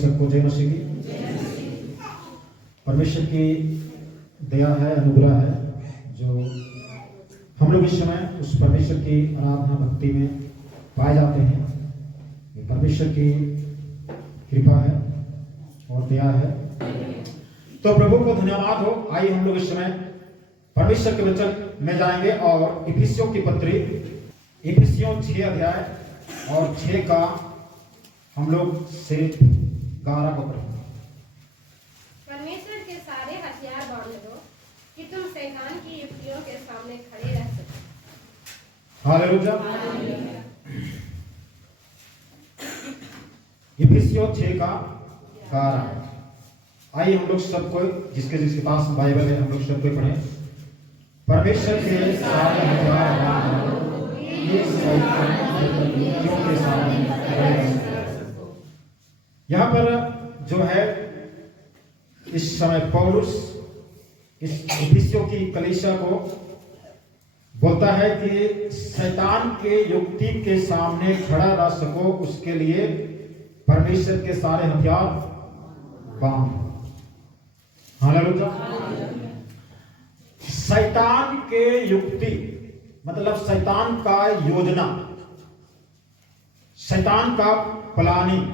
सबको जय मसीह की। परमेश्वर की दया है, अनुग्रह है, जो हम लोग इस समय उस परमेश्वर की आराधना भक्ति में पाए जाते हैं। ये परमेश्वर की कृपा है और दया है। तो प्रभु को धन्यवाद हो। आइए हम लोग इस समय परमेश्वर के वचन में जाएंगे और इफिसियों की पत्री, इफिसियों 6 अध्याय और 6 का हम लोग सिर्फ 11 को पढ़ेंगे। परमेश्वर के सारे हथियार बांध दो कि तुम शैतान की युक्तियों के सामने खड़े रह सको। हालेलुया। इफिसियों 6 का 11। आइए हम लोग सबको, जिसके पास बाइबल है, हम लोग सबको पढ़ें। परमेश्वर के सारे हथियार बांध दो कि शैतान की युक्तियों के सामने खड़े रह सको। यहाँ पर जो है इस समय पौलुस इस इफिसियों की कलीसिया को बोलता है कि शैतान के युक्ति के सामने खड़ा रह सको, उसके लिए परमेश्वर के सारे हथियार बांध। हालेलुया। शैतान के युक्ति मतलब शैतान का योजना, शैतान का प्लानिंग।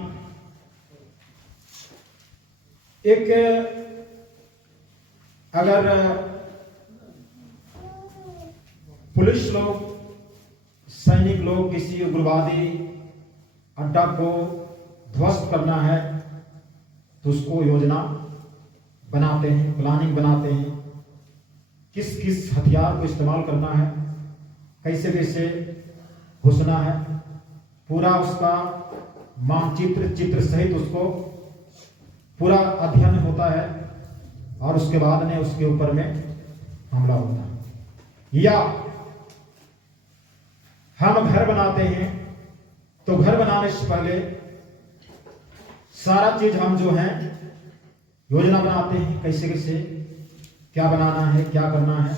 एक अगर पुलिस लोग, सैनिक लोग किसी उग्रवादी अड्डा को ध्वस्त करना है तो उसको योजना बनाते हैं, प्लानिंग बनाते हैं, किस किस हथियार को इस्तेमाल करना है, कैसे कैसे घुसना है, पूरा उसका मानचित्र चित्र सहित उसको पूरा अध्ययन होता है और उसके बाद में उसके ऊपर में हमला होता है। या हम घर बनाते हैं तो घर बनाने से पहले सारा चीज हम जो है योजना बनाते हैं, कैसे कैसे क्या बनाना है, क्या करना है,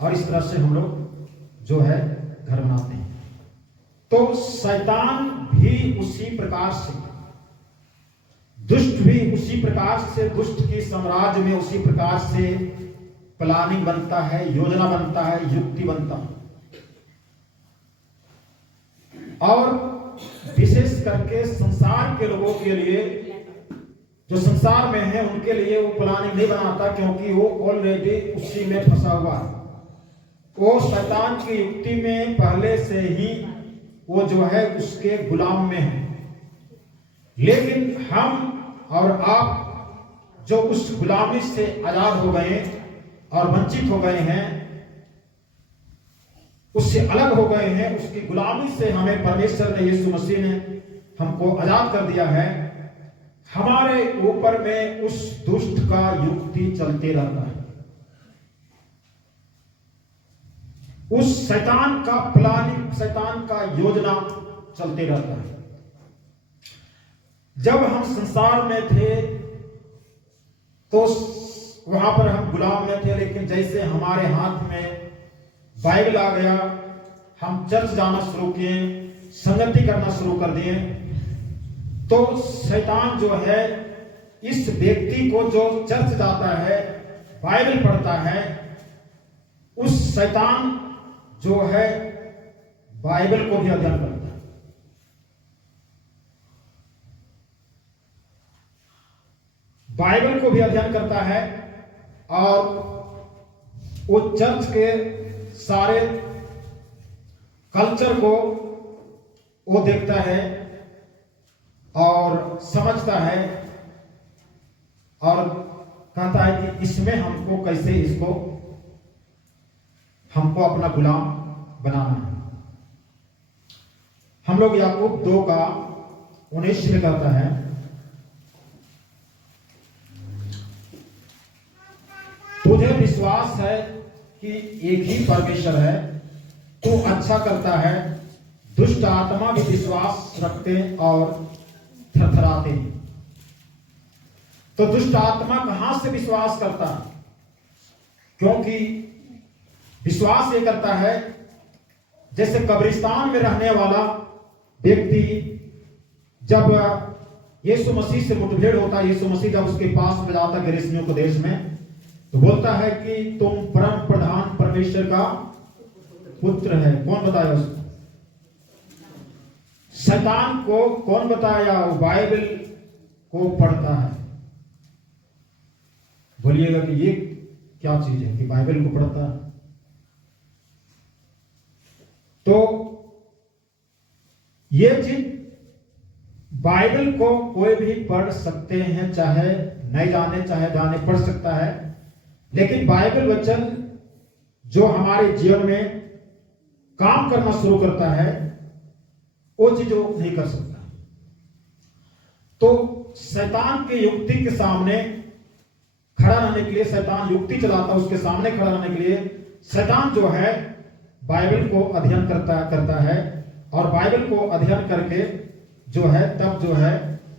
और इस तरह से हम लोग जो है घर बनाते हैं। तो शैतान भी उसी प्रकार से, दुष्ट भी उसी प्रकार से, दुष्ट के साम्राज्य में उसी प्रकार से प्लानिंग बनता है, योजना बनता है, युक्ति बनता है। और विशेष करके संसार के लोगों के लिए, जो संसार में है, उनके लिए वो प्लानिंग नहीं बनाता, क्योंकि वो ऑलरेडी उसी में फंसा हुआ है। वो शैतान की युक्ति में पहले से ही वो जो है उसके गुलाम में है। लेकिन हम और आप जो उस गुलामी से आजाद हो गए और वंचित हो गए हैं, उससे अलग हो गए हैं, उसकी गुलामी से हमें परमेश्वर ने, यीशु मसीह ने हमको आजाद कर दिया है। हमारे ऊपर में उस दुष्ट का युक्ति चलते रहता है, उस शैतान का प्लानिंग, शैतान का योजना चलते रहता है। जब हम संसार में थे तो वहां पर हम गुलाम में थे, लेकिन जैसे हमारे हाथ में बाइबल आ गया, हम चर्च जाना शुरू किए, संगति करना शुरू कर दिए, तो शैतान जो है इस व्यक्ति को जो चर्च जाता है, बाइबल पढ़ता है, उस शैतान जो है बाइबल को भी अध्ययन करता है। बाइबल को भी अध्ययन करता है और वो चर्च के सारे कल्चर को वो देखता है और समझता है और कहता है कि इसमें हमको कैसे, इसको हमको अपना गुलाम बनाना है। हम लोग याकूब 2 का 19 में कहता है, तुझे विश्वास है कि एक ही परमेश्वर है, तू अच्छा करता है, दुष्ट आत्मा भी विश्वास रखते और थरथराते हैं। तो दुष्ट आत्मा कहां से विश्वास करता है? क्योंकि विश्वास ये करता है, जैसे कब्रिस्तान में रहने वाला व्यक्ति जब यीशु मसीह से मुठभेड़ होता है, यीशु मसीह जब उसके पास में जाता है गैरेसियों के देश में, तो बोलता है कि तुम परम प्रधान परमेश्वर का पुत्र है। कौन बताया उसको? शैतान को कौन बताया? वो बाइबल को पढ़ता है। बोलिएगा कि ये क्या चीज है कि बाइबल को पढ़ता है? तो ये चीज बाइबल को कोई भी पढ़ सकते हैं, चाहे नहीं जाने चाहे जाने पढ़ सकता है, लेकिन बाइबल वचन जो हमारे जीवन में काम करना शुरू करता है वो चीज वो नहीं कर सकता। तो शैतान की युक्ति के सामने खड़ा रहने के लिए, शैतान युक्ति चलाता है, उसके सामने खड़ा रहने के लिए शैतान जो है बाइबल को अध्ययन करता है, और बाइबल को अध्ययन करके जो है तब जो है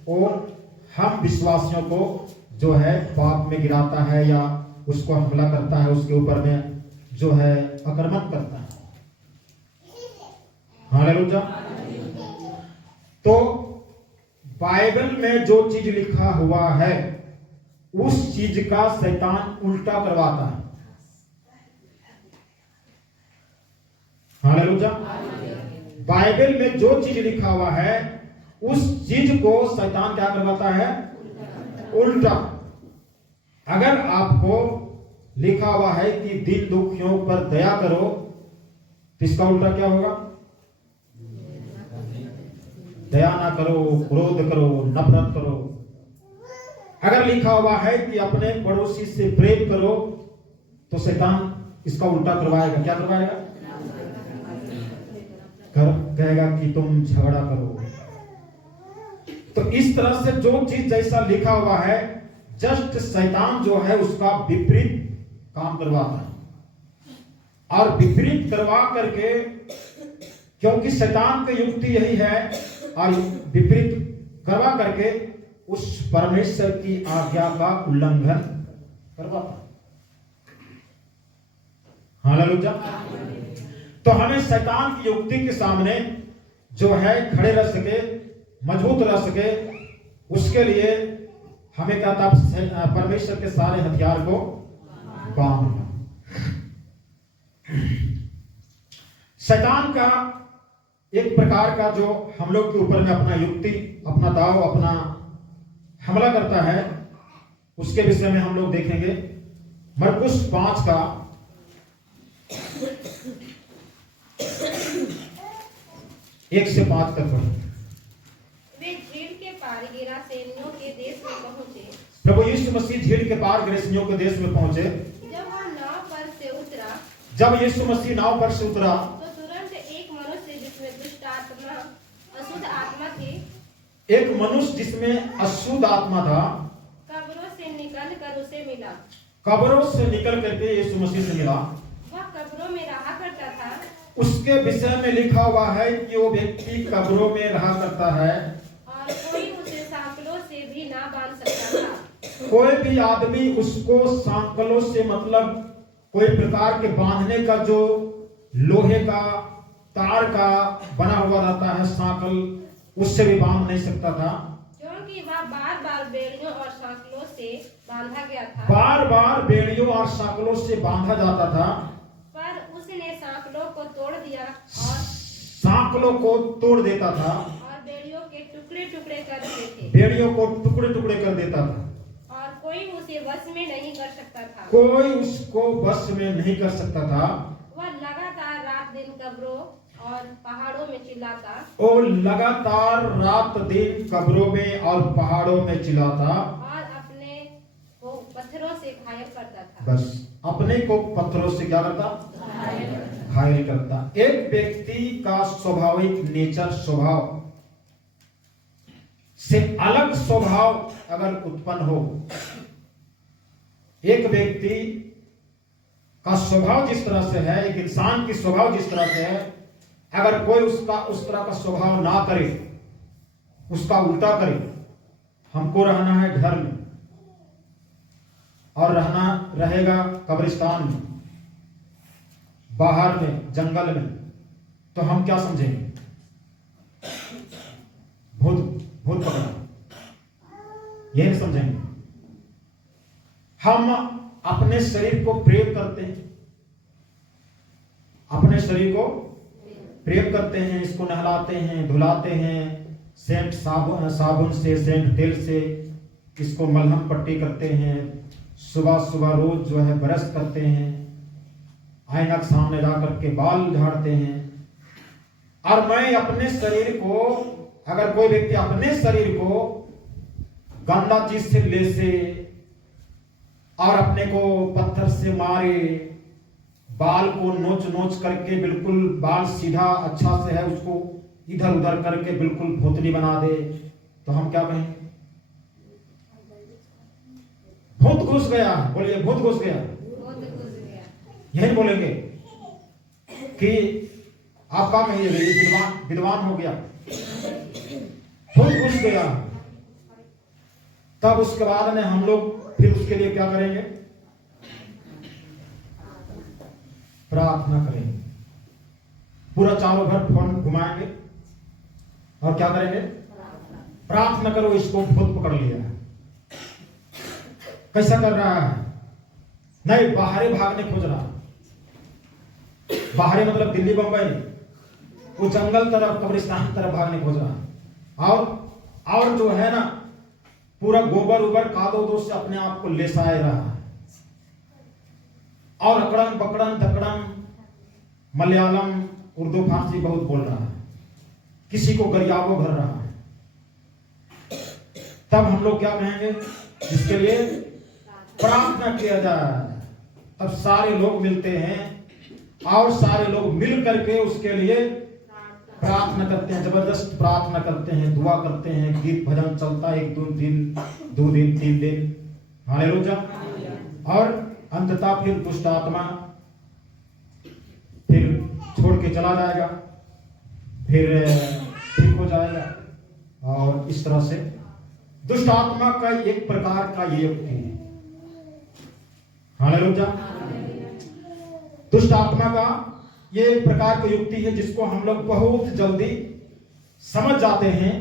वो हम विश्वासियों को जो है पाप में गिराता है या उसको हमला करता है, उसके ऊपर में जो है आक्रमण करता है। हालेलुया। तो बाइबल में जो चीज लिखा हुआ है उस चीज का शैतान उल्टा करवाता है। हालेलुया। बाइबल में जो चीज लिखा हुआ है उस चीज को शैतान क्या करवाता है? उल्टा। अगर आपको लिखा हुआ है कि दीन दुखियों पर दया करो, तो इसका उल्टा क्या होगा? दया ना करो, क्रोध करो, नफरत करो। अगर लिखा हुआ है कि अपने पड़ोसी से प्रेम करो, तो शैतान इसका उल्टा करवाएगा। क्या करवाएगा? कहेगा कि तुम झगड़ा करो। तो इस तरह से जो चीज जैसा लिखा हुआ है, जस्ट शैतान जो है उसका विपरीत काम करवाता है। और विपरीत करवा करके, क्योंकि शैतान की युक्ति यही है, और विपरीत करवा करके उस परमेश्वर की आज्ञा का उल्लंघन करवाता है। हालेलुया। तो हमें शैतान की युक्ति के सामने जो है खड़े रह सके, मजबूत रह सके, उसके लिए हमें क्या था? परमेश्वर के सारे हथियार को बांधना। शैतान का एक प्रकार का जो हम लोग के ऊपर में अपना युक्ति, अपना दाव, अपना हमला करता है, उसके विषय में हम लोग देखेंगे। मरकुस 5 का 1 से 5 तक पढ़ें। वे झील के पार गिरासेनियों के देश में पहुंचे। प्रभु यीशु मसीह झील के पार गिरासेनियों के देश में पहुंचे। जब वह नाव पर से उतरा, जब यीशु मसीह नाव पर से उतरा, तो तुरंत एक मनुष्य जिसमें दुष्ट आत्मा, अशुद्ध आत्मा थी, एक मनुष्य जिसमें अशुद्ध आत्मा था, कब्रों से निकल कर उसे मिला। कब्रों से निकल करके यीशु मसीह से मिला। वह कब्रों में रहा करता था। उसके विषय में लिखा हुआ है कि वो व्यक्ति कब्रों में रहा करता है, और कोई उसे सांकलों से भी ना बांध सकता था। कोई भी आदमी उसको सांकलों से, मतलब कोई प्रकार के बांधने का जो लोहे का, तार का बना हुआ रहता है सांकल, उससे भी बांध नहीं सकता था, क्योंकि वह बार बार बेड़ियों और सांकलों से बांधा गया था। बार बार बेड़ियों और सांकलों से बांधा जाता था। पर उसने सांकलों को तोड़ दिया और सांकलों को तोड़ देता था, और बेड़ियों के टुकड़े टुकड़े कर देते थे, बेड़ियों को टुकड़े टुकड़े कर देता था। और कोई उसे वश में नहीं कर सकता था। कोई उसको बस में नहीं कर सकता था। वह लगातार रात दिन कब्रों और पहाड़ों में चिल्लाता, और लगातार रात दिन कब्रों में और पहाड़ों में चिल्लाता, और अपने को पत्थरों से घायल करता था। बस अपने को पत्थरों से क्या करता? घायल करता। एक व्यक्ति का स्वाभाविक नेचर, स्वभाव से अलग स्वभाव अगर उत्पन्न हो, एक व्यक्ति का स्वभाव जिस तरह से है, एक इंसान की स्वभाव जिस तरह से है, अगर कोई उसका उस तरह का स्वभाव ना करे, उसका उल्टा करे, हमको रहना है घर में और रहेगा कब्रिस्तान में, बाहर में, जंगल में, तो हम क्या समझेंगे? भूत भूत पकड़ा। ये नहीं समझेंगे। हम अपने शरीर को प्रेम करते हैं, अपने शरीर को प्रेम करते हैं, इसको नहलाते हैं, धुलाते हैं, सेंट साबुन से, सेंट तेल से इसको मलहम पट्टी करते हैं, सुबह सुबह रोज जो है ब्रश करते हैं, आईना के सामने जाकर के बाल झाड़ते हैं। और मैं अपने शरीर को, अगर कोई व्यक्ति अपने शरीर को गंदा चीज से लेसे और अपने को पत्थर से मारे, बाल को नोच नोच करके बिल्कुल बाल सीधा अच्छा से है उसको इधर उधर करके बिल्कुल भूतनी बना दे, तो हम क्या कहेंगे? भूत घुस गया। बोलिए भूत घुस गया। यही बोलेंगे कि आप क्या कहिए? विद्वान हो गया, भूत घुस गया। तब उसके बाद में हम लोग फिर उसके लिए क्या करेंगे? प्रार्थना करेंगे। पूरा चारों घर फोन घुमाएंगे और क्या करेंगे? प्रार्थना करो, इसको भूत पकड़ लिया है। कैसा कर रहा है? नहीं, बाहरी भागने खोज रहा। बाहरी मतलब दिल्ली बंबई नहीं, वो जंगल तरफ, कब्रिस्तान तरफ भागने खोज रहा। और जो है ना, पूरा गोबर उबर कादो दो से अपने आप को लेसाए रहा है। और अकड़म बकड़म दकड़म मलयालम उर्दू फारसी बहुत बोल रहा है, किसी को गरियाबो भर रहा है। तब हम लोग क्या कहेंगे? इसके लिए प्रार्थना किया जाए। तब सारे लोग मिलते हैं और सारे लोग मिल करके उसके लिए प्रार्थना करते हैं, जबरदस्त प्रार्थना करते हैं, दुआ करते हैं, गीत भजन चलता है 1 दिन 2 दिन 3 दिन, हालेलुया। और अंततः फिर दुष्ट आत्मा फिर छोड़ के चला जाएगा, फिर ठीक हो जाएगा। और इस तरह से दुष्ट आत्मा का एक प्रकार का ये युक्ति है, हालेलुया। दुष्ट आत्मा का ये एक प्रकार की युक्ति है जिसको हम लोग बहुत जल्दी समझ जाते हैं।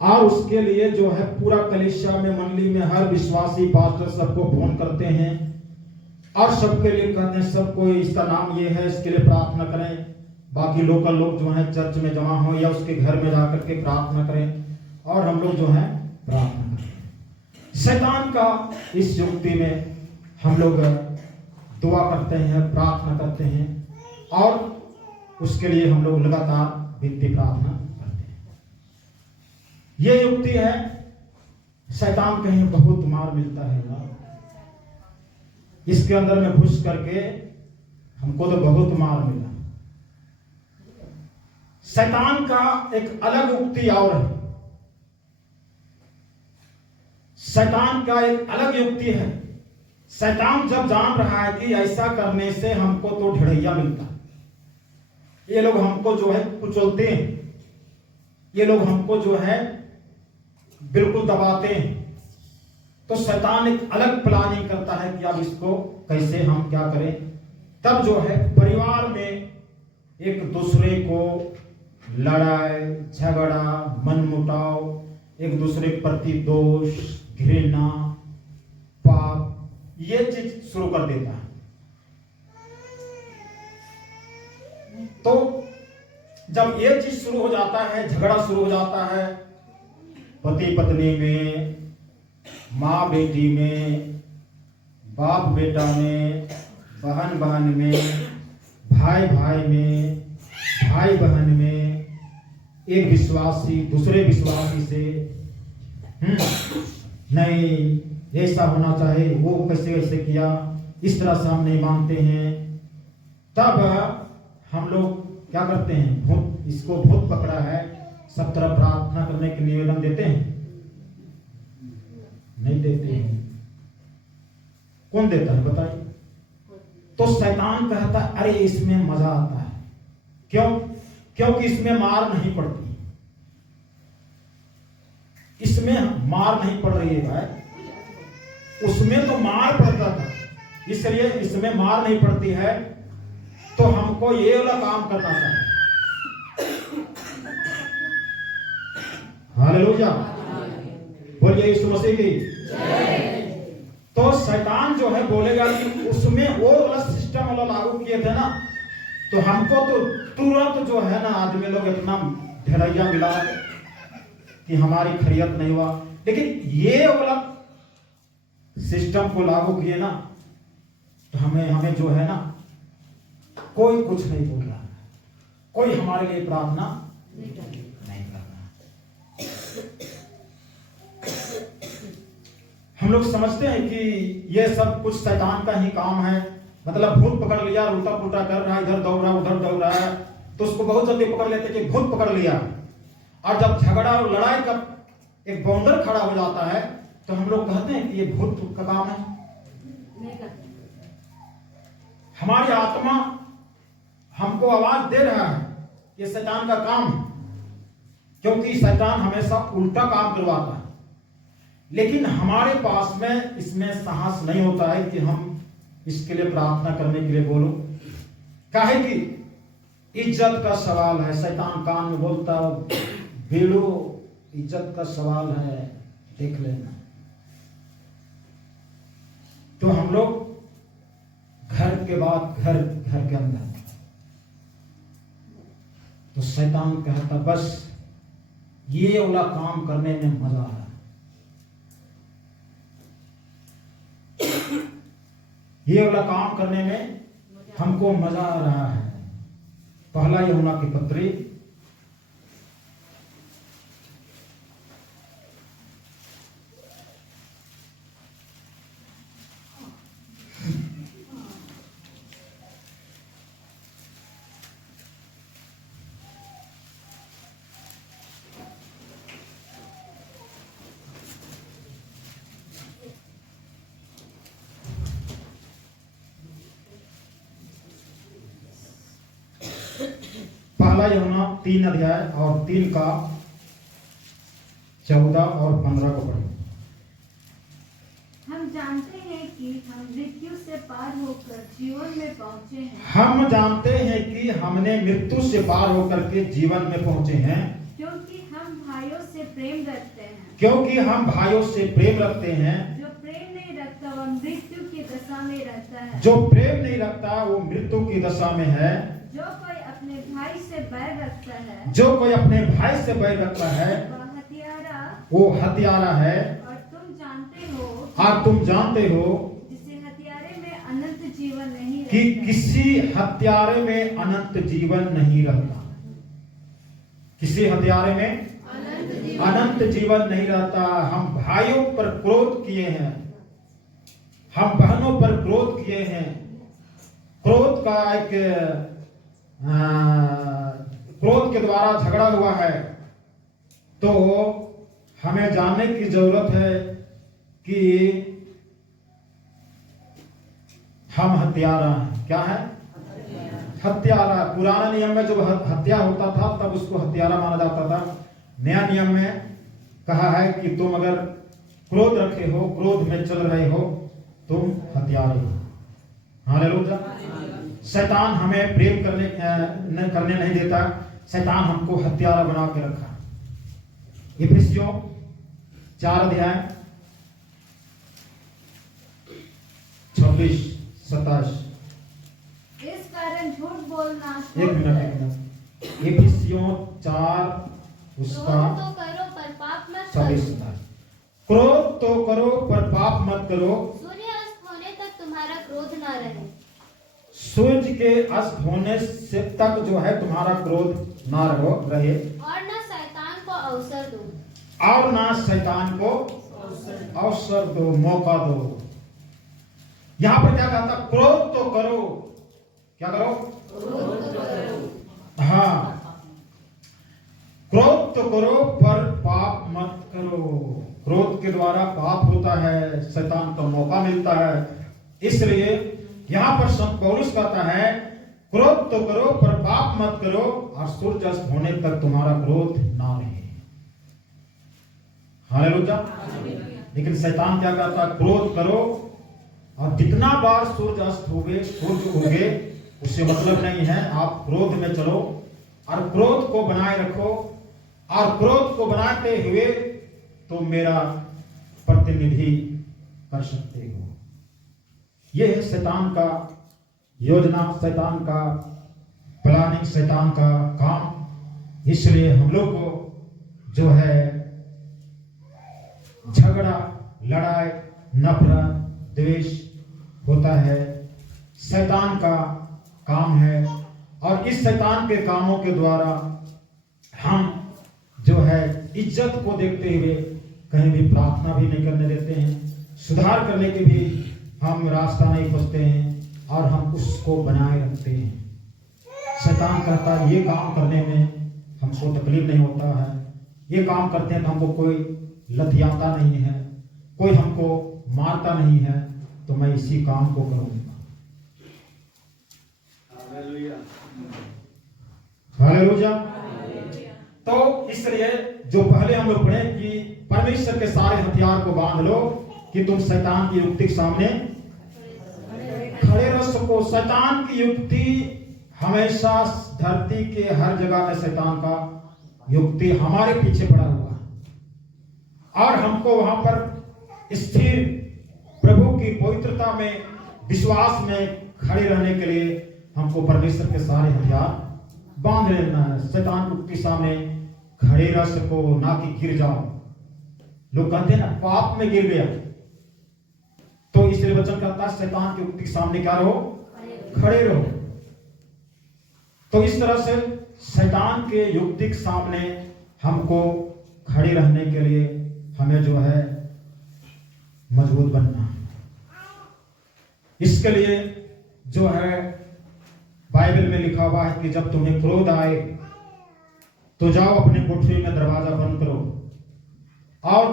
और उसके लिए जो है पूरा कलीसिया में, मंडली में हर विश्वासी पास्टर सबको फोन करते हैं और सबके लिए कहते हैं, सबको इसका नाम ये है, इसके लिए प्रार्थना करें। बाकी लोकल लोग जो है चर्च में जमा हो या उसके घर में जाकर के प्रार्थना करें और हम लोग जो है प्रार्थना करें। शैतान का इस युक्ति में हम लोग दुआ करते हैं, प्रार्थना करते हैं और उसके लिए हम लोग लगातार विनती प्रार्थना करते हैं। ये युक्ति है, शैतान कहीं बहुत मार मिलता है ना, इसके अंदर में घुस करके हमको तो बहुत मार मिला। शैतान का एक अलग युक्ति और है, शैतान का एक अलग युक्ति है। शैतान जब जान रहा है कि ऐसा करने से हमको तो ढड़ैया मिलता, ये लोग हमको जो है कुचलते हैं, ये लोग हमको जो है बिल्कुल दबाते हैं, तो शैतान एक अलग प्लानिंग करता है कि अब इसको कैसे हम क्या करें। तब जो है परिवार में एक दूसरे को लड़ाई झगड़ा, मनमुटाव, एक दूसरे के प्रति दोष, घृणा, पाप, ये चीज शुरू कर देता है। तो जब ये चीज शुरू हो जाता है, झगड़ा शुरू हो जाता है पति पत्नी में, माँ बेटी में, बाप बेटा में, बहन बहन में, भाई भाई में, भाई बहन में, एक विश्वासी दूसरे विश्वासी से नहीं ऐसा होना चाहिए, वो कैसे कैसे किया, इस तरह से हम नहीं मानते हैं। तब हम लोग क्या करते हैं? भूत, इसको भूत पकड़ा है, सब तरफ प्रार्थना करने के निवेदन देते हैं? नहीं देते हैं। कौन देता है बताइए? तो शैतान कहता है अरे इसमें मजा आता है। क्यों? क्योंकि इसमें मार नहीं पड़ती, इसमें मार नहीं पड़ रही है भाई, उसमें तो मार पड़ता था, इसलिए इसमें मार नहीं पड़ती है, तो हमको ये वाला काम करना चाहिए। हालेलुया, बोलिए भैया यीशु मसीह की। तो शैतान जो है बोलेगा कि उसमें वो वाला सिस्टम वाला लागू किए थे ना, तो हमको तो तुरंत जो है ना आदमी लोग इतना ढेरैया मिला कि हमारी खैरियत नहीं हुआ। लेकिन ये वाला सिस्टम को लागू किए ना, तो हमें जो है ना कोई कुछ नहीं बोल रहा, कोई हमारे लिए प्रार्थना नहीं कर रहा। हम लोग समझते हैं कि ये सब कुछ शैतान का ही काम है, मतलब भूत पकड़ लिया, उल्टा पुल्टा कर रहा है, इधर दौड़ रहा है उधर दौड़ रहा है, तो उसको बहुत जल्दी पकड़ लेते कि भूत पकड़ लिया। और जब झगड़ा और लड़ाई का एक बाउंडर खड़ा हो जाता है तो हम लोग कहते हैं कि ये भूत का काम है। हमारी आत्मा हमको आवाज दे रहा है ये शैतान का काम है, क्योंकि शैतान हमेशा उल्टा काम करवाता है। लेकिन हमारे पास में इसमें साहस नहीं होता है कि हम इसके लिए प्रार्थना करने के लिए बोलो, काहे कि इज्जत का सवाल है। शैतान कान में बोलता बेड़ो इज्जत का सवाल है, देख लेना। तो हम लोग घर के बाद घर के अंदर, तो शैतान कहता बस ये वाला काम करने में मजा आ रहा है, ये वाला काम करने में हमको मजा आ रहा है। पहला यूहन्ना की पत्री 3 अध्याय और 3 का 14 और 15 को पढ़ें। हम जानते हैं कि हम मृत्यु से पार होकर जीवन में पहुंचे हैं। हम जानते हैं कि हमने मृत्यु से पार होकर के जीवन में पहुंचे हैं, क्योंकि हम भाइयों से प्रेम रखते हैं। क्योंकि हम भाइयों से प्रेम रखते हैं। जो प्रेम नहीं रखता वह मृत्यु की दशा में रहता है। जो प्रेम नहीं रखता वो मृत्यु की दशा में है। जो कोई अपने भाई से बैर रखता है, जो कोई अपने भाई से बैर रखता है वो हत्यारा है। और तुम जानते हो जिसे हत्यारे में अनंत जीवन नहीं कि रहता। किसी हत्यारे में अनंत जीवन नहीं रहता। किसी हत्यारे में अनंत जीवन नहीं रहता। हम भाइयों पर क्रोध किए हैं, हम बहनों पर क्रोध किए हैं। क्रोध का एक क्रोध के द्वारा झगड़ा हुआ है। तो हमें जानने की जरूरत है कि हम हत्यारा हैं। क्या है? हत्यारा। पुराने नियम में जब हत्या होता था तब उसको हत्यारा माना जाता था। नया नियम में कहा है कि तुम अगर क्रोध रखे हो, क्रोध में चल रहे हो, तुम हत्यारे हो। हालेलुया। शैतान हमें प्रेम करने नहीं देता। शैतान हमको हत्यारा बना के रखा। इफिसियों 4 अध्याय 26-27। इस कारण झूठ बोलना एक मिनट। इफिसियों 4 उसका तो करो पर पाप मत 26-27। क्रोध तो करो पर पाप मत करो। सूर्य अस्त होने तक तुम्हारा क्रोध ना रहे। सूर्य के अस्त होने से तक जो है तुम्हारा क्रोध ना रहे। और ना शैतान को अवसर दो। और ना शैतान को अवसर दो, मौका दो। यहां पर क्या कहता? क्रोध तो करो। क्या करो? हाँ, क्रोध तो करो पर पाप मत करो। क्रोध के द्वारा पाप होता है, शैतान को मौका मिलता है। इसलिए यहां पर संत पौलुस कहता है क्रोध तो करो पर पाप मत करो, और सूर्य अस्त होने तक तुम्हारा क्रोध ना रहे। हालेलुया। लेकिन शैतान क्या कहता? क्रोध करो, और जितना बार सूर्य अस्त सूर्य उगे उससे मतलब नहीं है। आप क्रोध में चलो और क्रोध को बनाए रखो, और क्रोध को बनाते हुए तो मेरा प्रतिनिधि कर सकते हो। यह है शैतान का योजना, शैतान का प्लानिंग, शैतान का काम। इसलिए हम लोग को जो है झगड़ा, लड़ाई, नफरत, द्वेष होता है, शैतान का काम है। और इस शैतान के कामों के द्वारा हम जो है इज्जत को देखते हुए कहीं भी प्रार्थना भी नहीं करने देते हैं, सुधार करने के भी हम रास्ता नहीं खोजते हैं और हम उसको बनाए रखते हैं। शैतान कहता है ये काम करने में हमको तकलीफ नहीं होता है, ये काम करते हैं तो हमको कोई लतियाता नहीं है, कोई हमको मारता नहीं है, तो मैं इसी काम को करूंगा। हालेलुया। तो इसलिए जो पहले हम लोग पढ़े कि परमेश्वर के सारे हथियार को बांध लो कि तुम शैतान की युक्ति के सामने खड़े रह सको। शैतान की युक्ति हमेशा धरती के हर जगह में शैतान का युक्ति हमारे पीछे पड़ा हुआ है और हमको वहां पर स्थिर प्रभु की पवित्रता में, विश्वास में खड़े रहने के लिए हमको परमेश्वर के सारे हथियार बांध लेना है। शैतान के सामने खड़े रह सको, ना कि गिर जाओ। लोग कहते हैं ना पाप में गिर गया, तो इसलिए वचन कहता है शैतान की युक्ति के सामने क्या रहो, खड़े रहो। तो इस तरह से शैतान के युक्ति के सामने हमको खड़े रहने के लिए हमें जो है मजबूत बनना है। इसके लिए जो है बाइबल में लिखा हुआ है कि जब तुम्हें क्रोध आए तो जाओ अपने कोठरी में दरवाजा बंद करो और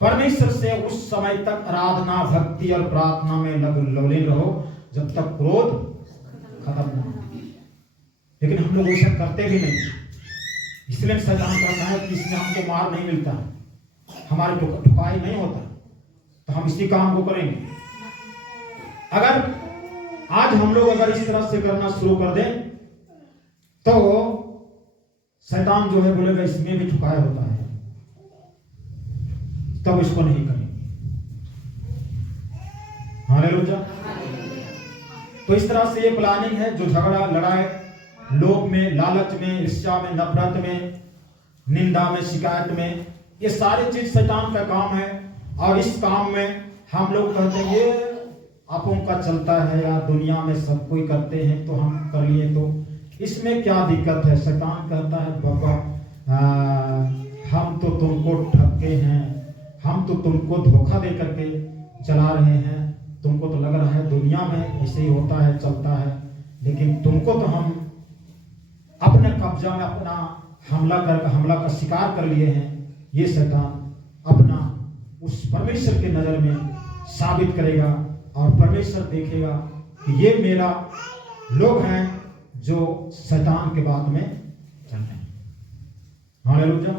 परमेश्वर से उस समय तक आराधना, भक्ति और प्रार्थना में लवलीन रहो जब तक क्रोध खत्म ना हो। लेकिन हम लोग ऐसा करते भी नहीं, इसलिए शैतान कहता है कि इसमें हमको मार नहीं मिलता, हमारे ठुकाई नहीं होता, तो हम इसी काम को करेंगे। अगर आज हम लोग अगर इस तरह से करना शुरू कर दें तो शैतान जो है बोलेगा इसमें भी ठुकाया होता है, तब इसको नहीं करेंगे। हालेलुया। तो इस तरह से ये प्लानिंग है जो झगड़ा, लड़ाई, लोभ में, लालच में, ईर्ष्या में, नफरत में, निंदा में, शिकायत में, ये सारी चीज शैतान का काम है। और इस काम में हम लोग कहते हैं ये आपों का चलता है या दुनिया में सब कोई करते हैं तो हम कर लिए, तो इसमें क्या दिक्कत है। शैतान कहता है बाबा हम तो तुमको ठगे हैं, हम तो तुमको धोखा दे करके चला रहे हैं, तुमको तो लग रहा है दुनिया में ऐसे ही होता है, चलता है, लेकिन तुमको तो हम अपने कब्जा में अपना हमला का शिकार कर लिए हैं। ये शैतान अपना उस परमेश्वर की नजर में साबित करेगा और परमेश्वर देखेगा कि ये मेरा लोग हैं जो शैतान के बात में चल रहे हैं। हालेलुया।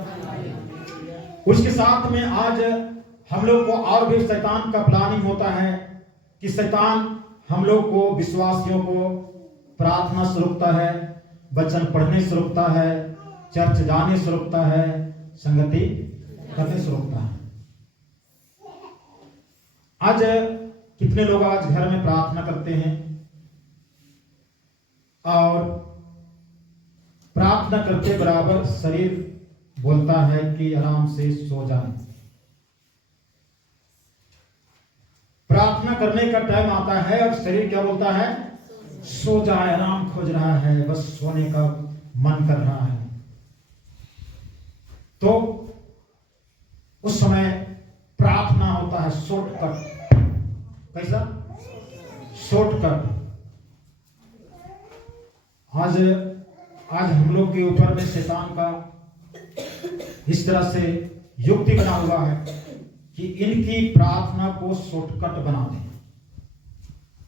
उसके साथ में आज हम लोग को और भी शैतान का प्लानिंग होता है कि शैतान हम लोग को, विश्वासियों को प्रार्थना से रोकता है, वचन पढ़ने से रोकता है, चर्च जाने से रोकता है, संगति करने से रोकता है। आज कितने लोग आज घर में प्रार्थना करते हैं और प्रार्थना करते बराबर शरीर बोलता है कि आराम से सो जाए। प्रार्थना करने का टाइम आता है और शरीर क्या बोलता है, सो जाए, आराम खोज रहा है, बस सोने का मन कर रहा है। तो उस समय प्रार्थना होता है शॉर्टकट। कैसा शॉर्टकट? आज हम लोग के ऊपर में शैतान का इस तरह से युक्ति बना हुआ है कि इनकी प्रार्थना को शॉर्टकट बना दें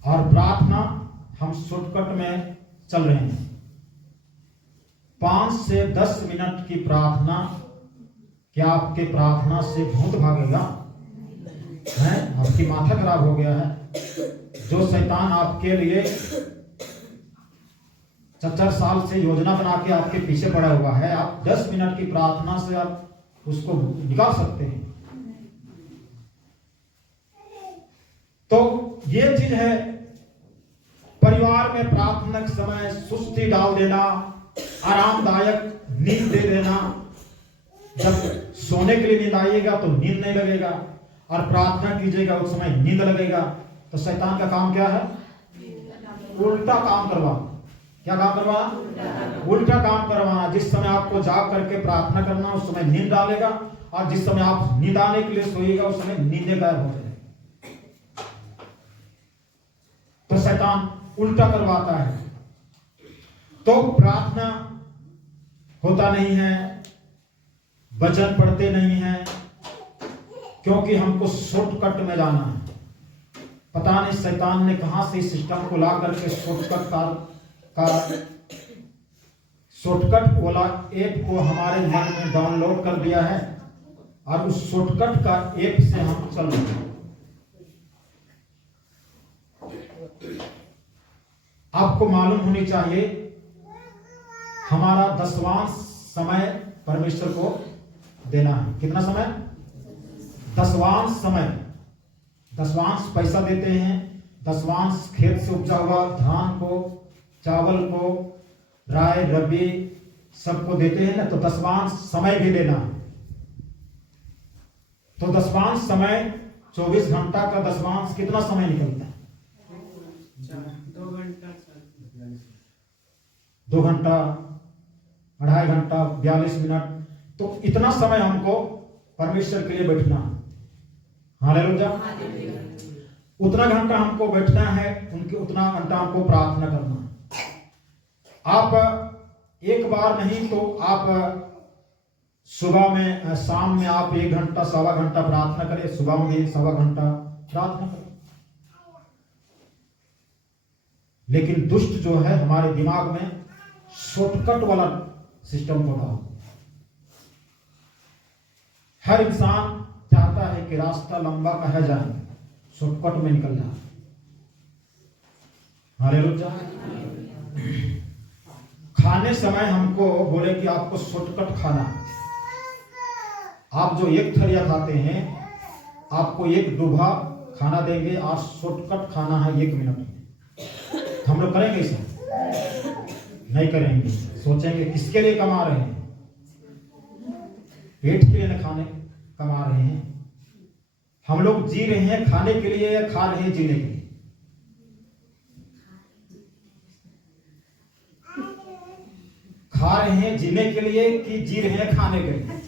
और प्रार्थना हम शॉर्टकट में चल रहे हैं। 5 से 10 मिनट की प्रार्थना, क्या आपके प्रार्थना से भूत भागेगा? है आपकी माथा खराब हो गया है। जो शैतान आपके लिए 4 साल से योजना बना के आपके पीछे पड़ा हुआ है, आप 10 मिनट की प्रार्थना से आप उसको निकाल सकते हैं। तो ये चीज है, परिवार में प्रार्थना के समय सुस्ती डाल देना, आरामदायक नींद दे देना। जब सोने के लिए नींद आएगा तो नींद नहीं लगेगा, और प्रार्थना कीजिएगा उस समय नींद लगेगा। तो शैतान का काम क्या है? उल्टा काम करवाना। क्या काम करवाना? उल्टा काम करवाना। जिस समय आपको जाग करके प्रार्थना करना, उस समय नींद डालेगा, और जिस समय आप नींद आने के लिए सोइएगा, उस समय नींदें गायब हो जाएगी। तो शैतान उल्टा करवाता है। तो प्रार्थना होता नहीं है, वचन पढ़ते नहीं हैं, क्योंकि हमको शॉर्टकट में जाना है। पता नहीं शैतान ने कहां से इस सिस्टम को ला करके शॉर्टकट वाला ऐप को हमारे मन में डाउनलोड कर दिया है, और उस शॉर्टकट का ऐप से हम चल रहे हैं। आपको मालूम होनी चाहिए, हमारा 10वां समय परमेश्वर को देना है। कितना समय? 10वां समय। 10वां पैसा देते हैं, 10वां खेत से उपजा हुआ धान को, चावल को, राय रबी सबको देते हैं ना। तो 10वां समय भी देना है। तो 10वां समय 24 घंटा का 10वां कितना समय निकलता है? 2 घंटा, 2.5 घंटा, 42 मिनट। तो इतना समय हमको परमेश्वर के लिए बैठना है। हालेलुया। उतना घंटा हमको बैठना है, उनके उतना घंटा हमको प्रार्थना करना है। आप एक बार नहीं तो आप सुबह में, शाम में आप 1 घंटा, 1.25 घंटा प्रार्थना करें, सुबह में भी 1.25 घंटा प्रार्थना करें। लेकिन दुष्ट जो है हमारे दिमाग में शॉर्टकट वाला सिस्टम को डाल। हर इंसान चाहता है कि रास्ता लंबा कहा जाए, शॉर्टकट में निकल जाए। हालेलुया। खाने समय हमको बोले कि आपको शॉर्टकट खाना। आप जो एक थरिया खाते हैं, आपको एक डूबा खाना देंगे, और शॉर्टकट खाना है 1 मिनट में। हम लोग करेंगे इसे? नहीं करेंगे। सोचेंगे किसके लिए कमा रहे हैं? पेट के लिए न खाने कमा रहे हैं। हम लोग जी रहे हैं खाने के लिए या खा रहे हैं जीने के लिए? खा रहे हैं जीने के लिए कि जी रहे हैं खाने के लिए?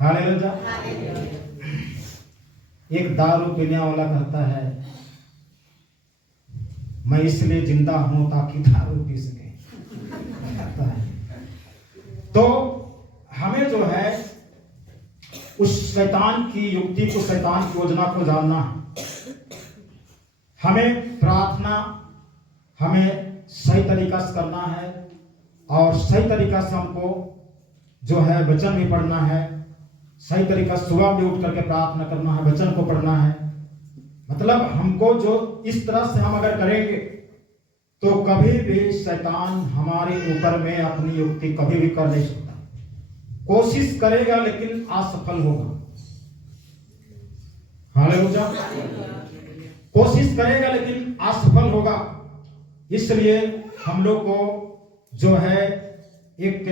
हालेलुया। एक दारू पीने वाला कहता है, मैं इसलिए जिंदा हूं ताकि दारू पी सके। कहता है। तो हमें जो है उस शैतान की युक्ति को, शैतान की योजना को जानना है। हमें प्रार्थना हमें सही तरीका से करना है, और सही तरीका से हमको जो है वचन भी पढ़ना है। सही तरीका सुबह में उठ करके प्रार्थना करना है, वचन को पढ़ना है। मतलब हमको जो इस तरह से हम अगर करेंगे तो कभी भी शैतान हमारे ऊपर में अपनी युक्ति कभी भी कर नहीं सकता। कोशिश करेगा लेकिन असफल होगा। हालेलुया। कोशिश करेगा लेकिन असफल होगा। इसलिए हम लोग को जो है एक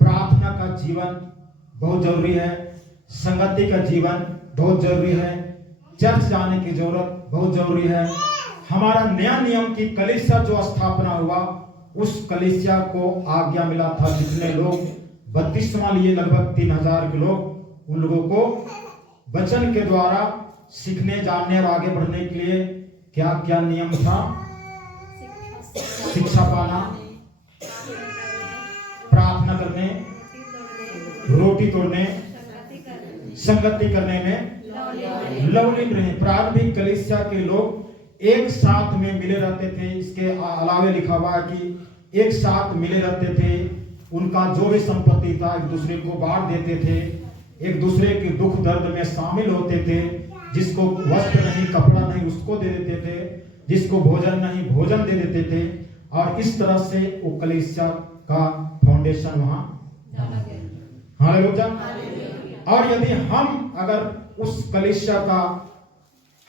प्रार्थना का जीवन बहुत जरूरी है, संगति का जीवन बहुत जरूरी है, चर्च जाने की जरूरत बहुत जरूरी है। हमारा नया नियम की कलीसिया जो स्थापना हुआ, उस कलीसिया को आज्ञा मिला था, जितने लोग बपतिस्मा लिए लगभग 3000 के लोग, उन लोगों को वचन के द्वारा सीखने, जानने और आगे बढ़ने के लिए क्या क्या नियम था? शिक्षा पाना, प्रार्थना करने, रोटी तोड़ने, संगति करने में लवलीन रहे। प्रारंभिक कलीसिया के लोग एक साथ में मिले रहते थे। इसके अलावे लिखा हुआ है कि एक साथ मिले रहते थे। उनका जो भी संपत्ति था एक दूसरे को बांट देते थे, एक दूसरे के दुख दर्द में शामिल होते थे। जिसको वस्त्र नहीं, कपड़ा नहीं, उसको दे देते थे। जिसको भोजन नहीं, भोजन दे देते थे। और इस तरह से वो कलीसिया का फाउंडेशन वहां डाला गया। हालेलुया। और यदि हम अगर उस कलीसिया का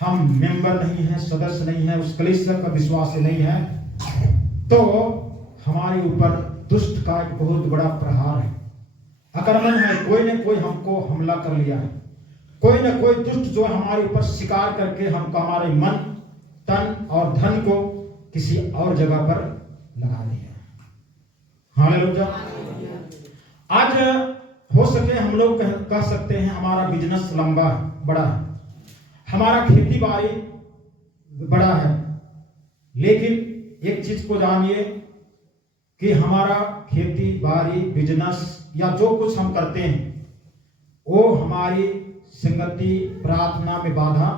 हम मेंबर नहीं है, सदस्य नहीं है, उस कलीसिया का विश्वास नहीं है, तो हमारे ऊपर दुष्ट का एक बहुत बड़ा प्रहार है, आक्रमण है। कोई न कोई हमको हमला कर लिया है, कोई न कोई दुष्ट जो हमारे ऊपर शिकार करके हमको हमारे मन, तन और धन को किसी और जगह पर लगा दिया है। हालेलुया। आज हो सके हम लोग कह सकते हैं हमारा बिजनेस लंबा है, बड़ा है, हमारा खेती बाड़ी बड़ा है, लेकिन एक चीज को जानिए कि हमारा खेती बाड़ी बिजनेस या जो कुछ हम करते हैं वो हमारी संगति प्रार्थना में बाधा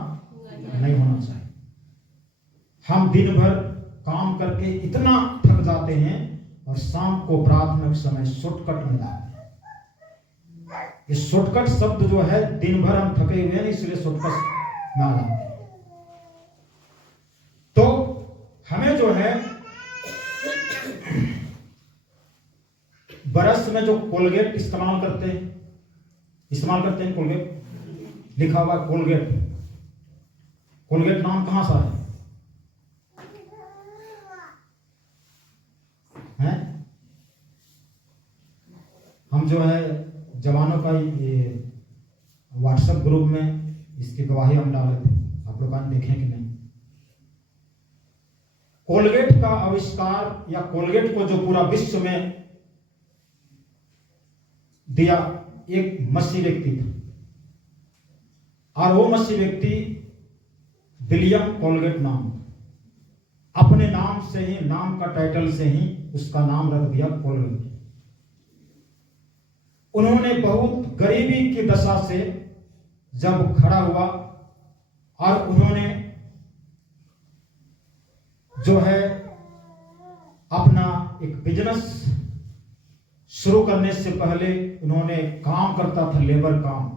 नहीं होना चाहिए। हम दिन भर काम करके इतना थक जाते हैं और शाम को प्रार्थना के समय शॉर्टकट में जाते हैं। ये शॉर्टकट शब्द जो है, दिन भर हम थके हुए हैं इसलिए शॉर्टकट में आ जाते हैं। तो हमें जो है ब्रश में जो कोलगेट इस्तेमाल करते हैं कोलगेट लिखा हुआ कोलगेट। कोलगेट नाम कहां सा है? हम जो है जवानों का ये व्हाट्सएप ग्रुप में इसकी गवाही हम डाले थे, आप लोग देखें कि नहीं? कोलगेट का आविष्कार या कोलगेट को जो पूरा विश्व में दिया एक मसीह व्यक्ति था, और वो मसीह व्यक्ति विलियम कोलगेट नाम, अपने नाम से ही, नाम का टाइटल से ही उसका नाम रख दिया कोलगेट। उन्होंने बहुत गरीबी की दशा से जब खड़ा हुआ और उन्होंने जो है अपना एक बिजनेस शुरू करने से पहले उन्होंने काम करता था, लेबर काम,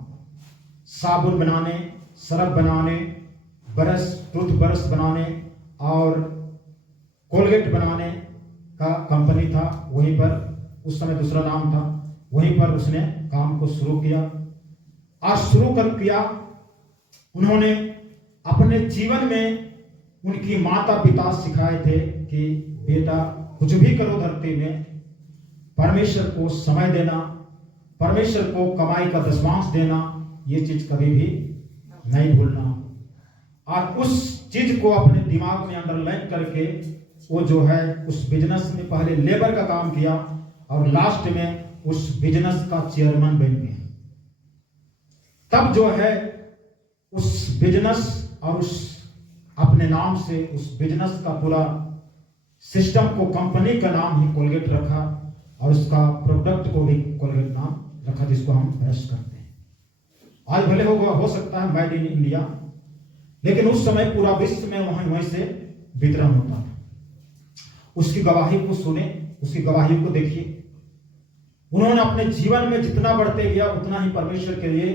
साबुन बनाने, सरफ बनाने, ब्रश, टूथब्रश बनाने और कोलगेट बनाने का कंपनी था। वहीं पर उस समय दूसरा नाम था, वहीं पर उसने काम को शुरू किया। और शुरू कर किया उन्होंने अपने जीवन में, उनकी माता पिता सिखाए थे कि बेटा कुछ भी करो धरती में, परमेश्वर को समय देना, परमेश्वर को कमाई का दशमांश देना, ये चीज कभी भी नहीं भूलना। और उस चीज को अपने दिमाग में अंडरलाइन करके वो जो है उस बिजनेस में पहले लेबर का काम किया और लास्ट में उस बिजनेस का चेयरमैन बन गया। तब जो है उस बिजनेस और उस अपने नाम से उस बिजनेस का पूरा सिस्टम को, कंपनी का नाम ही कोलगेट रखा और उसका प्रोडक्ट को भी कोलगेट नाम रखा, जिसको हम ब्रश करते हैं। आज भले हो सकता है मेड इन इंडिया, लेकिन उस समय पूरा विश्व में वहीं से वितरण होता था। उसकी गवाही को सुने, उसकी गवाही को देखिए। उन्होंने अपने जीवन में जितना बढ़ते गया उतना ही परमेश्वर के लिए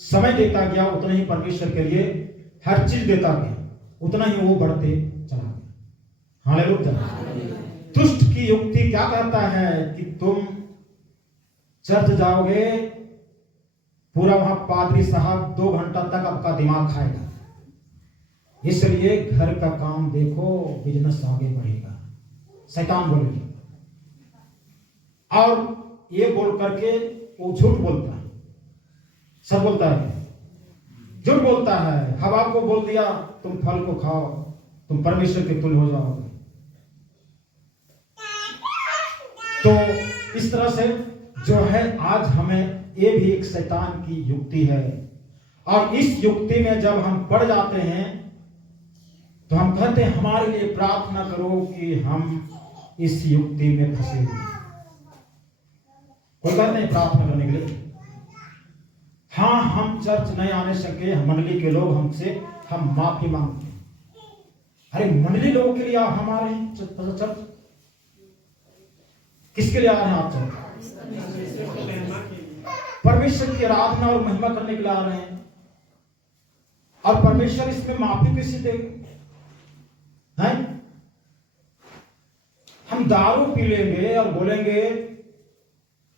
समय देता गया, उतना ही परमेश्वर के लिए हर चीज देता गया, उतना ही वो बढ़ते चला गया। हालेलुया। दुष्ट की युक्ति क्या कहता है कि तुम चर्च जाओगे, पूरा वहां पादरी साहब 2 घंटा तक आपका दिमाग खाएगा, इसलिए घर का काम देखो, बिजनेस आगे बढ़ेगा। शैतान बोलेगा और ये बोल करके वो झूठ बोलता है, सब बोलता है, झूठ बोलता है। हवा को बोल दिया तुम फल को खाओ, तुम परमेश्वर के तुल्य हो जाओगे। तो इस तरह से जो है आज हमें ये भी एक शैतान की युक्ति है, और इस युक्ति में जब हम पड़ जाते हैं तो हम कहते हैं हमारे लिए प्रार्थना करो कि हम इस युक्ति में फंसे हुए। कोई बात नहीं प्रार्थना करने के लिए। हाँ, हम चर्च नहीं आने सके, मंडली के लोग हमसे हम माफी मांगते हैं। अरे मंडली लोगों के लिए आप हमारे चर्च किसके लिए आ रहे हैं? आप चर्च परमेश्वर की आराधना और महिमा करने के लिए आ रहे हैं, और परमेश्वर इसमें माफी किसी देगा? हम दारू पी लेंगे और बोलेंगे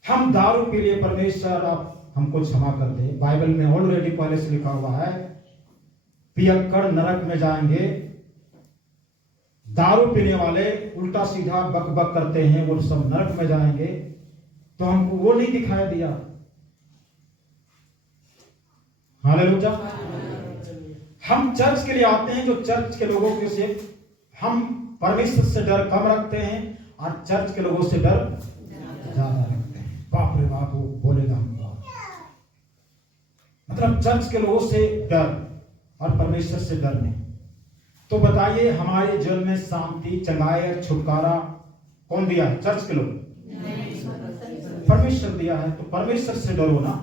हम दारू पी लिए, परमेश्वर आप हमको क्षमा कर दे। बाइबल में ऑलरेडी पहले से लिखा हुआ है पियक्कड़ नरक में जाएंगे। दारू पीने वाले उल्टा सीधा बक बक करते हैं, वो सब नरक में जाएंगे। तो हमको वो नहीं दिखाई दिया। हालेलुया। हम चर्च के लिए आते हैं, जो चर्च के लोगों के से हम परमेश्वर से डर कम रखते हैं और चर्च के लोगों से डर ज्यादा रखते हैं। बाप रे बाप, वो बोलेगा हमको। मतलब चर्च के लोगों से डर और परमेश्वर से डर नहीं। तो बताइए हमारे जीवन में शांति, चंगाई और छुटकारा कौन दिया है? चर्च के लोग, परमेश्वर दिया है। तो परमेश्वर से डरो ना।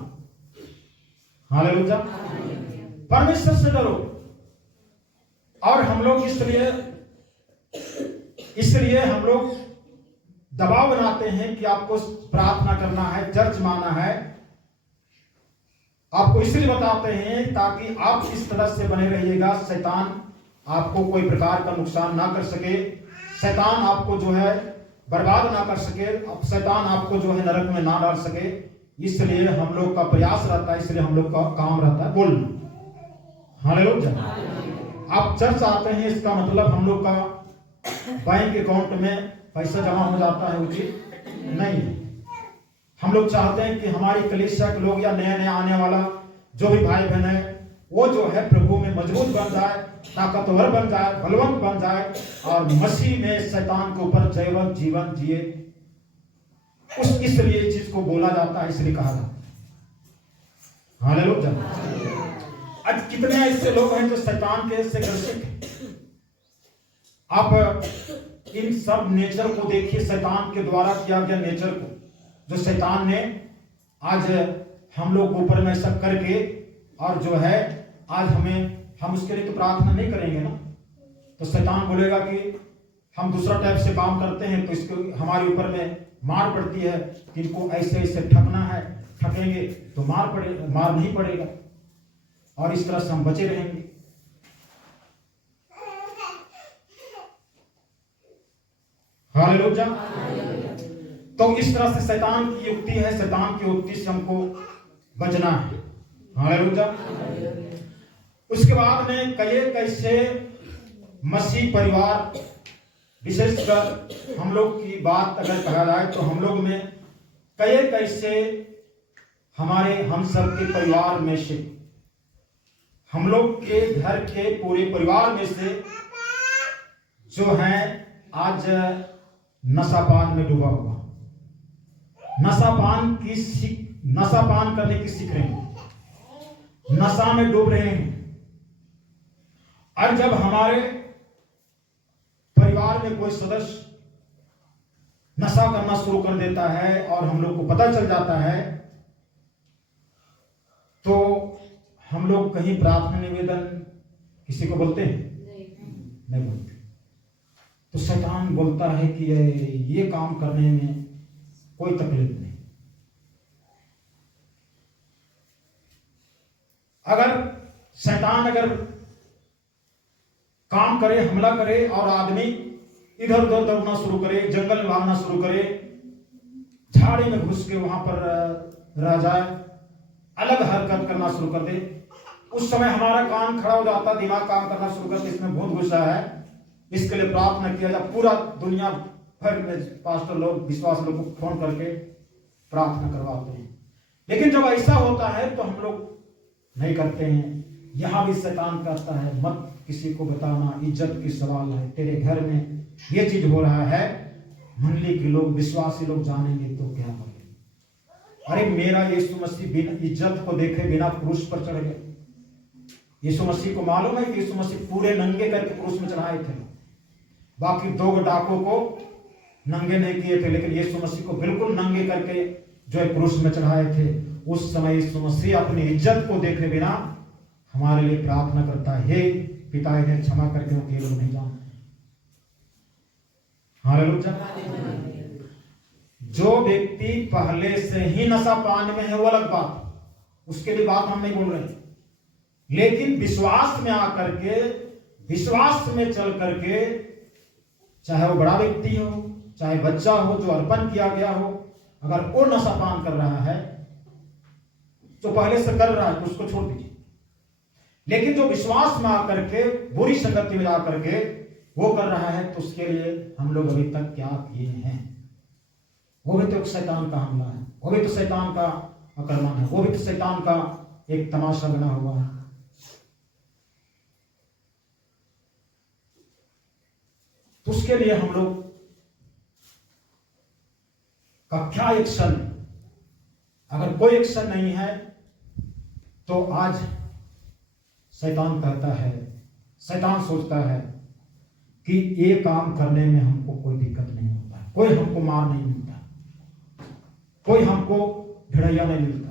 हालेलुया। परमेश्वर से डरो। और हम लोग इसलिए हम लोग दबाव बनाते हैं कि आपको प्रार्थना करना है, चर्च में आना है। आपको इसलिए बताते हैं ताकि आप इस तरह से बने रहिएगा, शैतान आपको कोई प्रकार का नुकसान ना कर सके, शैतान आपको जो है बर्बाद ना कर सके, शैतान आपको जो है नरक में ना डाल सके। इसलिए हम लोग का प्रयास रहता है, इसलिए हम लोग का काम रहता है बोलना। हालेलुया। आप चर्च आते हैं, इसका मतलब हम लोग का बैंक अकाउंट में पैसा जमा हो जाता है, उचित नहीं। हम लोग चाहते हैं कि हमारी कलीसिया के लोग या नया नया आने वाला जो भी भाई बहन है वो जो है प्रभु में मजबूत बन जाए, ताकतवर बन जाए, बलवंत बन जाए और मसीह में शैतान के ऊपर जयवंत जीवन जिए। इसलिए इस चीज को बोला जाता है, इसलिए कहा जाता है। हालेलुया। आज कितने ऐसे लोग हैं जो शैतान के से ग्रसित हैं। आप इन सब नेचर को देखिए, शैतान के द्वारा किया गया नेचर को, जो शैतान ने आज हम लोग ऊपर में ऐसा करके, और जो है आज हम उसके लिए तो प्रार्थना नहीं करेंगे ना, तो शैतान बोलेगा कि हम दूसरा टाइप से काम करते हैं तो इसको हमारे ऊपर में मार पड़ती है कि इनको ऐसे ऐसे ठगना है, ठगेंगे तो मार नहीं पड़ेगा और इस तरह से हम बचे रहेंगे। हालेलुया। तो इस तरह से शैतान की युक्ति है, शैतान की युक्ति से हमको बचना है। हालेलुया। उसके बाद में कैसे मसीह परिवार, विशेषकर हम लोग की बात अगर कहा जाए तो हम लोग में कैसे हम सब के परिवार में से, हम लोग के घर के पूरे परिवार में से जो है आज नशापान में डूबा हुआ, नशापान करने की सीख रहे हैं, नशा में डूब रहे हैं। और जब हमारे परिवार में कोई सदस्य नशा करना शुरू कर देता है और हम लोग को पता चल जाता है, तो हम लोग कहीं प्रार्थना निवेदन किसी को बोलते हैं? नहीं बोलते। तो शैतान बोलता है कि ये काम करने में कोई तकलीफ नहीं। अगर काम करे, हमला करे और आदमी इधर उधर दौड़ना शुरू करे, जंगल में भागना शुरू करे, झाड़ी में घुस के वहां पर रह जाए, अलग हरकत करना शुरू कर दे, उस समय हमारा कान खड़ा हो जाता, दिमाग काम करना शुरू करते, इसमें भूत घुसा है, इसके लिए प्रार्थना किया जाए। पूरा दुनिया भर में पास्टर लोग, विश्वास लोग को फोन करके प्रार्थना करवाते हैं। लेकिन जब ऐसा होता है तो हम लोग नहीं करते हैं। यहां भी शैतान कहता है मत किसी को बताना, इज्जत की सवाल है, तेरे घर में ये चीज हो रहा है, मंडली के लोग, विश्वासी लोग जानेंगे तो क्या करेंगे? अरे मेरा यीशु मसीह बिना इज्जत को देखे बिना क्रूस पर चढ़ गए। यीशु मसीह को मालूम है कि यीशु मसीह पूरे नंगे करके क्रूस में चढ़ाए थे, बाकी 2 डाकों को नंगे नहीं किए थे, लेकिन यीशु मसीह को बिल्कुल नंगे करके जो है क्रूस में चढ़ाए थे। उस समय यीशु मसीह अपनी इज्जत को देखे बिना हमारे लिए प्रार्थना करता है, हे पिता इन्हें क्षमा करके वो लोग नहीं जानते। हालेलुया। जो व्यक्ति पहले से ही नशा पान में है वो अलग बात, उसके लिए बात हम नहीं बोल रहे, लेकिन विश्वास में आकर के, विश्वास में चल करके, चाहे वो बड़ा व्यक्ति हो चाहे बच्चा हो जो अर्पण किया गया हो, अगर वो नशापान कर रहा है, जो पहले से कर रहा है, तो उसको छोड़ दीजिए। लेकिन जो विश्वास में आकर के बुरी संगति में जाकर के वो कर रहा है, तो उसके लिए हम लोग अभी तक क्या किए हैं? वो भी तो शैतान का हमला है, वो भी तो शैतान का आक्रमण है, वो भी तो शैतान का एक तमाशा बना हुआ है। तो उसके लिए हम लोग का क्या एक्शन, अगर कोई एक्शन नहीं है तो आज शैतान कहता है, शैतान सोचता है कि ये काम करने में हमको कोई दिक्कत नहीं होता है, कोई हमको मार नहीं मिलता, कोई हमको भिड़ैया नहीं मिलता।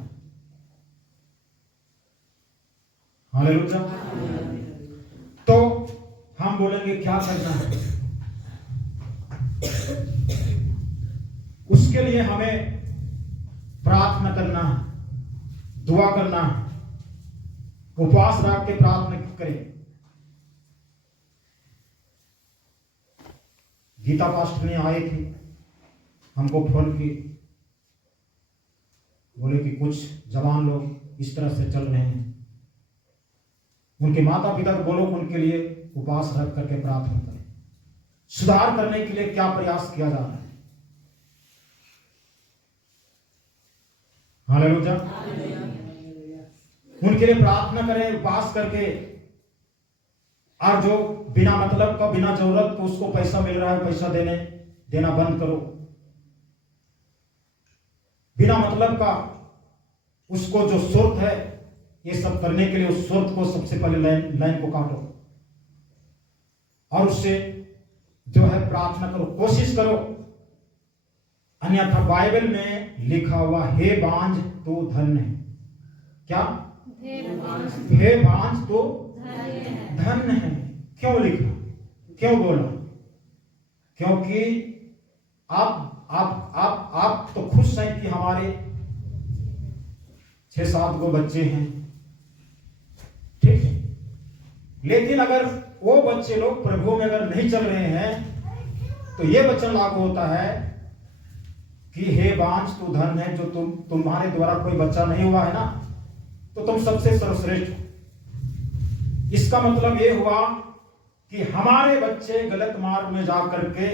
हालेलुया। तो हम बोलेंगे क्या करना है? उसके लिए हमें प्रार्थना करना है, दुआ करना है, उपवास रख के प्रार्थना करें। गीता पास्टर ने आए थे, हमको फोन की, बोले कि कुछ जवान लोग इस तरह से चल रहे हैं, उनके माता पिता को बोलो उनके लिए उपवास रख करके प्रार्थना करें। सुधार करने के लिए क्या प्रयास किया जा रहा है? हालेलुया। उनके लिए प्रार्थना करें उपवास करके। और जो बिना मतलब का, बिना जरूरत को उसको पैसा मिल रहा है, पैसा देना बंद करो। बिना मतलब का उसको जो सुर्त है ये सब करने के लिए, उस सुर्त को सबसे पहले लाइन को काटो और उससे जो है प्रार्थना करो, कोशिश करो। अन्यथा बाइबल में लिखा हुआ हे बांझ तो धन्य है। क्या? हे बांझ तो धन्य है। क्यों लिखा, क्यों बोला? क्योंकि आप तो खुश हैं कि हमारे 6-7 गो बच्चे हैं, ठीक है, लेकिन अगर वो बच्चे लोग प्रभु में अगर नहीं चल रहे हैं तो ये वचन लागू होता है कि हे बांझ तू धन है, जो तुम्हारे द्वारा कोई बच्चा नहीं हुआ है ना, तो तुम सबसे सर्वश्रेष्ठ हो। इसका मतलब ये हुआ कि हमारे बच्चे गलत मार्ग में जाकर के,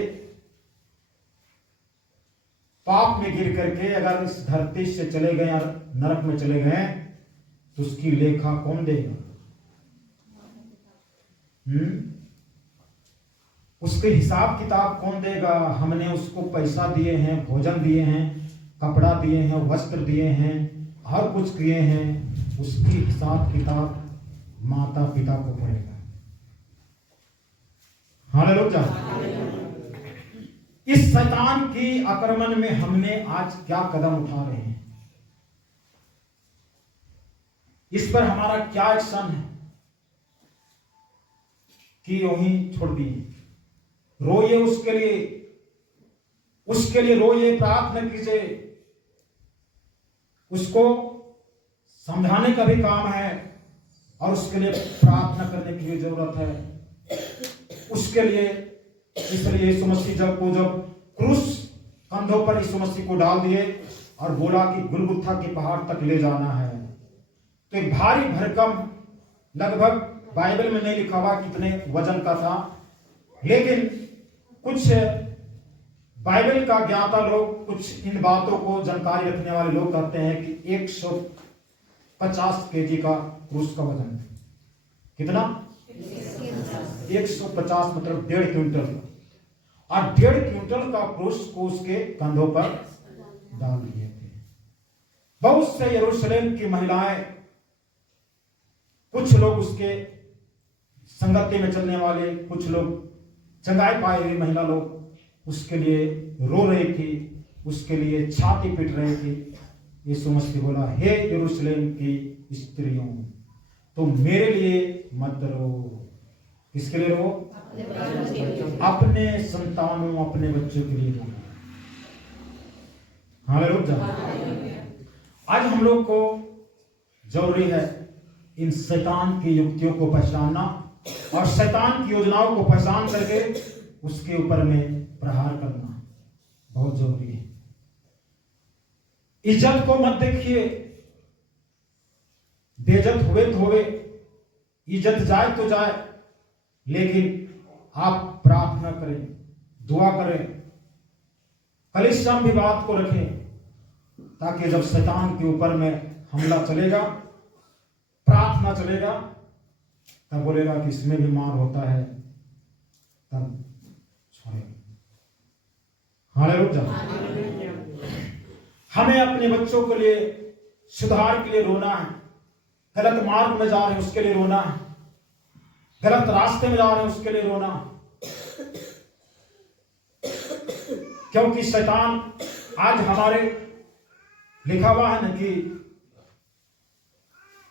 पाप में गिर करके अगर इस धरती से चले गए और नरक में चले गए तो उसकी लेखा कौन देगा? उसके हिसाब किताब कौन देगा? हमने उसको पैसा दिए हैं, भोजन दिए हैं, कपड़ा दिए हैं, वस्त्र दिए हैं, हर कुछ किए हैं, उसकी हिसाब किताब माता पिता को पड़ेगा। हालेलुया। इस शैतान की आक्रमण में हमने आज क्या कदम उठा रहे हैं? इस पर हमारा क्या एक्शन है कि वहीं छोड़ दिए? रोइए उसके लिए रोइए, प्रार्थना कीजिए, उसको समझाने का भी काम है और उसके लिए प्रार्थना करने की भी जरूरत है। उसके लिए इसलिए यीशु मसीह जब क्रूस कंधों पर यीशु मसीह को डाल दिए और बोला कि गुलगुथा के पहाड़ तक ले जाना है, तो एक भारी भरकम, लगभग बाइबल में नहीं लिखा हुआ कितने वजन का था, लेकिन कुछ बाइबल का ज्ञाता लोग, कुछ इन बातों को जानकारी रखने वाले लोग कहते हैं कि 150 केजी का क्रूस का वजन। कितना? 150 मतलब 1.5 क्विंटल। और 1.5 क्विंटल का क्रूस को उसके कंधों पर डाल दिए थे। बहुत से यरूशलेम की महिलाएं, कुछ लोग उसके संगति में चलने वाले, कुछ लोग चंगाई पाए हुए महिला लोग उसके लिए रो रही थी, उसके लिए छाती पीट रही थी। यीशु मसीह बोला, हे यरूशलेम की स्त्रियों, तुम मेरे लिए मत रो। किसके लिए रो? अपने संतानों, अपने बच्चों के लिए रो। हालेलुया। आज हम लोग को जरूरी है इन शैतान की युक्तियों को पहचानना और शैतान की योजनाओं को पहचान करके उसके ऊपर में प्रहार करना। बहुत जरूरी है। इज्जत को मत देखिए, बेइज्जत हुए तो हुए, इज्जत जाए तो जाए, लेकिन आप प्रार्थना करें, दुआ करें, कलिसिया भी बात को रखें, ताकि जब शैतान के ऊपर में हमला चलेगा, प्रार्थना चलेगा, तब बोलेगा कि इसमें भी मार होता है, तब छोड़ेगा। हालेलुया। हमें अपने बच्चों के लिए सुधार के लिए रोना है। गलत मार्ग में जा रहे हैं उसके लिए रोना है, गलत रास्ते में जा रहे हैं उसके लिए रोना, क्योंकि शैतान आज हमारे लिखा हुआ है ना कि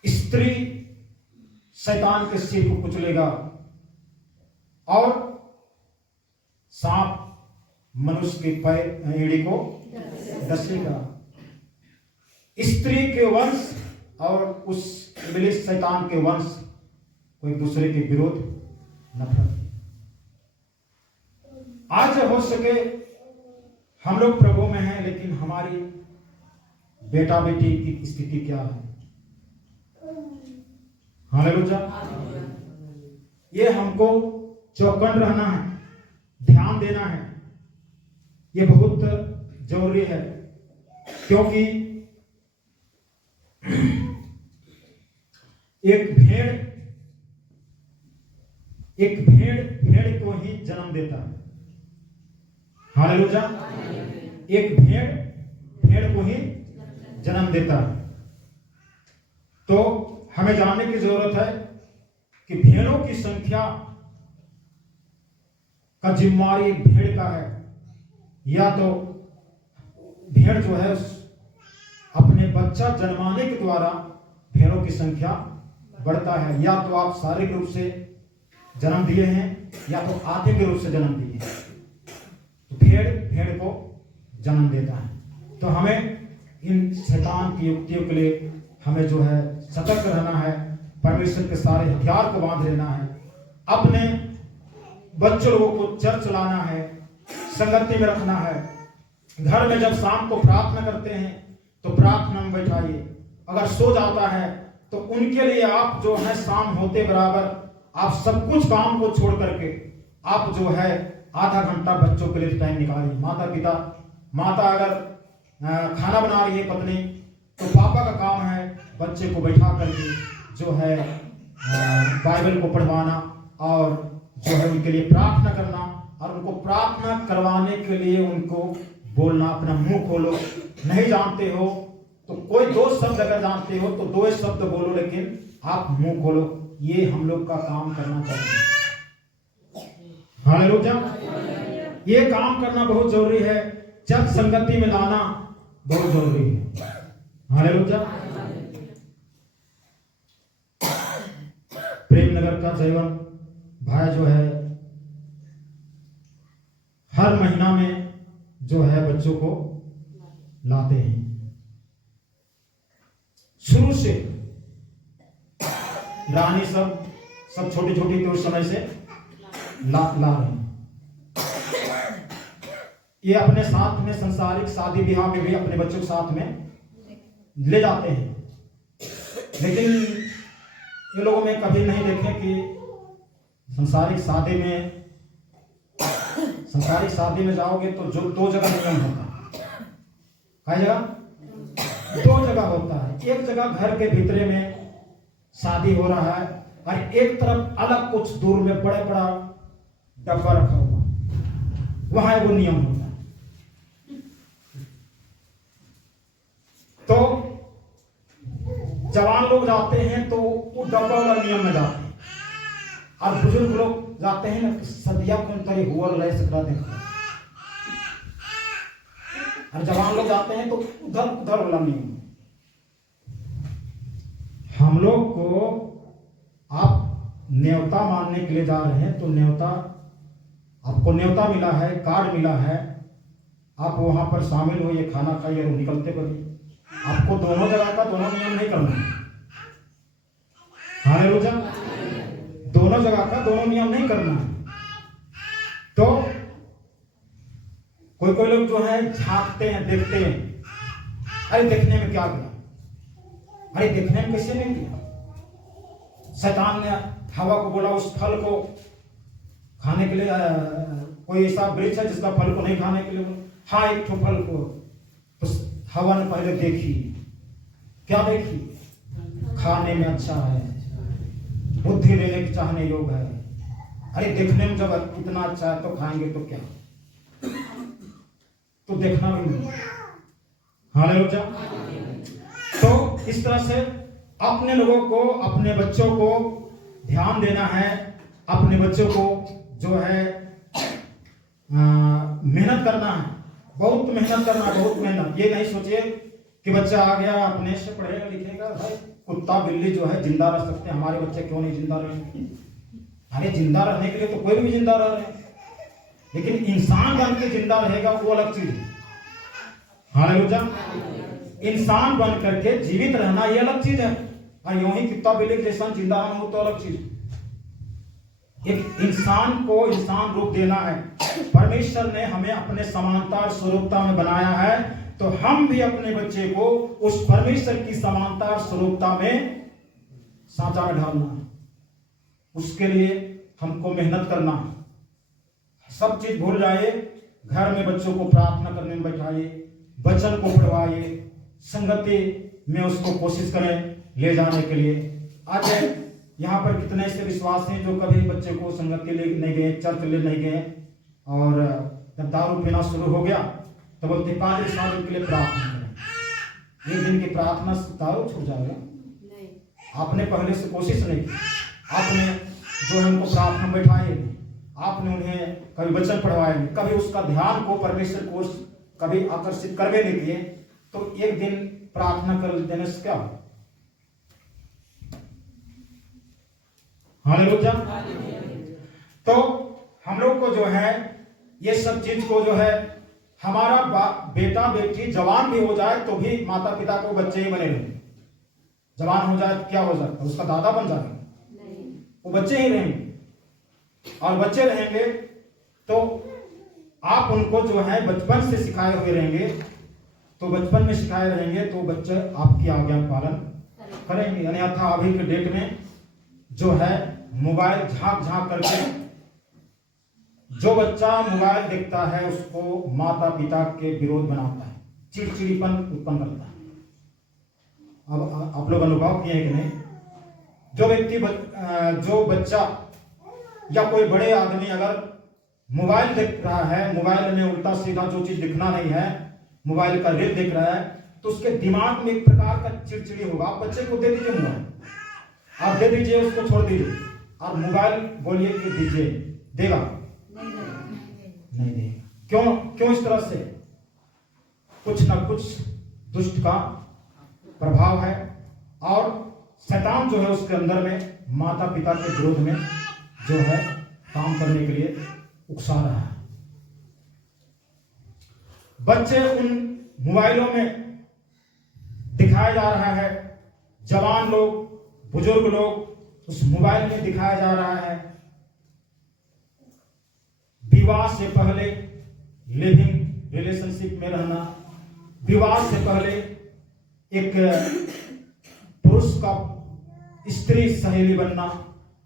स्त्री शैतान के सिर को कुचलेगा और सांप मनुष्य के पैर एड़ी को डसेगा। स्त्री के वंश और उस इब्लीस शैतान के वंश कोई दूसरे के विरोध नफरत। आज हो सके हम लोग प्रभु में हैं, लेकिन हमारी बेटा बेटी की स्थिति क्या है? हालेलुया। ये हमको चौकन रहना है, ध्यान देना है, ये बहुत जरूरी है, क्योंकि एक भेड़ को ही जन्म देता है। हालेलुया। एक भेड़ को ही जन्म देता है। तो हमें जानने की जरूरत है कि भेड़ों की संख्या का जिम्मेवारी भेड़ का है, या तो भेड़ जो है अपने बच्चा जन्माने के द्वारा भेड़ों की संख्या बढ़ता है, या तो आप शारीरिक रूप से जन्म दिए हैं या तो आत्मिक रूप से जन्म दिए हैं, तो भेड़ को जन्म देता है। तो हमें इन शैतान की युक्तियों के लिए हमें जो है सतर्क रहना है, परमेश्वर के सारे हथियार को बांध लेना है, अपने बच्चों लोगों को चर्च लाना है, संगति में रखना है। घर में जब शाम को प्रार्थना करते हैं तो प्रार्थना में बैठाइए। अगर सो जाता है तो उनके लिए आप जो है शाम होते बराबर आप सब कुछ काम को छोड़ करके आप जो है आधा घंटा बच्चों के लिए टाइम निकालिए। माता अगर खाना बना रही है पत्नी, तो पापा का काम है बच्चे को बैठा करके जो है बाइबल को पढ़वाना और जो है उनके लिए प्रार्थना करना, और उनको प्रार्थना करवाने के लिए उनको बोलना, अपना मुंह खोलो। नहीं जानते हो तो कोई दो शब्द अगर जानते हो तो दो शब्द बोलो, लेकिन आप मुंह खोलो। ये हम लोग का काम करना चाहिए। हालेलुया। ये काम करना बहुत जरूरी है, चर्च संगति में लाना बहुत जरूरी है। हालेलुया। प्रेमनगर का जयवन भाई जो है हर महीना में जो है बच्चों को लाते हैं, शुरू से रानी सब छोटी छोटी तो उस समय से ला रहे हैं। ये अपने साथ में संसारिक शादी ब्याह में भी अपने बच्चों के साथ में ले जाते हैं, लेकिन ये लोगों में कभी नहीं देखे कि संसारिक शादी में जाओगे तो जो दो जगह नियम होता है। कई जगह? दो जगह होता है। एक जगह घर के भीतरे में शादी हो रहा है और एक तरफ अलग कुछ दूर में बड़ा डब्बा रखा हुआ, वहां वो नियम होता है। तो जवान लोग जाते हैं तो वो डब्बा वाला नियम में जाते हैं, और बुजुर्ग लोग जाते हैं ना सदिया कौन तरी हुआ लय सकता देखा, और जवान लोग जाते हैं तो उधर वाला नियम। हम लोग को आप न्योता मानने के लिए जा रहे हैं तो आपको न्योता मिला है, कार्ड मिला है, आप वहां पर शामिल होइए, खाना खाइए और निकलते बढ़िए। आपको दोनों जगह का दोनों नियम नहीं करना है। हालेलुया। दोनों जगह का दोनों नियम नहीं करना है। तो कोई कोई लोग जो है झांकते हैं, देखते हैं, अरे देखने में क्या गया, अरे देखने में कैसे नहीं गया। शैतान ने हवा को बोला उस फल को खाने के लिए, कोई ऐसा वृक्ष है जिसका फल को नहीं खाने के लिए बोला, हाँ एक ठो फल को। तो हवा ने पहले देखी, क्या देखी, खाने में अच्छा है, बुद्धि लेने के चाहने योग है, अरे देखने में जब इतना अच्छा है तो खाएंगे तो क्या, तो देखना भी नहीं। हालेलुया। तो इस तरह से अपने लोगों को, अपने बच्चों को ध्यान देना है, अपने बच्चों को जो है मेहनत करना है, बहुत मेहनत करना है, बहुत मेहनत। ये नहीं सोचिए कि बच्चा आ गया अपने से पढ़ेगा लिखेगा, भाई कुत्ता बिल्ली जो है जिंदा रह सकते हैं, हमारे बच्चे क्यों नहीं जिंदा रहेंगे? अरे जिंदा रहने के लिए तो कोई भी जिंदा रह रहे हैं, लेकिन इंसान बन के जिंदा रहेगा वो अलग चीज है। हालेलुया। इंसान बन करके जीवित रहना ये अलग चीज है, और यूं ही कुत्ता बिल्ली जैसा जिंदा रहना वो तो अलग चीज है। एक इंसान को इंसान रूप देना है। परमेश्वर ने हमें अपने समानता और स्वरूपता में बनाया है, तो हम भी अपने बच्चे को उस परमेश्वर की समानता और स्वरूपता में सांचा में ढालना है। उसके लिए हमको मेहनत करना है। सब चीज भूल जाइए, घर में बच्चों को प्रार्थना करने में बैठाइए, वचन को पढ़वाइए, संगति में उसको कोशिश करें ले जाने के लिए। आज यहाँ पर कितने से विश्वास हैं जो कभी बच्चे को संगति ले नहीं गए, चर्च ले नहीं गए, और जब दारू पीना शुरू हो गया तो बोलते 5 साल के लिए प्रार्थना करें। एक दिन की प्रार्थना से दारू छूट जाएगा? आपने पहले से कोशिश नहीं की, आपने जो है उनको प्रार्थना बैठाए नहीं, आपने उन्हें कभी वचन पढ़वाए नहीं, कभी उसका ध्यान को परमेश्वर को कभी आकर्षित करवे नहीं किए, तो एक दिन प्रार्थना कर देने से क्या हो? हालेलुया। तो हम लोग को जो है ये सब चीज को जो है, हमारा बेटा बेटी जवान भी हो जाए तो भी माता पिता को बच्चे ही बने रहेंगे। जवान हो जाए तो क्या हो सकता है, उसका दादा बन जाएगा, वो बच्चे ही रहेंगे। और बच्चे रहेंगे तो आप उनको जो है बचपन से सिखाए हुए रहेंगे, तो बचपन में सिखाए रहेंगे तो बच्चे आपकी आज्ञा पालन करेंगे। अन्यथा अभी के डेट में जो है मोबाइल झांक झांक करके, जो बच्चा मोबाइल देखता है उसको माता पिता के विरोध बनाता है, चिड़चिड़ीपन उत्पन्न करता है। अब आप लोग अनुभव किए कि नहीं? जो व्यक्ति जो बच्चा या कोई बड़े आदमी अगर मोबाइल देख रहा है, मोबाइल में उल्टा सीधा जो चीज दिखना नहीं है, मोबाइल का रील देख रहा है, तो उसके दिमाग में एक प्रकार का चिड़चिड़ी होगा। आप बच्चे को दे दीजिए मोबाइल, आप दे दीजिए, उसको छोड़ दीजिए, और मोबाइल बोलिए कि दीजिए, देगा? नहीं देगा। क्यों इस तरह से? कुछ ना कुछ दुष्ट का प्रभाव है, और शैतान जो है उसके अंदर में माता पिता के विरोध में जो है काम करने के लिए उकसा रहा है। बच्चे उन मोबाइलों में दिखाया जा रहा है, जवान लोग, बुजुर्ग लोग उस मोबाइल में दिखाया जा रहा है विवाह से पहले लिविंग रिलेशनशिप में रहना, विवाह से पहले एक पुरुष का स्त्री सहेली बनना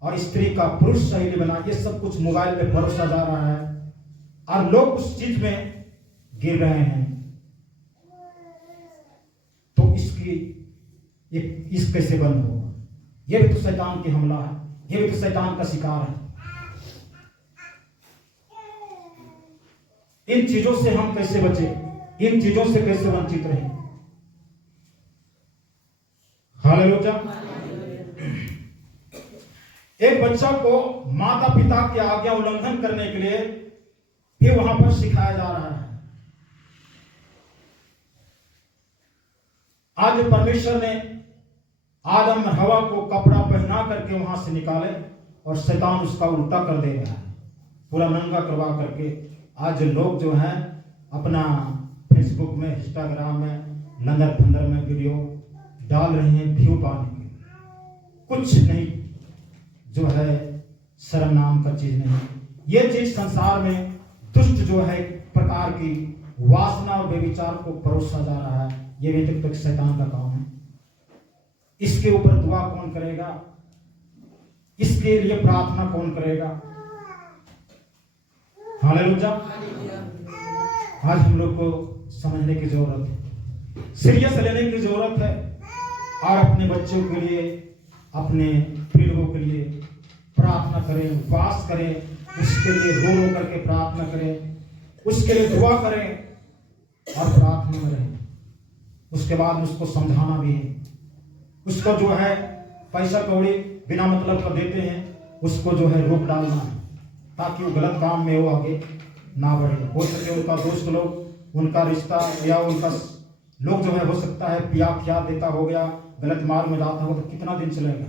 और स्त्री का पुरुष सहेली बनना, ये सब कुछ मोबाइल में परोसा जा रहा है, और लोग उस चीज में गिर रहे हैं। तो इस कैसे बंद होगा? ये भी तो शैतान की हमला है, ये भी तो शैतान का शिकार है। इन चीजों से हम कैसे बचे? इन चीजों से कैसे वंचित रहे? हालेलुया। एक बच्चा को माता पिता की आज्ञा उल्लंघन करने के लिए भी वहां पर सिखाया जा रहा है। आज परमेश्वर ने आदम और हवा को कपड़ा पहना करके वहां से निकाले, और शैतान उसका उल्टा कर दे रहा है, पूरा नंगा करवा करके। आज लोग जो हैं अपना फेसबुक में, इंस्टाग्राम में, लंदर फंदर में वीडियो डाल रहे हैं व्यू पाने के, कुछ नहीं जो है शर्म नाम का चीज नहीं। ये चीज संसार में दुष्ट जो है प्रकार की वासना और बेविचार को परोसा जा रहा है, ये भी तक शैतान का काम है। इसके ऊपर दुआ कौन करेगा? इसके लिए प्रार्थना कौन करेगा? हालेलुया। आज हम लोग को समझने की जरूरत है, सीरियस लेने की जरूरत है, और अपने बच्चों के लिए, अपने प्रिय लोगों के लिए प्रार्थना करें, उपवास करें, उसके लिए रो रो करके प्रार्थना करें, उसके लिए दुआ करें और प्रार्थना में रहें। उसके बाद उसको समझाना भी है। उसको जो है पैसा कौड़ी बिना मतलब का देते हैं, उसको जो है रोक डालना है, ताकि वो गलत काम में वो आगे ना बढ़े। हो सके उनका दोस्त लोग, उनका रिश्ता या उनका लोग जो है, हो सकता है पिया खिया देता हो गया, गलत मार्ग में जाता हो, तो कितना दिन चलेगा?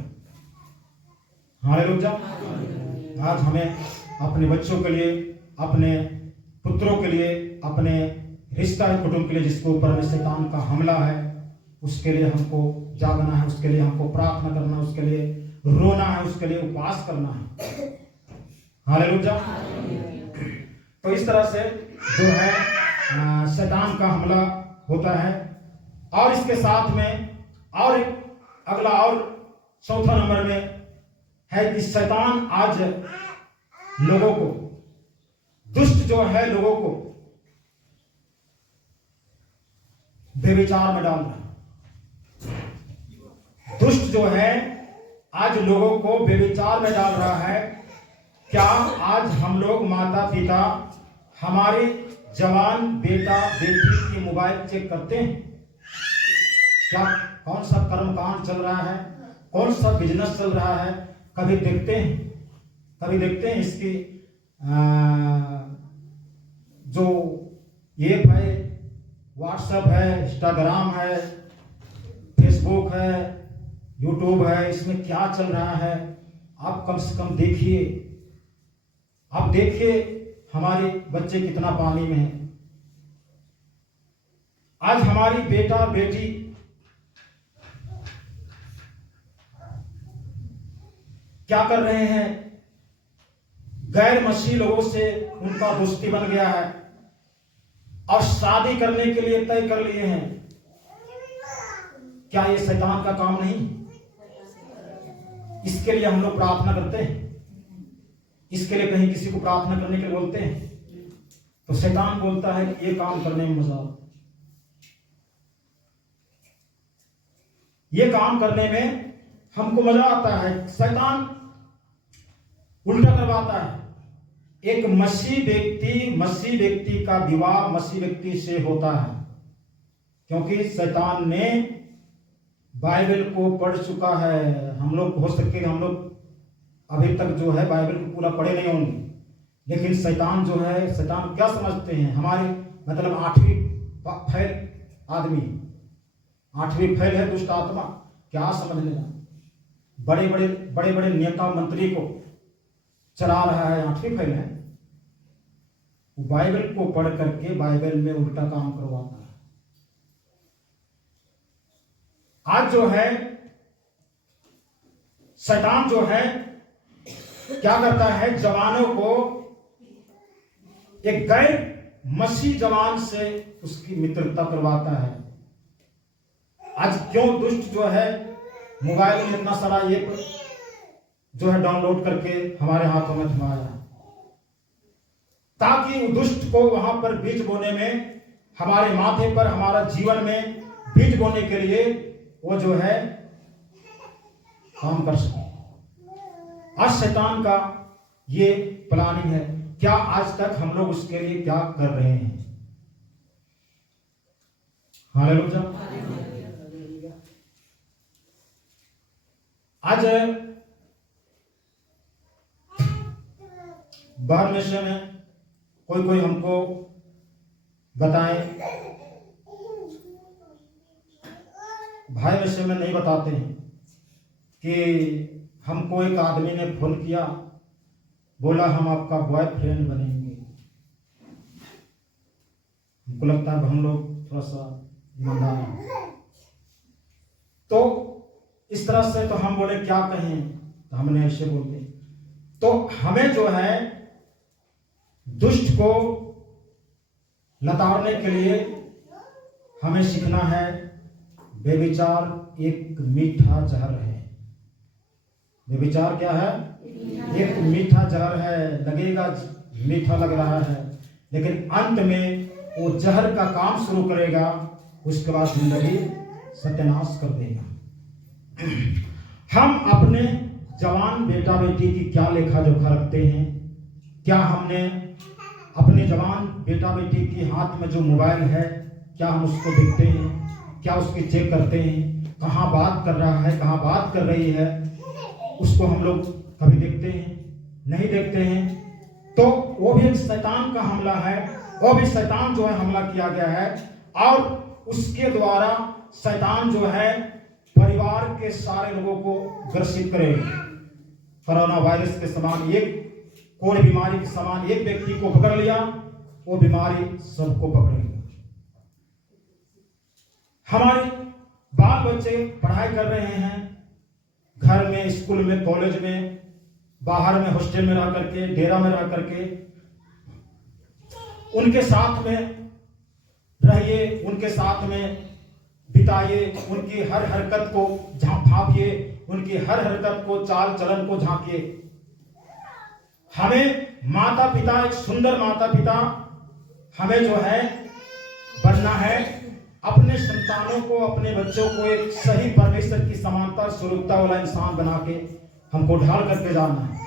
हालेलुया। आज हमें अपने बच्चों के लिए, अपने पुत्रों के लिए, अपने रिश्ता कुटुंब के लिए जिसके ऊपर में शैतान का हमला है, उसके लिए हमको जागना है, उसके लिए हमको प्रार्थना करना है, उसके लिए रोना है, उसके लिए उपवास करना है। हालेलुया। तो इस तरह से जो है शैतान का हमला होता है। और इसके साथ में और अगला और चौथा नंबर में है कि शैतान आज लोगों को, दुष्ट जो है लोगों को बेविचार में डाल रहा है। दुष्ट जो है आज लोगों को बेविचार में डाल रहा है। क्या आज हम लोग माता पिता हमारे जवान बेटा बेटी की मोबाइल चेक करते हैं? क्या कौन सा कर्मकांड चल रहा है, कौन सा बिजनेस चल रहा है, कभी देखते हैं? कभी देखते हैं इसकी जो ये है, व्हाट्सएप है, इंस्टाग्राम है, फेसबुक है, यूट्यूब है, इसमें क्या चल रहा है? आप कम से कम देखिए। आप देखिए हमारे बच्चे कितना पानी में है। आज हमारी बेटा बेटी क्या कर रहे हैं? गैर मसीही लोगों से उनका दोस्ती बन गया है और शादी करने के लिए तय कर लिए हैं। क्या ये शैतान का काम नहीं? इसके लिए हम लोग प्रार्थना करते हैं, इसके लिए कहीं किसी को प्रार्थना करने के लिए बोलते हैं, तो शैतान बोलता है कि ये काम करने में मजा, ये काम करने में हमको मजा आता है। शैतान उल्टा करवाता है। एक मसीह व्यक्ति का विवाह मसीह व्यक्ति से होता है, क्योंकि शैतान ने बाइबल को पढ़ चुका है। हम लोग हो सके हम लोग अभी तक जो है बाइबल को पूरा पढ़े नहीं होंगे, लेकिन शैतान जो है, शैतान क्या समझते हैं? हमारे मतलब 8वीं फैल आदमी, 8वीं फैल है दुष्ट आत्मा। क्या समझ लेगा? बड़े बड़े नेता मंत्री को चला रहा है, 8वीं फैल है। बाइबल को पढ़ करके बाइबल में उल्टा काम करवाता है। आज जो है शैतान जो है क्या करता है? जवानों को एक गैर मसीह जवान से उसकी मित्रता करवाता है। आज क्यों दुष्ट जो है मोबाइल में इतना सारा ये जो है डाउनलोड करके हमारे हाथों में थमाया, ताकि दुष्ट को वहां पर बीज बोने में, हमारे माथे पर, हमारा जीवन में बीज बोने के लिए वो जो है काम कर सके। आज शैतान का ये प्लानिंग है। क्या आज तक हम लोग उसके लिए क्या कर रहे हैं? हालेलुया। आज बाहर मिशन में कोई हमको बताएं, भाई मिशन में नहीं बताते हैं कि हमको एक आदमी ने फोन किया, बोला हम आपका बॉयफ्रेंड बनेंगे। हमको लगता है हम लोग थोड़ा सा ईमानदार हैं, तो इस तरह से तो हम बोले क्या कहें, तो हमने ऐसे बोलते। तो हमें जो है दुष्ट को लताड़ने के लिए हमें सीखना है व्यभिचार एक मीठा जहर है। व्यभिचार क्या है? एक मीठा जहर है। लगेगा मीठा लग रहा है, लेकिन अंत में वो जहर का काम शुरू करेगा, उसके बाद जिंदगी सत्यानाश कर देगा। हम अपने जवान बेटा बेटी की क्या लेखा जोखा रखते हैं? क्या हमने अपने जवान बेटा बेटी के हाथ में जो मोबाइल है, क्या हम उसको देखते हैं? क्या उसकी चेक करते हैं? कहाँ बात कर रहा है, कहाँ बात कर रही है, उसको हम लोग कभी देखते हैं? नहीं देखते हैं। तो वो भी एक शैतान का हमला है। वो भी शैतान जो है हमला किया गया है, और उसके द्वारा शैतान जो है परिवार के सारे लोगों को ग्रसित करेगा। कोरोना वायरस के समान, एक कोई बीमारी के समान एक व्यक्ति को पकड़ लिया, वो बीमारी सबको पकड़ेगा। हमारे बाल बच्चे पढ़ाई कर रहे हैं, घर में, स्कूल में, कॉलेज में, बाहर में, हॉस्टल में रह करके, डेरा में रह करके, उनके साथ में रहिए, उनके साथ में बिताइए, उनकी हर हरकत को भांपिए, उनकी हर हरकत को, चाल चलन को झांकिए। हमें माता पिता, एक सुंदर माता पिता हमें जो है बनना है। अपने संतानों को, अपने बच्चों को एक सही परमेश्वर की समानता, स्वरूपता वाला इंसान बना के हमको ढाल करके जाना है।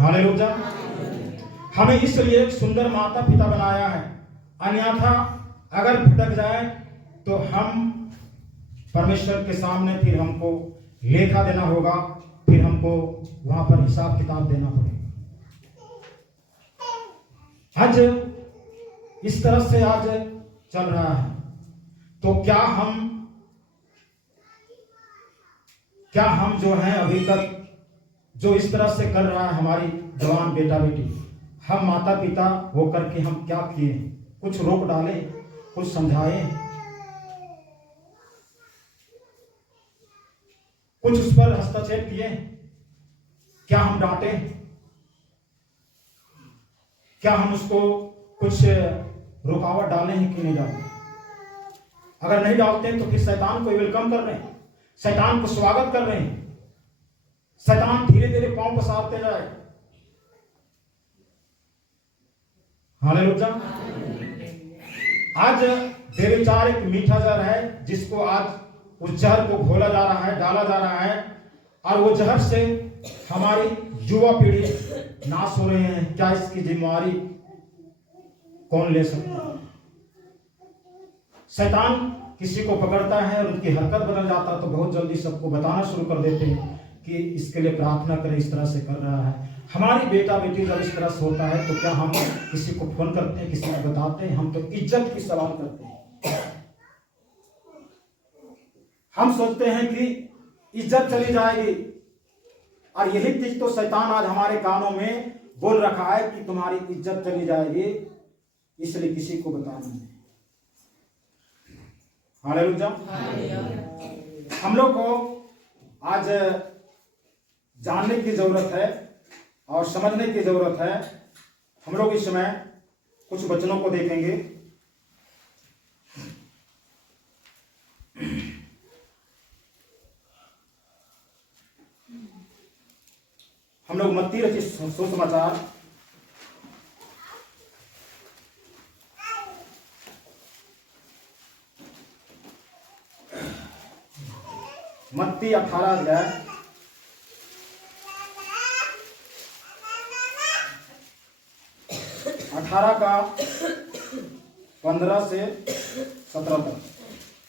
हालेलुया। हमें इसलिए एक सुंदर माता पिता बनाया है, अन्यथा अगर भटक जाए तो हम परमेश्वर के सामने फिर हमको लेखा देना होगा, फिर हमको वहां पर हिसाब किताब देना पड़ेगा। आज इस तरह से आज चल रहा है, तो क्या हम जो है अभी तक जो इस तरह से कर रहा है हमारी जवान बेटा बेटी, हम माता पिता होकर के हम क्या किए? कुछ रोक डाले, कुछ समझाए, कुछ उस पर हस्तक्षेप किए? क्या हम डांटे? क्या हम उसको कुछ रुकावट डाले हैं कि नहीं डाले? अगर नहीं डालते तो फिर शैतान को वेलकम कर रहे हैं, शैतान को स्वागत कर रहे हैं। शैतान धीरे धीरे पांव पसारते जाए। हालेलुया। आज व्यभिचार एक मीठा जहर है, जिसको आज उस जहर को घोला जा रहा है, डाला जा रहा है, और वो जहर से हमारी युवा पीढ़ी नाश हो रहे हैं। क्या इसकी जिम्मेवारी कौन ले सकता है? शैतान किसी को पकड़ता है और उनकी हरकत बदल जाता है तो बहुत जल्दी सबको बताना शुरू कर देते हैं कि इसके लिए प्रार्थना करें, इस तरह से कर रहा है। हमारी बेटा बेटी जब इस तरह से होता है तो क्या हम किसी को फोन करते हैं, किसी को बताते हैं? हम तो इज्जत की सवाल करते हैं। हम सोचते हैं कि इज्जत चली जाएगी, और यही चीज तो शैतान आज हमारे कानों में बोल रखा है कि तुम्हारी इज्जत चली जाएगी, इसलिए किसी को बताना नहीं। हालेलुया। हम लोग को आज जानने की जरूरत है और समझने की जरूरत है। हम लोग इस समय कुछ वचनों को देखेंगे। हम लोग मत्ती रचित सुसमाचार 18 अध्याय 18 का 15 से 17 तक।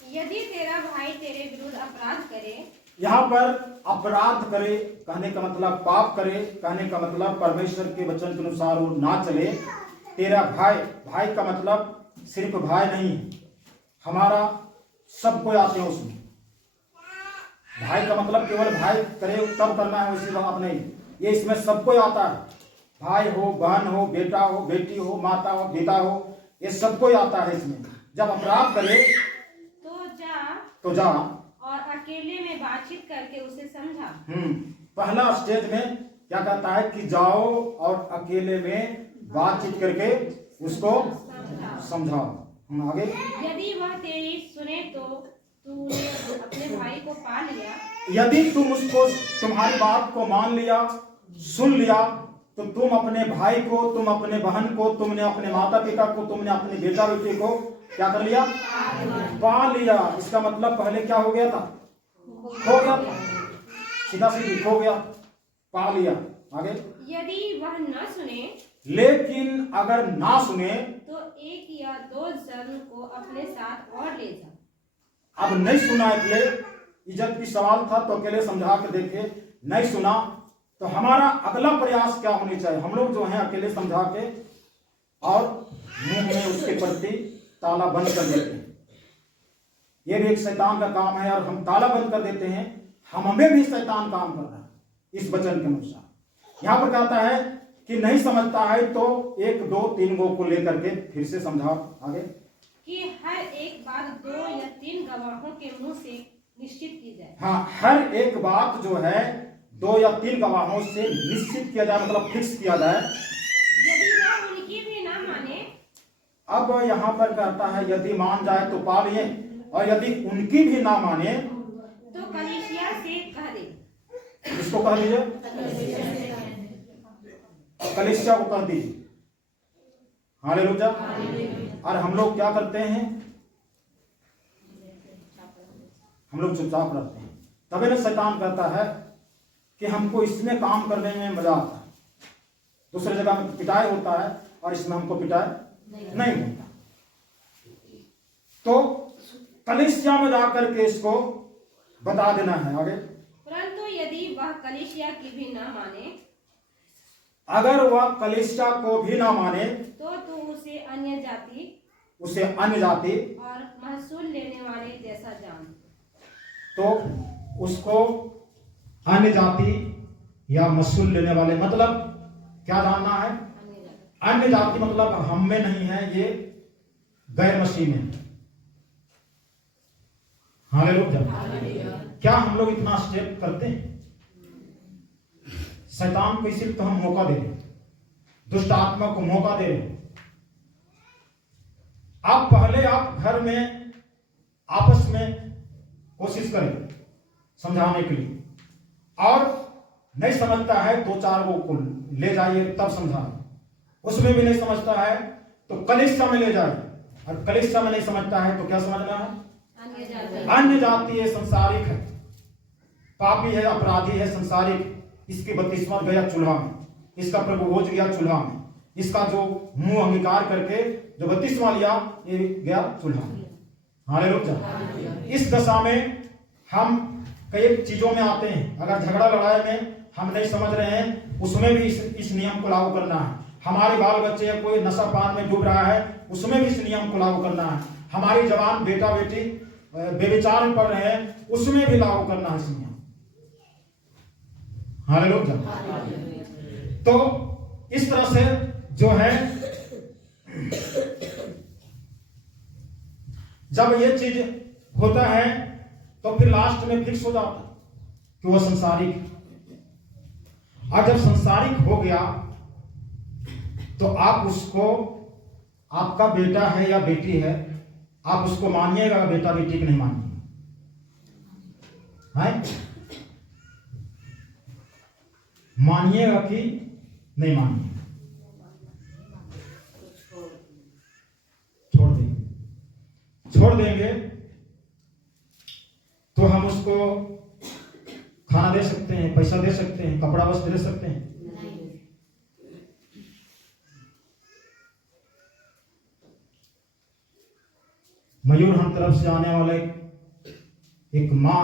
यदि तेरा भाई तेरे विरुद्ध अपराध करे, यहाँ पर अपराध करे कहने का मतलब पाप करे, कहने का मतलब परमेश्वर के वचन के अनुसार वो ना चले। तेरा भाई का मतलब सिर्फ भाई नहीं, हमारा सब कोई आते हैं उसमें। भाई का मतलब केवल भाई करे तब करना है उसी बात नहीं, ये इसमें सब कोई आता है। भाई हो, बहन हो, बेटा हो, बेटी हो, माता हो, पिता हो, ये सब कोई आता है इसमें। जब अपराध करे तो जा और अकेले में बातचीत करके उसे समझा। पहला स्टेज में क्या कहता है कि जाओ और अकेले में बातचीत करके उसको समझाओ। हम आगे, यदि वह तेरी सुने तो तूने अपने भाई को पा लिया। यदि तुम उसको, तुम्हारी बात को मान लिया, सुन लिया, तो तुम अपने भाई को, तुम अपने बहन को, तुमने अपने माता पिता को, तुमने अपने बेटा बेटी को क्या कर लिया? पा लिया। इसका मतलब पहले क्या हो गया था? खो गया था। सीधा सीधी खो गया, पा लिया। आगे, यदि वह न सुने लेकिन अगर ना सुने तो एक या दो जन को अपने साथ और ले जा। अब नहीं सुना, अकेले इज्जत की सवाल था तो अकेले समझा के देखे, नहीं सुना तो हमारा अगला प्रयास क्या होनी चाहिए? हम लोग जो हैं अकेले समझा के और मुंह में उसके प्रति ताला बंद कर देते हैं। ये भी एक शैतान का काम है, और हम ताला बंद कर देते हैं, हमें भी शैतान काम कर रहा है इस वचन के अनुसार। यहां पर कहता है कि नहीं समझता है तो 1 2 3 गो को लेकर के फिर से समझाओ। आगे, कि हर एक बात 2 या 3 गवाहों के मुंह से निश्चित की जाए। हाँ, हर एक बात जो है 2 या 3 गवाहों से निश्चित किया जाए, मतलब फिक्स किया जाए। यदि वह उनकी भी ना माने, अब यहाँ पर कहता है यदि मान जाए तो पा लिए, और यदि उनकी भी ना माने तो कलीसिया से कह दे। इसको कह दीजिए, कलीसिया को कह दीजिए। हालेलुया। और हम लोग क्या करते हैं? हम लोग चुपचाप रहते हैं। तभी ना शैतान कहता है कि हमको इसमें काम करने में मजा आता है, दूसरी जगह में पिटाई होता है और इसमें हमको पिटाई नहीं होता। तो कलीसिया में जाकर के इसको बता देना है। आगे, परंतु यदि वह कलीसिया की भी ना माने, अगर वह कलीसिया को भी ना माने तो तू उसे अन्य जाति और महसूल लेने वाले जैसा जान। तो उसको अन्य जाति या महसूल लेने वाले, मतलब क्या जानना है? अन्य जाति मतलब हम में नहीं है, ये गैर मसीह में है। हालेलुया। क्या हम लोग इतना स्टेप करते हैं? शैतान को सिर्फ तो हम मौका दे रहे हैं, दुष्ट आत्मा को मौका दे रहे हैं। आप पहले आप घर में आपस में कोशिश करें समझाने के लिए, और नहीं समझता है 2-4 को ले जाइए तब समझाएं। उसमें भी नहीं समझता है तो कलीसिया में ले जाइए, और कलीसिया में नहीं समझता है तो क्या समझना है? अन्य जाति है, संसारिक है, पापी है, अपराधी है, संसारिक। इसकी बपतिस्मा गया चूल्हा में, इसका प्रभु हो गया चूल्हा में, इसका जो मुंह अंगीकार करके जो बपतिस्मा लिया ये गया चूल्हा में। हालेलुया। इस दशा में हम कई चीजों में आते हैं। अगर झगड़ा लड़ाई में हम नहीं समझ रहे हैं, उसमें भी इस नियम को लागू करना है। हमारे बाल बच्चे या कोई नशा पान में डूब रहा है, उसमें भी इस नियम को लागू करना है। हमारी जवान बेटा बेटी बेविचार में पड़ रहे हैं, उसमें भी लागू करना है इस नियम। हालेलुया। तो इस तरह से जो है, जब ये चीज होता है तो फिर लास्ट में फिक्स हो जाता है कि वो संसारिक है। और जब संसारिक हो गया तो आप उसको, आपका बेटा है या बेटी है, आप उसको मानिएगा, बेटा बेटी को नहीं मानिएगा, मानिएगा कि नहीं मानिएगा? छोड़ देंगे तो हम उसको खाना दे सकते हैं, पैसा दे सकते हैं, कपड़ा वस्त्र दे सकते हैं। मयूर हम तरफ से आने वाले एक माँ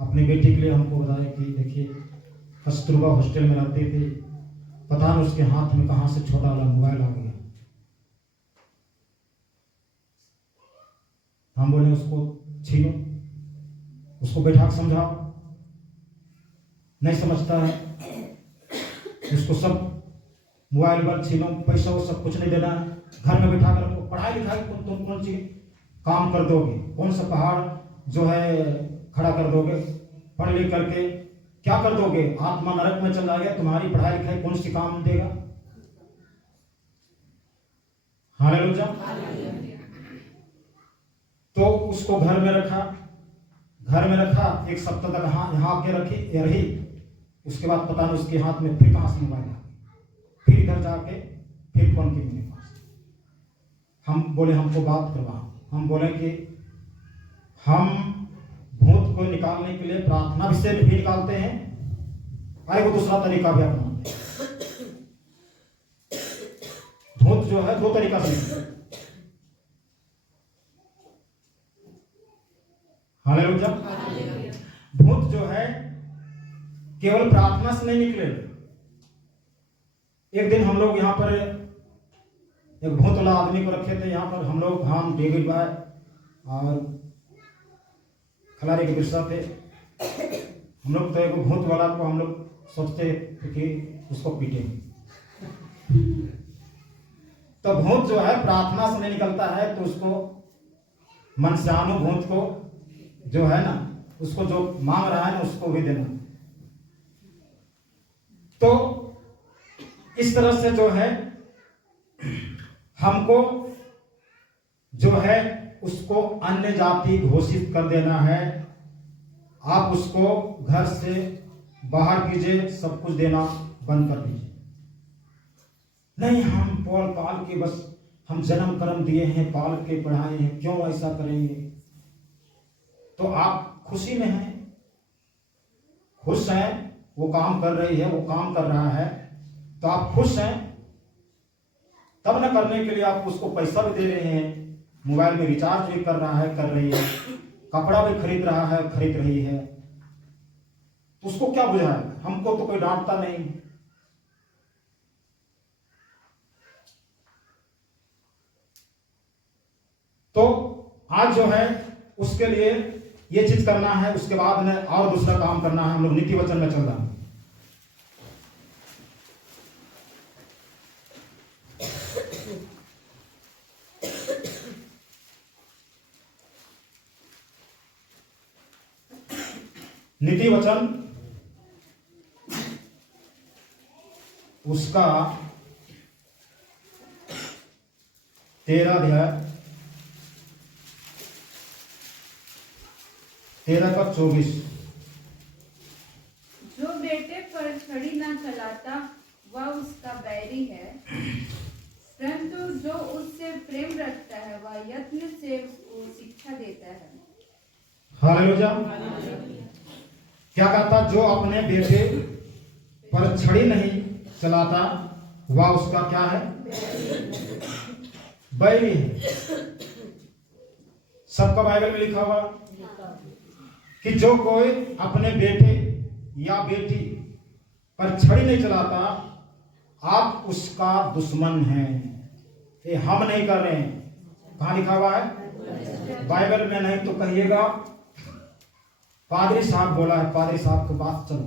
अपनी बेटी के लिए हमको बताया कि देखिए कस्तूरबा हॉस्टल में रहते थे, पता नहीं उसके हाथ में कहां से छोटा वाला मोबाइल आ गया। हम बोले उसको छीनो, उसको बैठा के समझाओ, नहीं समझता है, उसको सब मोबाइल पर छीनो, पैसा वो सब कुछ नहीं देना है, घर में बैठा कर रखो। पढ़ाई लिखाई तुम कौन सी काम कर दोगे? कौन सा पहाड़ जो है खड़ा कर दोगे? पढ़ लिख करके क्या कर दोगे? आत्मा नरक में चल जाएगा, तुम्हारी पढ़ाई लिखाई कौन सी काम देगा? हालेलुया। तो उसको घर में रखा, एक सप्ताह तक यहाँ आके रही। उसके बाद पता नहीं उसके हाथ में फिर कहां से मोबाइल आ गया, फिर इधर जाके फिर फोन की मेरे पास। हम बोले हमको बात करवा। हम बोले कि हम भूत को निकालने के लिए प्रार्थना भी से भी निकालते हैं, और वो दूसरा तरीका भी अपनाते हैं। भूत जो है 2 तरीका से निकलते हैं। हालेलुया। भूत जो है केवल प्रार्थना से नहीं निकले। एक दिन हम लोग यहाँ पर एक भूत वाला आदमी को रखे थे। यहाँ पर हम डेविड भाई और खलारी के बिरसा थे। हम लोग तो एक भूत वाला को हम लोग सोचते थे कि उसको पीटेंगे। तो भूत जो है प्रार्थना से नहीं निकलता है, तो उसको मनसानु भूत को जो है ना, उसको जो मांग रहा है ना उसको भी देना। तो इस तरह से जो है हमको जो है उसको अन्य जाति घोषित कर देना है। आप उसको घर से बाहर कीजिए, सब कुछ देना बंद कर दीजिए। नहीं, हम पौल पाल के बस हम जन्म कर्म दिए हैं, पाल के पढ़ाए हैं, क्यों ऐसा करेंगे? तो आप खुशी में हैं, खुश हैं, वो काम कर रही है, वो काम कर रहा है, तो आप खुश हैं। तब न करने के लिए आप उसको पैसा भी दे रहे हैं, मोबाइल में रिचार्ज भी कर रहा है, कर रही है, कपड़ा भी खरीद रहा है, खरीद रही है, तो उसको क्या बुझाए? हमको तो कोई डांटता नहीं। तो आज जो है उसके लिए ये चीज करना है, उसके बाद में और दूसरा काम करना है। हम लोग नीति वचन में चल रहा है। नीति वचन उसका 13 अध्याय 13 का 24। जो बेटे पर छड़ी न चलाता वह उसका बैरी है, परंतु जो उससे प्रेम रखता है वह यत्न से उसको शिक्षा देता है। हालेलुया। क्या कहता? जो अपने बेटे पर छड़ी नहीं चलाता वह उसका क्या है? बैरी है। सबका बाइबल में लिखा हुआ कि जो कोई अपने बेटे या बेटी पर छड़ी नहीं चलाता आप उसका दुश्मन हैं। ये हम नहीं कर रहे हैं। कहाँ लिखा हुआ है? बाइबल में नहीं तो कहिएगा पादरी साहब बोला है, पादरी साहब के पास चलो,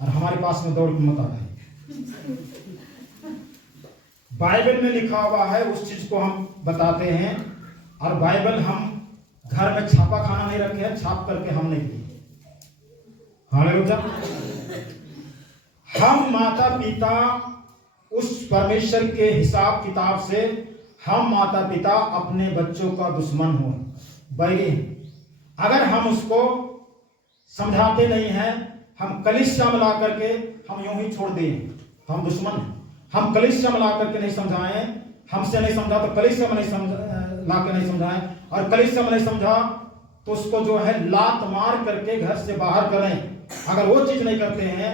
और हमारे पास में दौड़ के मत आ जाए। बाइबल में लिखा हुआ है, उस चीज को हम बताते हैं। और बाइबल हम घर में छापा खाना नहीं रखे हैं, छाप करके हम नहीं दिए। हालेलुया। हम माता पिता उस परमेश्वर के हिसाब किताब से हम माता पिता अपने बच्चों का दुश्मन हो, बैरी हैं। अगर हम उसको समझाते नहीं हैं, हम कलीसिया में ला करके हम यूं ही छोड़ दें, हम दुश्मन हैं। हम कलीसिया में ला करके नहीं समझाएं, हमसे नहीं समझा तो कलीसिया में नहीं ला के नहीं समझाएं, और कलीसिया में नहीं समझा तो उसको जो है लात मार करके घर से बाहर करें। अगर वो चीज नहीं करते हैं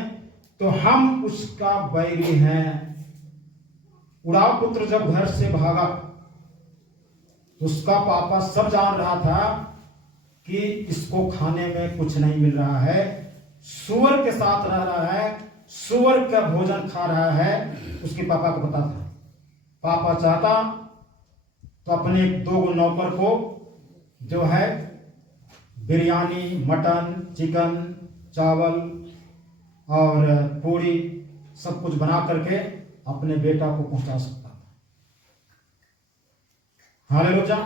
तो हम उसका बैरी हैं। उड़ाव पुत्र जब घर से भागा तो उसका पापा सब जान रहा था कि इसको खाने में कुछ नहीं मिल रहा है, सुअर के साथ रह रहा है, सुअर का भोजन खा रहा है। उसके पापा को पता था। पापा चाहता तो अपने 2 नौकर को जो है बिरयानी, मटन, चिकन, चावल और पूरी सब कुछ बना करके अपने बेटा को पहुंचा सकता था। हालेलुया।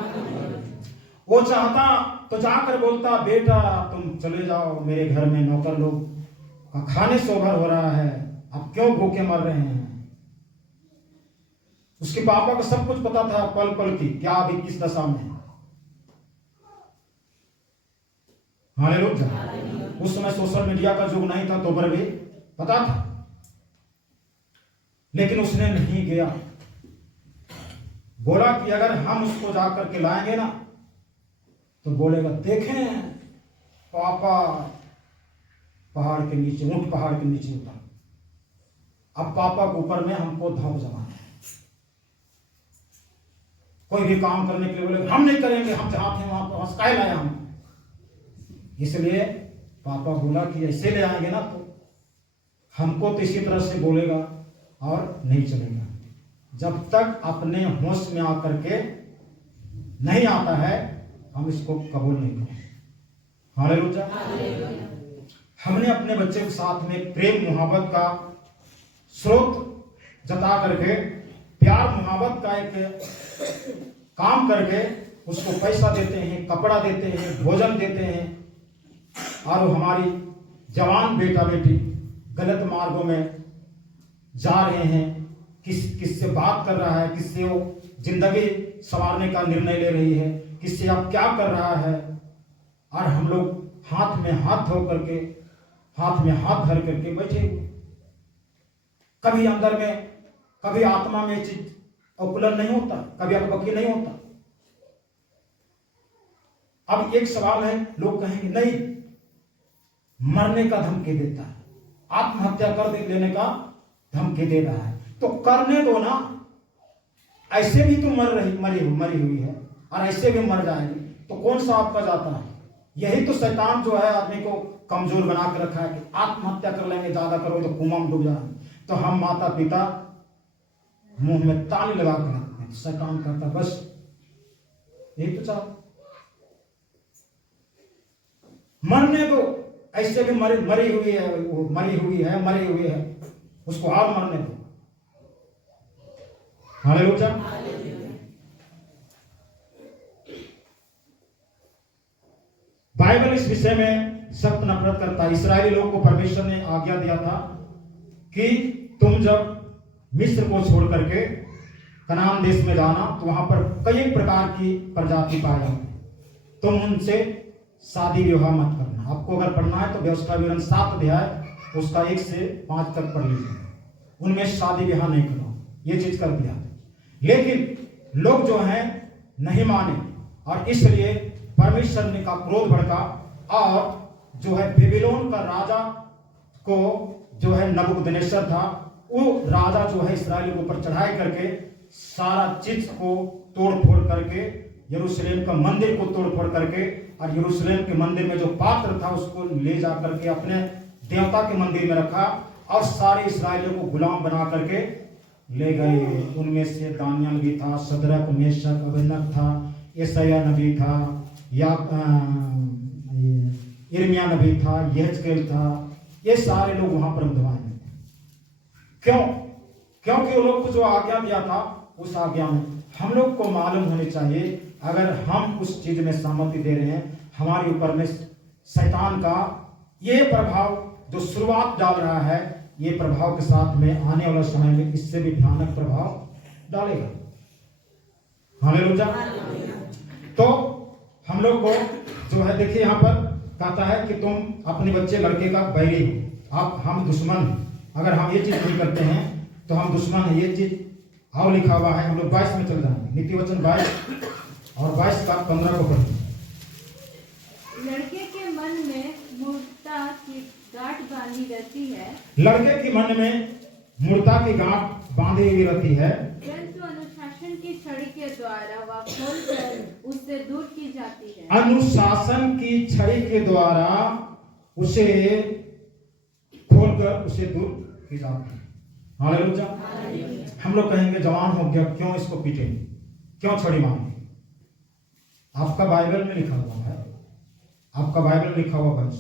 वो चाहता तो जाकर बोलता, बेटा तुम चले जाओ, मेरे घर में नौकर लोग का खाने से ओभर हो रहा है, अब क्यों भूखे मर रहे हैं। उसके पापा को सब कुछ पता था, पल पल की क्या अभी किस दशा में है। हालेलुया। उस समय सोशल मीडिया का युग नहीं था, तो पर भी पता था, लेकिन उसने नहीं गया। बोला कि अगर हम उसको जाकर के लाएंगे ना, तो बोलेगा देखें पापा पहाड़ के नीचे, ऊंट पहाड़ के नीचे उतर। अब पापा के ऊपर में हमको धौंक जमाना है। कोई भी काम करने के लिए बोले हम नहीं करेंगे, हम जहां थे वहां पर हंसकाए लाए हम। इसलिए पापा बोला कि ऐसे ले आएंगे ना तो हमको तो इसी तरह से बोलेगा और नहीं चलेगा। जब तक अपने होश में आकर के नहीं आता है, हम इसको कबूल नहीं करेंगे। हालेलुया। हमने अपने बच्चे के साथ में प्रेम मोहब्बत का स्रोत जता करके, प्यार मोहब्बत का एक काम करके उसको पैसा देते हैं, कपड़ा देते हैं, भोजन देते हैं, और वो हमारी जवान बेटा बेटी गलत मार्गों में जा रहे हैं। किससे बात कर रहा है, किससे वो जिंदगी संवारने का निर्णय ले रही है, किससे अब क्या कर रहा है, और हम लोग हाथ में हाथ धो करके, हाथ में हाथ धर करके बैठे। कभी अंदर में, कभी आत्मा में चीज उपलन नहीं होता, कभी अकबकी नहीं होता। अब एक सवाल है, लोग कहेंगे नहीं, मरने का धमकी देता है, आत्महत्या कर लेने का धमकी दे रहा है, तो करने दो ना। ऐसे भी तो मरी हुई है और ऐसे भी मर जाएगी, तो कौन सा आपका जाता है? यही तो शैतान जो है आदमी को कमजोर बना के रखा है कि आत्महत्या कर लेंगे, ज्यादा करोगे तो कुआं में डूब जाएंगे। तो हम माता पिता मुंह में ताली लगा के रखते हैं। शैतान कहता बस यही तो चाहता, मरने दो, ऐसे भी मरी हुई है, उसको और मरने दो। हालेलुया। बाइबल इस विषय में सख्त नफरत करता है। इस्राएली लोगों को परमेश्वर ने आज्ञा दिया था कि तुम जब मिस्र को छोड़ करके कनान देश में जाना, तो वहां पर कई प्रकार की प्रजाति पाए जाते, तुम उनसे शादी विवाह मत करना। आपको अगर पढ़ना है तो व्यवस्था विवरण 7 अध्याय उसका 1 से 5 तक पढ़ लीजिए। उनमें शादी विवाह नहीं करो, ये चीज कर दिया। लेकिन लोग जो हैं नहीं माने, और इसलिए परमेश्वर ने का क्रोध भड़का, और जो है बेबीलोन का राजा को जो है नबूकदनेस्सर था, वो राजा जो है इस्राएल के ऊपर चढ़ाई करके सारा चीज को तोड़ फोड़ करके, यरूशलेम का मंदिर को तोड़ फोड़ करके, और यरूशलेम के मंदिर में जो पात्र था उसको ले जा करके अपने देवता के मंदिर में रखा, और सारे इस्राएलियों को गुलाम बना करके ले गए। उनमें से दानियल भी था, सदरक मेशक अबेदनगो था, यशायाह नबी था, यिर्मयाह नबी था, यहेजकेल था, ये सारे लोग वहां पर विद्वान थे। क्यों? क्योंकि वो लोग को जो आज्ञा दिया था, उस आज्ञा में हम लोग को मालूम होनी चाहिए, अगर हम उस चीज में सहमति दे रहे हैं, हमारे ऊपर में शैतान का ये प्रभाव जो शुरुआत डाल रहा है, ये प्रभाव के साथ में आने वाला समय में इससे भी भयानक प्रभाव डालेगा। हालेलुया। तो हम लोग को जो है देखिए यहाँ पर कहता है कि तुम अपने बच्चे लड़के का बैरी हो, आप हम दुश्मन हैं। अगर हम ये चीज नहीं करते हैं तो हम दुश्मन हैं, ये चीज आओ लिखा हुआ है। हम लोग 22 में चल जाएंगे, नीति वचन 22 और 22 का 15 को पढ़ेंगे। लड़के के मन में मूर्खता की गांठ बांधी रहती है, लड़के के मन में मूर्खता की गांठ बांधी हुई रहती है, परंतु अनुशासन की छड़ी के द्वारा वह खोलकर उससे दूर की जाती है। अनुशासन की छड़ी के द्वारा उसे खोलकर उसे दूर की जाती है। हालेलुया। हम लोग कहेंगे जवान हो गया, क्यों इसको पीटेंगे, क्यों छड़ी मारेंगे? आपका बाइबल में लिखा हुआ है, आपका बाइबल में लिखा हुआ है।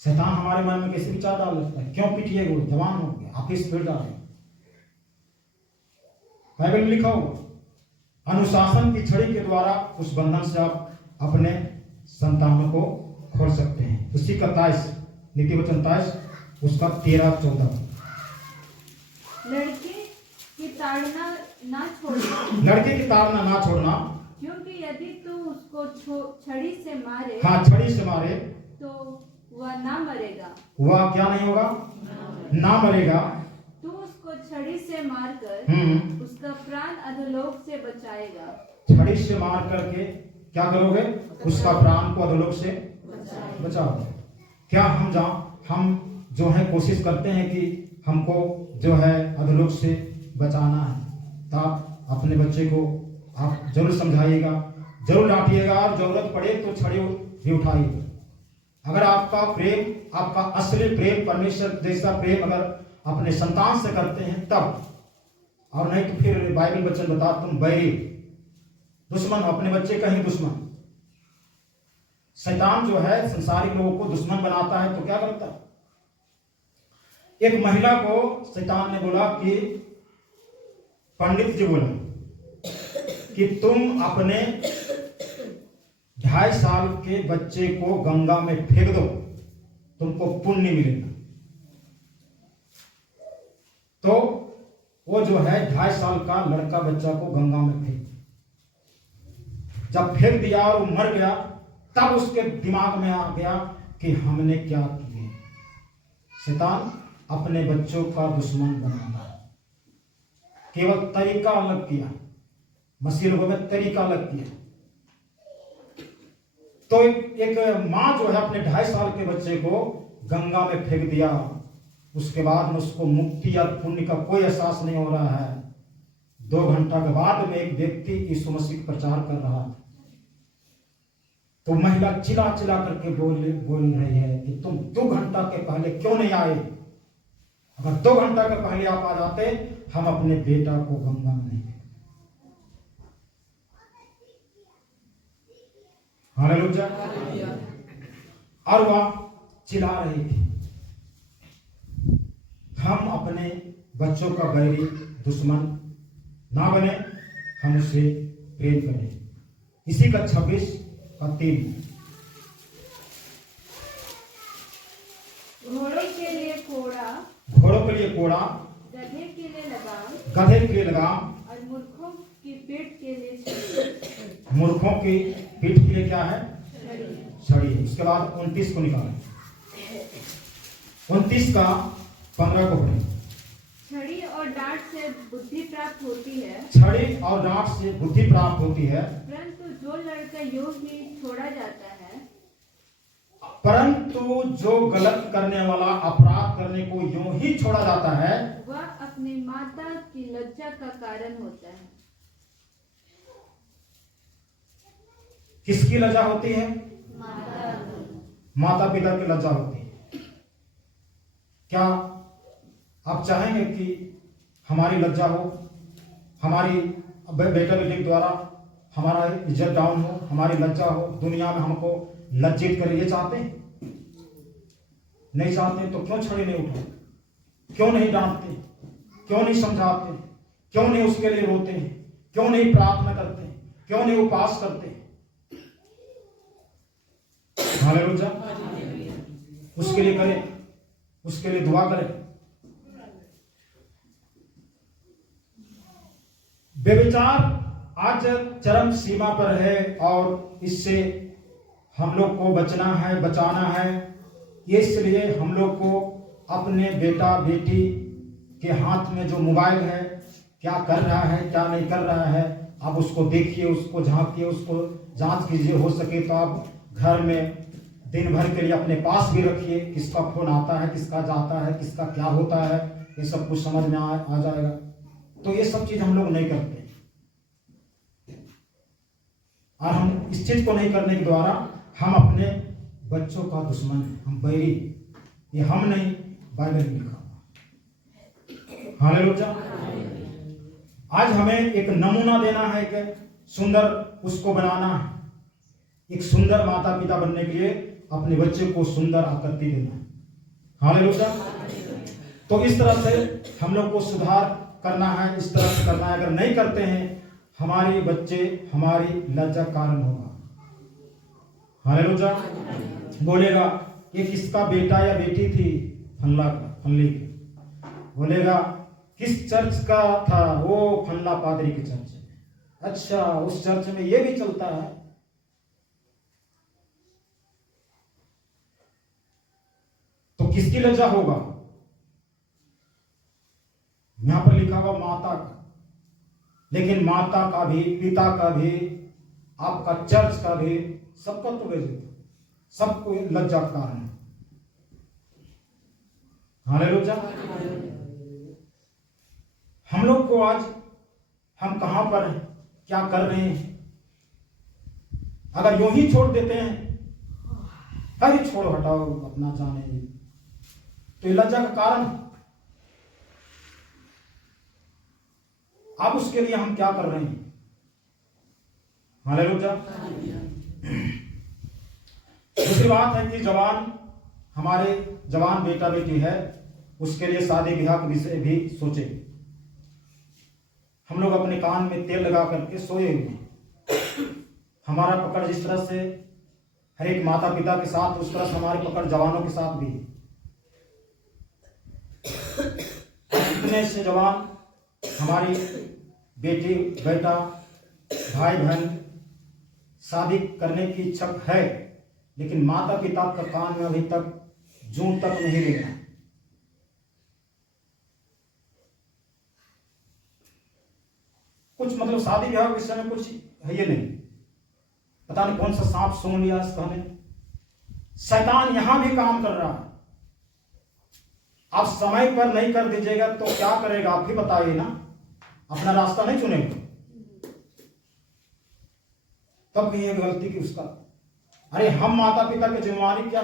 शैतान हमारे मन में कैसे विचार डाल देता है, क्यों पीटिएगा, वो जवान हो गया, आप इस पेड़ डालें। बाइबल में लिखा होगा अनुशासन की छड़ी के द्वारा उस बंधन से आप अपने संतानों को खोल सकते हैं। उसी का 23 नीति वचन 23 उसका 13-14। लड़के की ताड़ना ना छोड़ना, लड़के की ताड़ना ना छोड़ना, क्योंकि यदि तू उसको छड़ी से मारे हाँ छड़ी से मारे तो वह ना मरेगा, वह क्या नहीं होगा, ना मरेगा। तू उसको छड़ी से मारकर उसका प्राण अधोलोक से बचाएगा। छड़ी से मार करके क्या करोगे, उसका प्राण को अधोलोक से बचाओगे। क्या हम जो है कोशिश करते हैं कि हमको जो है अधोलोक से बचाना है, तो आप अपने बच्चे को आप जरूर समझाइएगा, जरूर डांटिएगा, और जरूरत पड़े तो छड़ी भी उठाइएगा। अगर आपका प्रेम, आपका असली प्रेम परमेश्वर जैसा प्रेम अगर अपने संतान से करते हैं तब, और नहीं तो फिर बाइबल वचन बता तुम बैरी दुश्मन हो, अपने बच्चे का ही दुश्मन। शैतान जो है संसारिक लोगों को दुश्मन बनाता है तो क्या करता है। एक महिला को शैतान ने बोला कि पंडित जी बोला कि तुम अपने 2.5 साल के बच्चे को गंगा में फेंक दो, तुमको पुण्य मिलेगा। तो वो जो है 2.5 साल का लड़का बच्चा को गंगा में फेंक, जब फेंक दिया और वो मर गया, तब उसके दिमाग में आ गया कि हमने क्या किया। शैतान अपने बच्चों का दुश्मन बनाता है, केवल तरीका अलग किया, मसीह लोगों में तरीका अलग किया। तो एक माँ जो है अपने 2.5 साल के बच्चे को गंगा में फेंक दिया, उसके बाद में उसको मुक्ति या पुण्य का कोई एहसास नहीं हो रहा है। 2 घंटा के बाद में एक व्यक्ति यीशु मसीह प्रचार कर रहा था, तो महिला चिल्ला चिल्ला करके बोल रही है कि तुम 2 घंटा के पहले क्यों नहीं आए। अगर 2 घंटा के पहले आप आ जाते, हम अपने बेटा को गंगा में नहीं फेंकते। हालेलुया। और वह चिल्ला रही थी, हम अपने बच्चों का बैरी दुश्मन ना बने, हम उससे प्रेम करें। इसी का 26:3 घोड़ों के लिए कोड़ा, घोड़ों के लिए कोड़ा, गधे के लिए लगाम, गधे के लिए लगाम, और मूर्खों की पीठ के लिए छड़ी। मूर्खों की पीठ के लिए क्या है, छड़ी। छड़ी। उसके बाद 29 को निकालें, 29 का 15 को पढ़ें। छड़ी और डांट से बुद्धि प्राप्त होती है, छड़ी और डांट से बुद्धि प्राप्त होती है, परंतु जो लड़का यूं ही छोड़ा जाता है, परंतु जो गलत करने वाला, अपराध करने को यूं ही छोड़ा जाता है, वह अपनी माता की लज्जा का कारण होता है। किसकी लज्जा होती है, माता पिता की लज्जा होती है। क्या आप चाहेंगे कि हमारी लज्जा हो, हमारी बेटा बेटी के द्वारा हमारा इज्जत डाउन हो, हमारी लज्जा हो, दुनिया में हमको लज्जित करे, ये चाहते हैं? नहीं चाहते तो क्यों छड़ी नहीं उठाते, क्यों नहीं डांटते, क्यों नहीं समझाते, क्यों नहीं उसके लिए रोते हैं, क्यों नहीं प्रार्थना करते, क्यों नहीं उपवास करते। हालेलुया। उसके लिए करें, उसके लिए दुआ करें। व्यभिचार आज चरम सीमा पर है और इससे हम लोग को बचना है, बचाना है। इसलिए हम लोग को अपने बेटा बेटी के हाथ में जो मोबाइल है, क्या कर रहा है क्या नहीं कर रहा है, आप उसको देखिए, उसको झांकिए, उसको जांच कीजिए। हो सके तो आप घर में दिन भर के लिए अपने पास भी रखिए, किसका फोन आता है, किसका जाता है, किसका क्या होता है, ये सब कुछ समझ में आ जाएगा। तो ये सब चीज हम लोग नहीं करते, और हम इस चीज को नहीं करने के द्वारा हम अपने बच्चों का दुश्मन है, हम बैरी। ये हम नहीं, बाइबल में लिखा हुआ। हालेलुया। आज हमें एक नमूना देना है कि सुंदर उसको बनाना है, एक सुंदर माता पिता बनने के लिए अपने बच्चे को सुंदर आकृति देना है। हालेलुया। तो इस तरह से हम लोग को सुधार करना है, इस तरह से करना है। अगर नहीं करते हैं, हमारे बच्चे हमारी लज्जा कारण होगा। हालेलुया। बोलेगा ये किसका बेटा या बेटी थी, फल्ला का, फल्ली की। बोलेगा किस चर्च का था? वो फल्ला पादरी के चर्च में। अच्छा, उस चर्च में ये भी चलता है। तो किसकी लज्जा होगा? यहां पर लिखा हुआ माता का, लेकिन माता का भी, पिता का भी, आपका चर्च का भी, सबका तो बेइज्जती, सबको लज्जा का कारण है। हालेलुया। हम लोग को आज हम कहां पर हैं, क्या कर रहे हैं? अगर यूं ही छोड़ देते हैं, अरे छोड़ो हटाओ अपना जाने, तो ये लज्जा का कारण। अब उसके लिए हम क्या कर रहे हैं? हालेलुया। दूसरी बात है कि जवान, हमारे जवान बेटा बेटी है, उसके लिए शादी ब्याह के विषय भी सोचे। हम लोग अपने कान में तेल लगा करके सोए हुए हैं। हमारा पकड़ जिस तरह से हर एक माता पिता के साथ, उस तरह से हमारी पकड़ जवानों के साथ भी है। इतने से जवान, हमारी बेटी बेटा भाई बहन शादी करने की इच्छुक है, लेकिन माता पिता का कान में अभी तक जून तक नहीं लेना। कुछ मतलब शादी ब्याह के विषय में कुछ है ये नहीं, पता नहीं कौन सा सांप सूंघ लिया इसका हमें। शैतान यहां भी काम कर रहा है। आप समय पर नहीं कर दीजिएगा तो क्या करेगा आप ही बताइए ना, अपना रास्ता नहीं चुनेगा। तब कहीं गलती की उसका, अरे हम माता पिता की जिम्मेवारी क्या?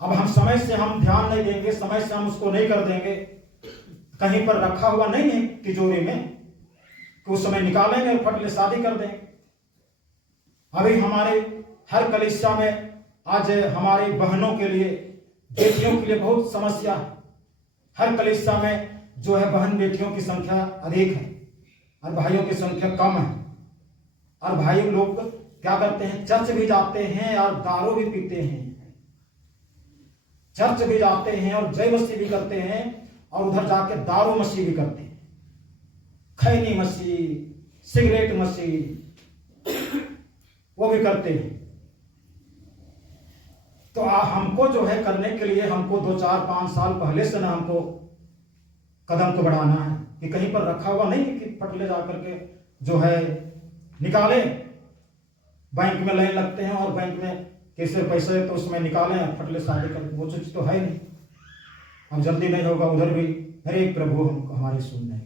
अब हम समय से हम ध्यान नहीं देंगे, समय से हम उसको नहीं कर देंगे, कहीं पर रखा हुआ नहीं है तिजोरी में कि उस समय निकालेंगे और फट ले शादी कर देंगे। अभी हमारे हर कलीसिया में आज हमारी बहनों के लिए, बेटियों के लिए बहुत समस्या है। हर कलीसिया में जो है बहन बेटियों की संख्या अधिक है और भाइयों की संख्या कम है। और भाई लोग क्या करते हैं? चर्च भी जाते हैं और दारू भी पीते हैं। चर्च भी जाते हैं और जय मसीह भी करते हैं और उधर जाके दारू मसीह भी करते हैं, खैनी मसीह, सिगरेट मसीह, वो भी करते हैं। तो हमको जो है करने के लिए, हमको 2, 4, 5 साल पहले से ना हमको कदम तो बढ़ाना है कि कहीं पर रखा हुआ नहीं कि फट ले जाकर के जो है निकाले। बैंक में लाइन लगते हैं और बैंक में कैसे पैसे तो उसमें निकालें, फटले शादी करके, वो चीज तो है नहीं। अब जल्दी नहीं होगा उधर भी। अरे प्रभु हमको हमारे सुन रहे।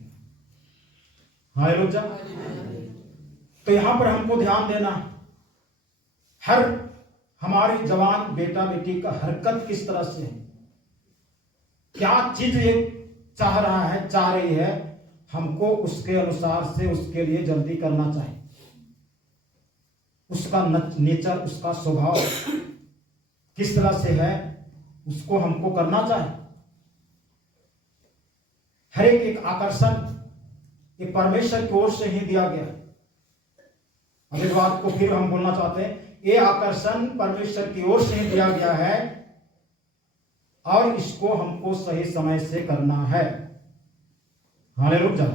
हालेलुया। तो यहां पर हमको ध्यान देना, हर हमारी जवान बेटा बेटी का हरकत किस तरह से है, क्या चीज ये चाह रहा है, चाह रही है, हमको उसके अनुसार से उसके लिए जल्दी करना चाहिए। उसका नेचर, उसका स्वभाव किस तरह से है, उसको हमको करना चाहिए। हर एक आकर्षण ये परमेश्वर की ओर से ही दिया गया। अब इस बात को फिर हम बोलना चाहते हैं, ये आकर्षण परमेश्वर की ओर से ही दिया गया है और इसको हमको सही समय से करना है। हालेलुया।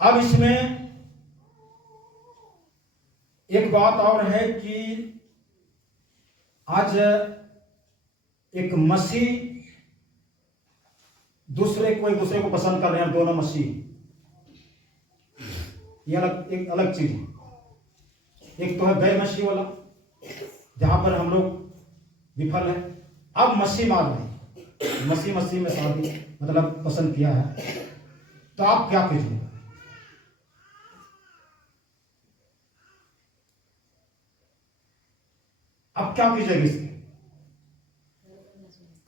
अब इसमें एक बात और है कि आज एक मसीह एक दूसरे को पसंद कर रहे हैं, दोनों मसीह, ये एक अलग चीज है। एक तो है गैर मसीह वाला, जहां पर हम लोग विफल है। अब मसीह मार रहे, मसीह में शादी मतलब पसंद किया है, तो आप क्या कीजिएगा? अब क्या कीजिएगा? इसके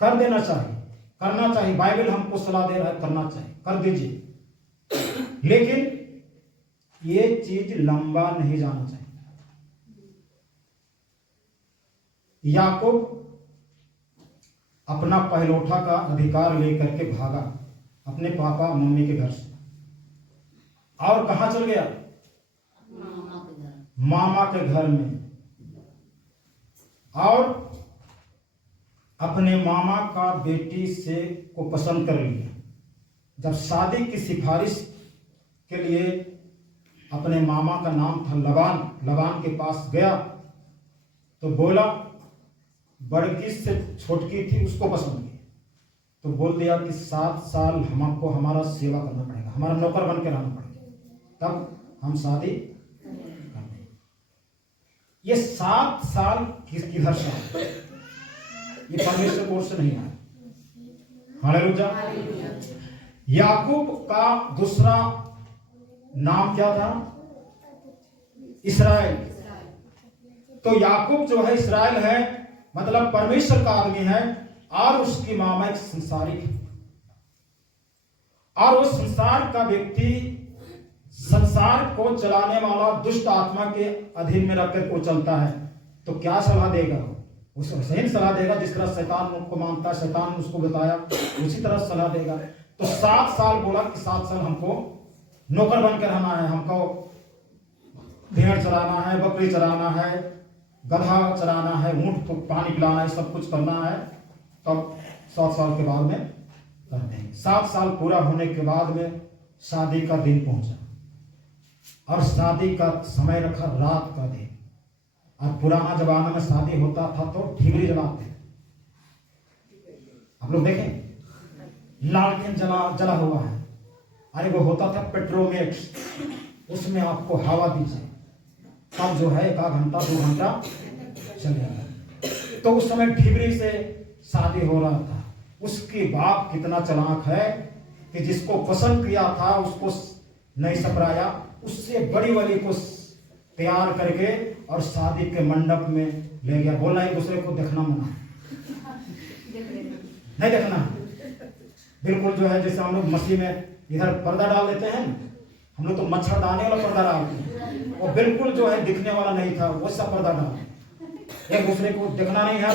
कर देना चाहिए, करना चाहिए। बाइबल हमको सलाह दे रहा है, करना चाहिए, कर दीजिए। लेकिन ये चीज लंबा नहीं जाना चाहिए। याकूब अपना पहलौठा का अधिकार लेकर के भागा अपने पापा मम्मी के घर से, और कहां चल गया? मामा के घर में। और अपने मामा का बेटी से को पसंद कर लिया। जब शादी की सिफारिश के लिए अपने मामा का नाम था लबान, लबान के पास गया तो बोला, बड़की से छोटकी थी उसको पसंद किया, तो बोल दिया कि 7 साल हमको हमारा सेवा करना पड़ेगा, हमारा नौकर बन के रहना पड़ेगा, तब हम शादी करेंगे। ये 7 साल किधर से आए? ये परमेश्वर की ओर से नहीं आया। हालेलुया। याकूब का दूसरा नाम क्या था? इस्राएल। तो याकूब जो है इस्राएल है, मतलब परमेश्वर का आदमी है, और उसकी मामा एक संसारिक है, और वो संसार का व्यक्ति संसार को चलाने वाला दुष्ट आत्मा के अधीन में रखकर को चलता है। तो क्या सलाह देगा? उसे सही सलाह देगा, जिस तरह शैतान को मानता है, शैतान ने उसको बताया उसी तरह सलाह देगा। तो 7 साल बोला कि 7 साल हमको नौकर बन के रहना है, हमको भेड़ चराना है, बकरी चराना है, गधा चराना है, ऊंट को पानी पिलाना है, सब कुछ करना है। तब 7 साल के बाद में कर देंगे। 7 साल पूरा होने के बाद में शादी का दिन पहुंचा, और शादी का समय रखा रात का दिन। और पुराना जमाना में शादी होता था तो ढिबरी जलाते थे। आप लोग देखें, लालटेन जला हुआ है, अरे वो होता था पेट्रोमेक्स, उसमें आपको हवा दीजिए, तब जो है 1 घंटा 2 घंटा चलेगा। तो उस समय ढिबरी से शादी हो रहा था। उसके बाप कितना चालाक है कि जिसको पसंद किया था उसको नहीं सपराया, उससे बड़ी वाली को तैयार करके और शादी के मंडप में ले गया। बोला एक दूसरे को देखना मना, नहीं देखना। बिल्कुल जो है जैसे हम लोग मसीह में इधर पर्दा डाल देते हैं, हम लोग तो मच्छरदानी वाला पर्दा डालते हैं, वो बिल्कुल जो है दिखने वाला नहीं था, वो सब पर्दा डाल। एक दूसरे को देखना नहीं है,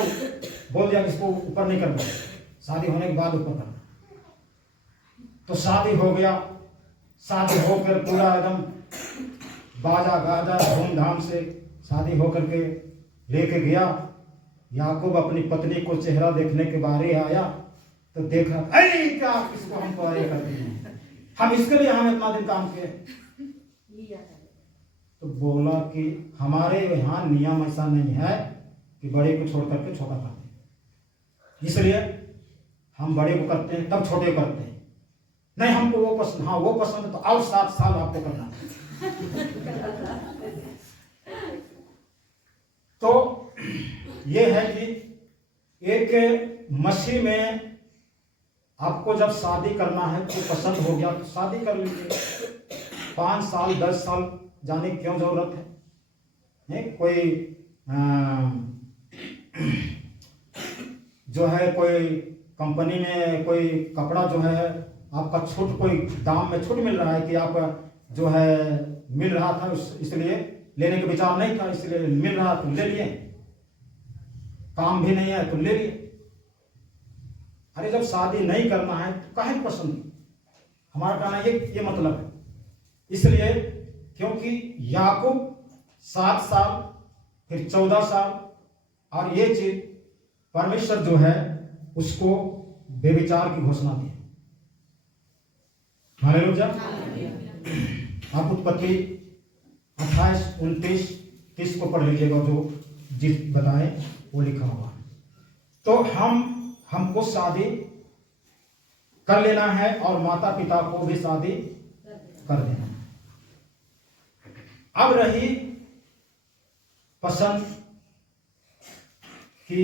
बोल दिया इसको ऊपर नहीं करना, शादी होने के बाद ऊपर करना। तो शादी हो गया, शादी होकर पूरा एकदम बाजा गाजा धूमधाम से शादी होकर के लेके गया। याकूब अपनी पत्नी को चेहरा देखने के बारे आया तो देखा, अरे क्या किसको हमको आए करते हैं, हम इसके लिए हम इतना दिन काम किए। तो बोला कि हमारे यहाँ नियम ऐसा नहीं है कि बड़े को छोड़ करके छोटा कर दें, इसलिए हम बड़े को करते हैं तब छोटे करते हैं। नहीं हमको वो पसंद, हाँ वो पसंद है तो और 7 साल आपको करना है। तो ये है कि एक मसीह में आपको जब शादी करना है तो पसंद हो गया तो शादी कर लीजिए। 5 साल 10 साल जाने की क्यों जरूरत है? नहीं कोई जो है कोई कंपनी में कोई कपड़ा जो है आपका छूट, कोई दाम में छूट मिल रहा है कि आप जो है मिल रहा था इसलिए लेने का विचार नहीं था, इसलिए मिल रहा तो ले लिए, काम भी नहीं है तो ले लिए। अरे जब शादी नहीं करना है तो काहे पसंद? हमारा कहना ये मतलब है। इसलिए क्योंकि याकूब 7 साल फिर 14 साल, और ये चीज परमेश्वर जो है उसको बेविचार की घोषणा दी। हालेलुया। आप उत्पत्ति 28, 29, 30 को पढ़ लीजिएगा, जो जिस बताए वो लिखा हुआ है। तो हमको शादी कर लेना है और माता पिता को भी शादी कर देना है। अब रही पसंद कि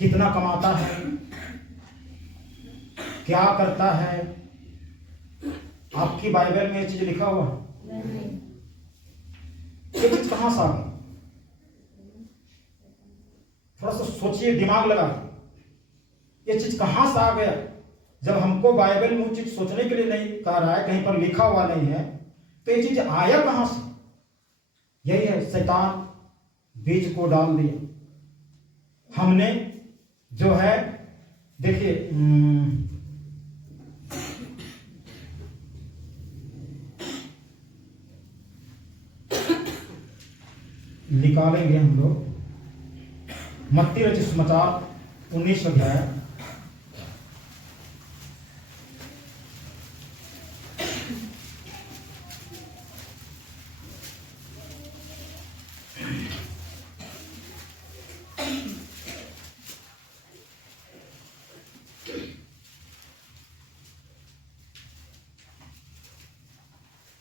कितना कमाता है, क्या करता है। आपकी बाइबल में ये चीज लिखा हुआ है? ये चीज कहां से आ गई? थोड़ा सा सोचिए, दिमाग लगाइए, ये चीज कहां से आ गया? जब हमको बाइबल में वो चीज सोचने के लिए नहीं कह रहा है, कहीं पर लिखा हुआ नहीं है, तो ये चीज आया कहां से? यही है, शैतान बीज को डाल दिया। हमने जो है देखिए निकालेंगे हम लोग मत्ती रचित समाचार 19 अध्याय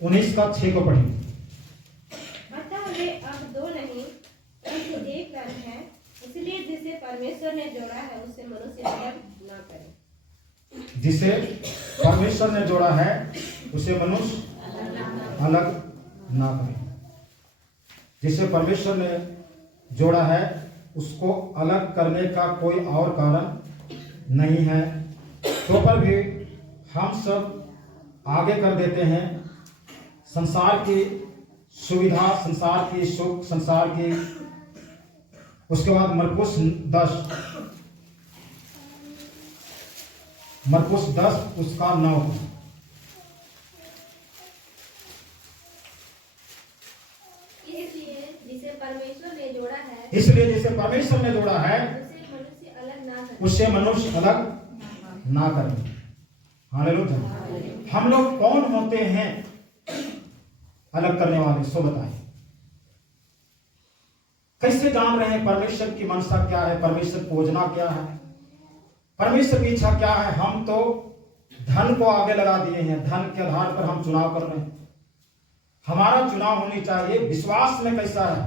उन्नीस का 6 को पढ़ेंगे। अतः वे अब दो नहीं परंतु एक तन है, इसलिए जिसे परमेश्वर ने जोड़ा है उसे मनुष्य अलग ना करे। जिसे परमेश्वर ने जोड़ा है उसे मनुष्य अलग ना करे। जिसे परमेश्वर ने जोड़ा है उसको अलग करने का कोई और कारण नहीं है। तो पर भी हम सब आगे कर देते हैं। संसार की सुविधा, संसार की सुख, संसार की, उसके बाद मरकुस 10 उसका 9। इसलिए जिसे परमेश्वर ने जोड़ा है इसलिए जिसे परमेश्वर ने जोड़ा है उसे मनुष्य अलग ना करे। उससे मनुष्य अलग ना करे। हालेलुया। हम लोग कौन होते हैं अलग करने वाले, सो बताइए। कैसे जान रहे हैं परमेश्वर की मनसा क्या है, परमेश्वर की योजना क्या है, परमेश्वर की इच्छा क्या है? हम तो धन को आगे लगा दिए हैं। धन के आधार पर हम चुनाव कर रहे हैं। हमारा चुनाव होनी चाहिए विश्वास में कैसा है।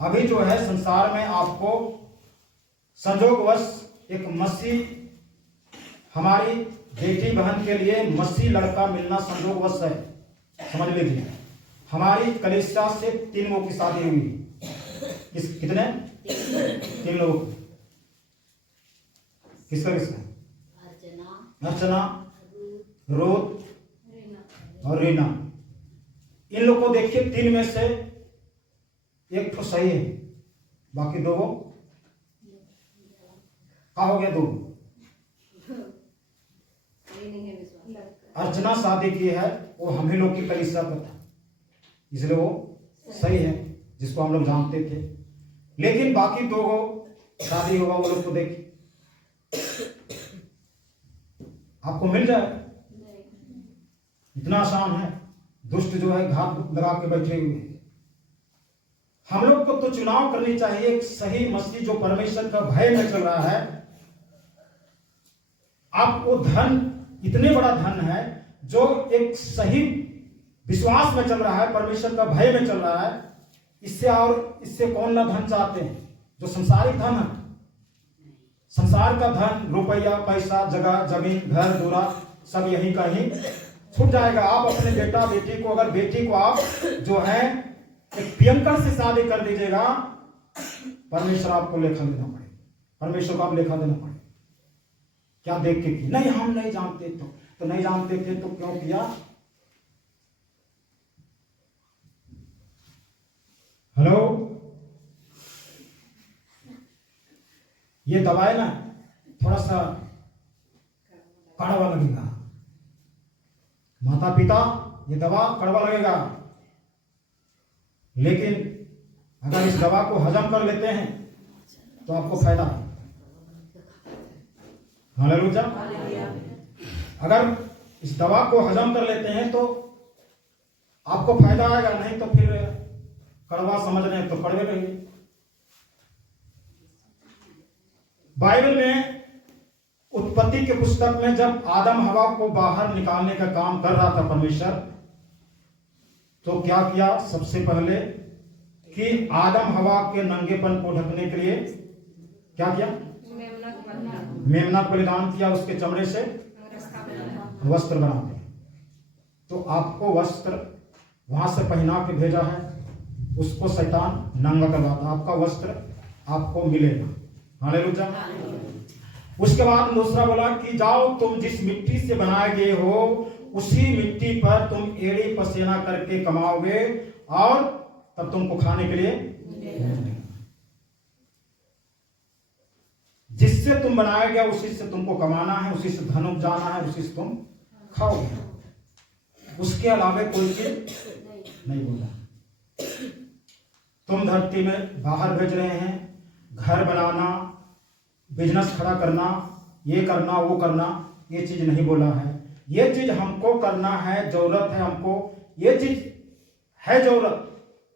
अभी जो है संसार में आपको संजोगवश एक मसीह, हमारी बेटी बहन के लिए मसीह लड़का मिलना संजोगवश है, समझ लीजिए। हमारी कलीसिया से 3 लोगों की शादी हुई। कितने? 3 लोगों की। किसका? अर्चना, रोत और रीना। इन लोगों को देखिए, 3 में से 1 तो सही है, बाकी 2 का हो गया। 2 अर्चना शादी की है, वो हम ही लोग की कलीसिया पर था, इसलिए वो सही है, जिसको हम लोग जानते थे। लेकिन बाकी 2 शादी होगा, वो लोग को देखिए, आपको मिल जाए। इतना आसान है। दुष्ट जो है घात लगा के बैठे हुए हैं। हम लोग को तो चुनाव करनी चाहिए एक सही मसीह जो परमेश्वर का भय में चल रहा है। आपको धन, इतने बड़ा धन है जो एक सही विश्वास में चल रहा है, परमेश्वर का भय में चल रहा है। इससे और इससे कौन ना धन चाहते हैं? जो संसारिक धन है, संसार का धन, रुपया, पैसा, जगह, जमीन, घर, दूरा, सब यहीं कहीं छूट जाएगा। आप अपने बेटा बेटी को, अगर बेटी को आप जो है एक प्रियंकर से शादी कर दीजिएगा, परमेश्वर आपको लेखा देना पड़ेगा। परमेश्वर को आप लेखा देना पड़ेगा। क्या देख के की? नहीं, हम नहीं जानते तो नहीं जानते थे तो क्यों किया? हेलो, ये दवाई ना थोड़ा सा कड़वा लगेगा। माता पिता, ये दवा कड़वा लगेगा, लेकिन अगर इस दवा को हजम कर लेते हैं तो आपको फायदा है। हालेलुया। अगर इस दवा को हजम कर लेते हैं तो आपको फायदा आएगा, नहीं तो फिर कड़वा समझ रहे हैं तो कड़वे रहेंगे। बाइबल में उत्पत्ति के पुस्तक में जब आदम हवा को बाहर निकालने का काम कर रहा था परमेश्वर, तो क्या किया? सबसे पहले कि आदम हवा के नंगेपन को ढकने के लिए क्या किया? मेमना को बलिदान किया, उसके चमड़े से वस्त्र बनाते हैं। तो आपको वस्त्र वहां से पहना के भेजा है, उसको शैतान नंगा करवाता। आपका वस्त्र आपको मिलेगा। हालेलुया। उसके बाद दूसरा बोला कि जाओ, तुम जिस मिट्टी से बनाए गए हो उसी मिट्टी पर तुम एड़ी पसीना करके कमाओगे और तब तुमको खाने के लिए जिससे तुम बनाया गया उसी से तुमको कमाना है, उसी से धन उपजाना है, उसी से तुम खाओगे। उसके अलावा कोई चीज नहीं बोला। तुम धरती में बाहर भेज रहे हैं, घर बनाना, बिजनेस खड़ा करना, ये करना वो करना, ये चीज नहीं बोला है। ये चीज हमको करना है, जरूरत है हमको, ये चीज है जरूरत,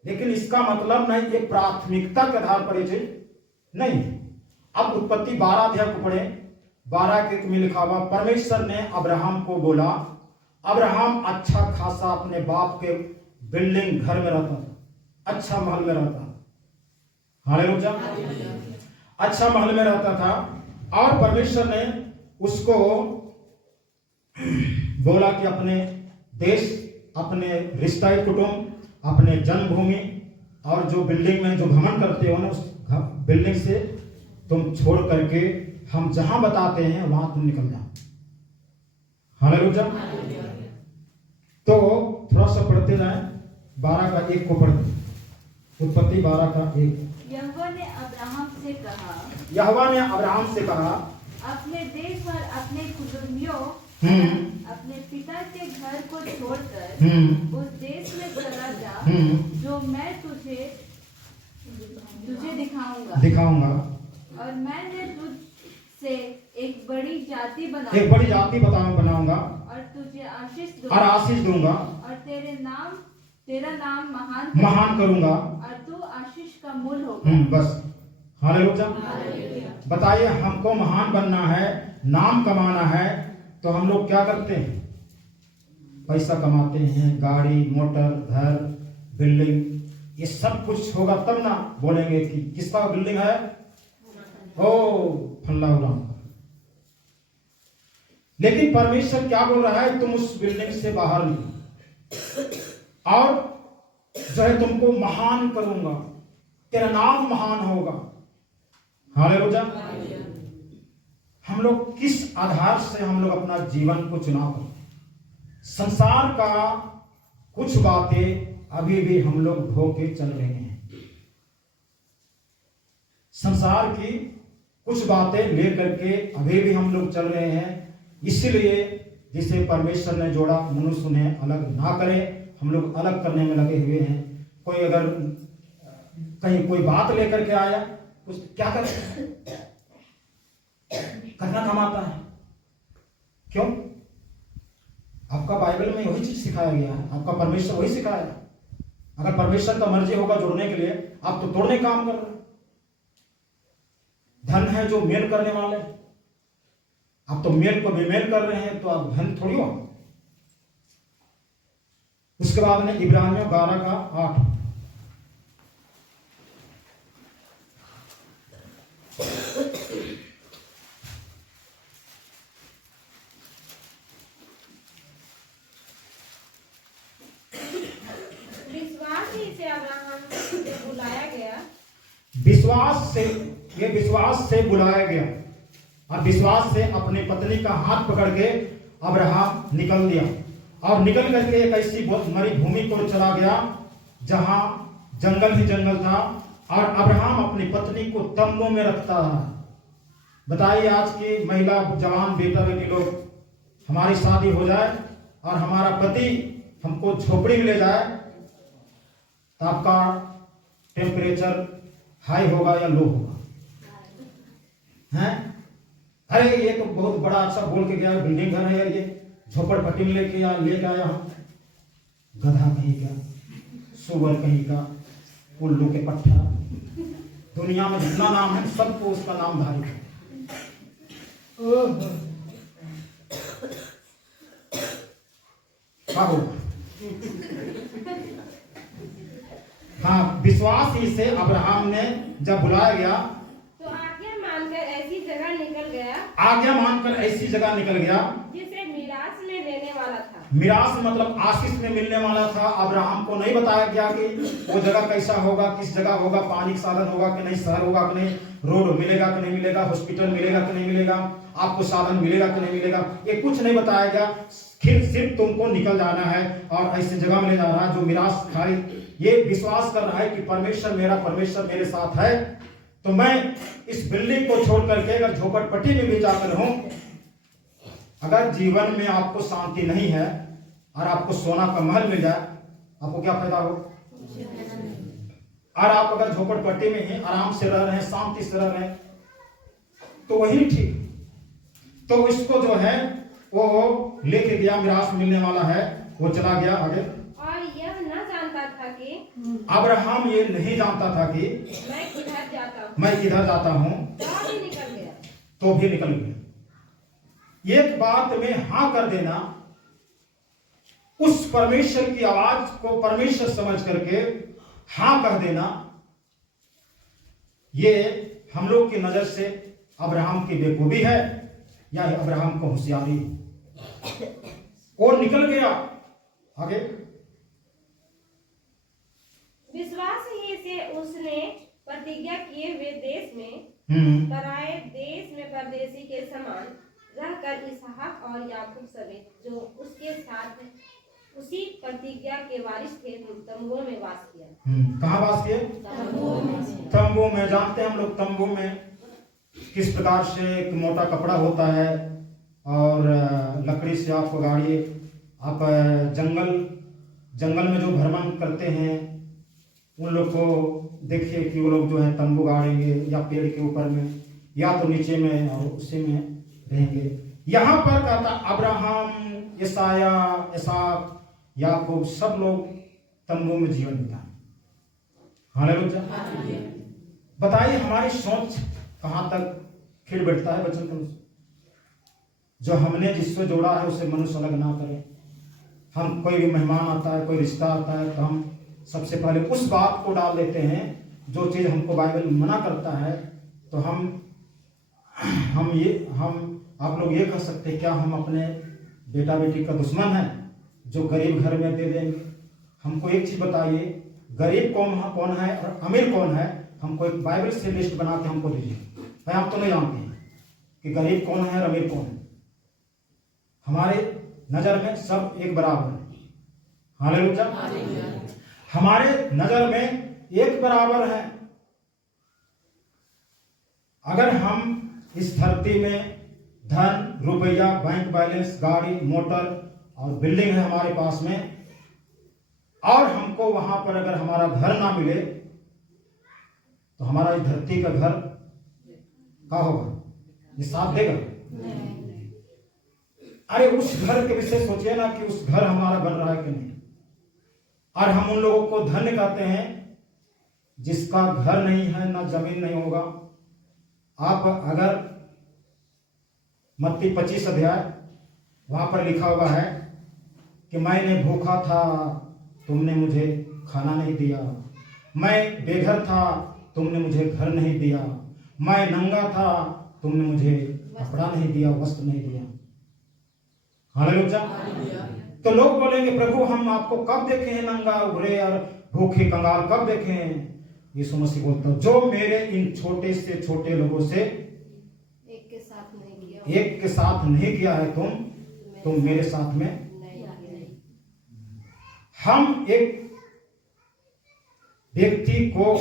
लेकिन इसका मतलब नहीं ये प्राथमिकता के आधार पर ये चीज नहीं। अब उत्पत्ति 12 अध्याय को पढ़े, 12 के में लिखा हुआ, परमेश्वर ने अब्राहम को बोला। अब्राहम अच्छा खासा अपने बाप के बिल्डिंग घर में रहता था, अच्छा महल में रहता था। हालेलुया, अच्छा महल में रहता था। और परमेश्वर ने उसको बोला कि अपने देश, अपने रिश्तेदार कुटुंब, अपने जन्मभूमि और जो बिल्डिंग में जो भ्रमण करते हो ना, उस बिल्डिंग से तुम छोड़ करके हम जहां बताते हैं वहां तुम निकल जाओ। हालेलुया। तो थोड़ा सा पढ़ते जाएं, 12 का 1 को पढ़ते, उत्पत्ति 12 का 1। यहोवा ने अब्राहम से कहा, यहोवा ने अब्राहम से कहा, अपने देश और अपने कुटुंबियों, अपने पिता के घर को छोड़कर उस देश में चला जा जो मैं तुझे दिखाऊंगा। और मैंने तुझ से एक बड़ी जाति बनाऊंगा और तुझे और आशीष दूंगा और तेरा नाम महान करूंगा और तू आशीष का मूल होगा। बस। हालेलुया। बताइए, हमको महान बनना है, नाम कमाना है, तो हम लोग क्या करते हैं? पैसा कमाते हैं, गाड़ी मोटर घर बिल्डिंग, ये सब कुछ होगा तब ना बोलेंगे कि किसका बिल्डिंग है, ओ फल्ला उलाम। लेकिन परमेश्वर क्या बोल रहा है? तुम उस बिल्डिंग से बाहर निकलो और जो है तुमको महान करूंगा, तेरा नाम महान होगा। हालेलुया। हम लोग किस आधार से हम लोग अपना जीवन को चुनाव करते? संसार का कुछ बातें अभी भी हम लोग ढोके चल रहे हैं। संसार की कुछ बातें लेकर के अभी भी हम लोग चल रहे हैं। इसीलिए जिसे परमेश्वर ने जोड़ा मनुष्य उन्हें अलग ना करे, हम लोग अलग करने में लगे हुए हैं। कोई अगर कहीं कोई बात लेकर के आया, उस क्या करे? करना कमाता है। क्यों? आपका बाइबल में वही चीज सिखाया गया है, आपका परमेश्वर वही सिखाया है। अगर परमेश्वर का मर्जी होगा जोड़ने के लिए, आप तो तोड़ने काम कर रहे हैं। धन है जो मेल करने वाले, आप तो मेल को बेमेल कर रहे हैं, तो आप धन थोड़ी हो। उसके बाद में इब्रानियों 12 का 8। विश्वास से बुलाया गया और विश्वास से अपने पत्नी का हाथ पकड़ के अब्राहम निकल दिया और निकल करके एक ऐसी मरी भूमि को चला गया जहां जंगल ही जंगल था और अब्राहम अपनी पत्नी को तंबू में रखता रहा। बताइए, आज की महिला जवान बेटा बेटी लोग, हमारी शादी हो जाए और हमारा पति हमको झोपड़ी में ले जाए तो आपका टेम्परेचर हाई होगा या लो होगा? हैं? अरे ये तो बहुत बड़ा अच्छा बोल के गया, बिल्डिंग घर है, ये झोपड़पट्टी में लेके आया हम। गधा कहीं का, सुअर कहीं का, उल्लू के पट्टा, दुनिया में जितना नाम है सबको उसका नामधारी है। हाँ, विश्वास ही से अब्राहम ने जब बुलाया गया तो आज्ञा मानकर ऐसी जगह निकल गया जिसे मिरास में लेने वाला था। मिरास मतलब आशीष में मिलने वाला था। अब्राहम को नहीं बताया गया कि वो जगह कैसा होगा, किस जगह होगा, पानी का साधन होगा कि नहीं, शहर होगा कि नहीं, रोड मिलेगा कि नहीं मिलेगा, हॉस्पिटल मिलेगा कि नहीं मिलेगा, आपको साधन मिलेगा कि नहीं मिलेगा, ये कुछ नहीं बताया गया। सिर्फ तुमको निकल जाना है और ऐसी जगह में ले जाना है जो मिरास खाली ये विश्वास कर रहा है कि परमेश्वर मेरे साथ है, तो मैं इस बिल्डिंग को छोड़ करके अगर झोपड़पट्टी में भी जाकर रहूं, अगर जीवन में आपको शांति नहीं है और आपको सोना का महल मिल जाए, आपको क्या फायदा हो? और आप अगर झोपड़पट्टी में हैं, आराम से रह रहे हैं, शांति से रह रहे हैं, तो वही ठीक। तो इसको जो है वो लेके गया, मिरास मिलने वाला है, वो चला गया आगे। और यह न जानता था कि अब्राहम ये नहीं जानता था कि मैं किधर जाता हूँ, मैं किधर जाता हूं, तो भी निकल गया। तो भी निकल गया। एक बात में हां कर देना, उस परमेश्वर की आवाज को परमेश्वर समझ करके हां कह देना, ये हम लोग की नजर से अब्राहम की बेवकूफी है या अब्राहम को होशियारी। और निकल गया आगे। विश्वास ही से उसने प्रतिज्ञा किए हुए देश में, पराए देश में परदेशी के समान रहकर इसहाक और याकूब समेत जो उसके साथ उसी प्रतिज्ञा के वारिस थे तंबुओं में वास किया। कहाँ वास किए? तंबू में। जानते हैं हम लोग तंबू में किस प्रकार से एक मोटा कपड़ा होता है और लकड़ी से आपको गाड़ी, आप जंगल में जो भ्रमण करते हैं उन लोग को देखिए कि वो लोग जो है तंबू गाड़ेंगे या पेड़ के ऊपर में या तो नीचे में और उसी में रहेंगे। यहाँ पर कहता अब्राहम, यसाया, इसहाक, याकूब सब लोग तंबू में जीवन बिताए। हालेलुया। बताइए हमारी सोच कहाँ तक खिल बैठता है वचन के। जो हमने जिससे जोड़ा है उसे मनुष्य अलग ना करे। हम कोई भी मेहमान आता है, कोई रिश्ता आता है, तो हम सबसे पहले उस बात को डाल देते हैं जो चीज हमको बाइबल मना करता है। तो हम आप लोग ये कह सकते हैं क्या हम अपने बेटा बेटी का दुश्मन है जो गरीब घर में दे देंगे? हमको एक चीज बताइए, गरीब कौन है और अमीर कौन है? हमको एक बाइबल से लिस्ट बना के हमको दीजिए। भाई आप तो नहीं जानते हैं कि गरीब कौन है और अमीर कौन है। हमारे नजर में सब एक बराबर है। हालेलुया। हमारे नजर में एक बराबर है। अगर हम इस धरती में धन, रुपया, बैंक बैलेंस, गाड़ी, मोटर और बिल्डिंग है हमारे पास में, और हमको वहां पर अगर हमारा घर ना मिले तो हमारा इस धरती का घर क्या होगा? ये साथ देगा? अरे उस घर के विषय सोचिए ना कि उस घर हमारा बन रहा है कि नहीं। और हम उन लोगों को धन्य कहते हैं जिसका घर नहीं है, ना जमीन नहीं होगा। आप अगर मत्ती 25 अध्याय वहां पर लिखा हुआ है कि मैंने भूखा था, तुमने मुझे खाना नहीं दिया, मैं बेघर था, तुमने मुझे घर नहीं दिया, मैं नंगा था, तुमने मुझे कपड़ा नहीं दिया, वस्त्र नहीं दिया। हालेलुया। तो लोग बोलेंगे प्रभु हम आपको कब देखे हैं नंगा, उघरे और भूखे कंगाल कब देखे हैं? यीशु मसीह बोलता है जो मेरे इन छोटे से छोटे लोगों से एक के साथ नहीं किया है तुम मेरे साथ में नहीं। हम एक व्यक्ति को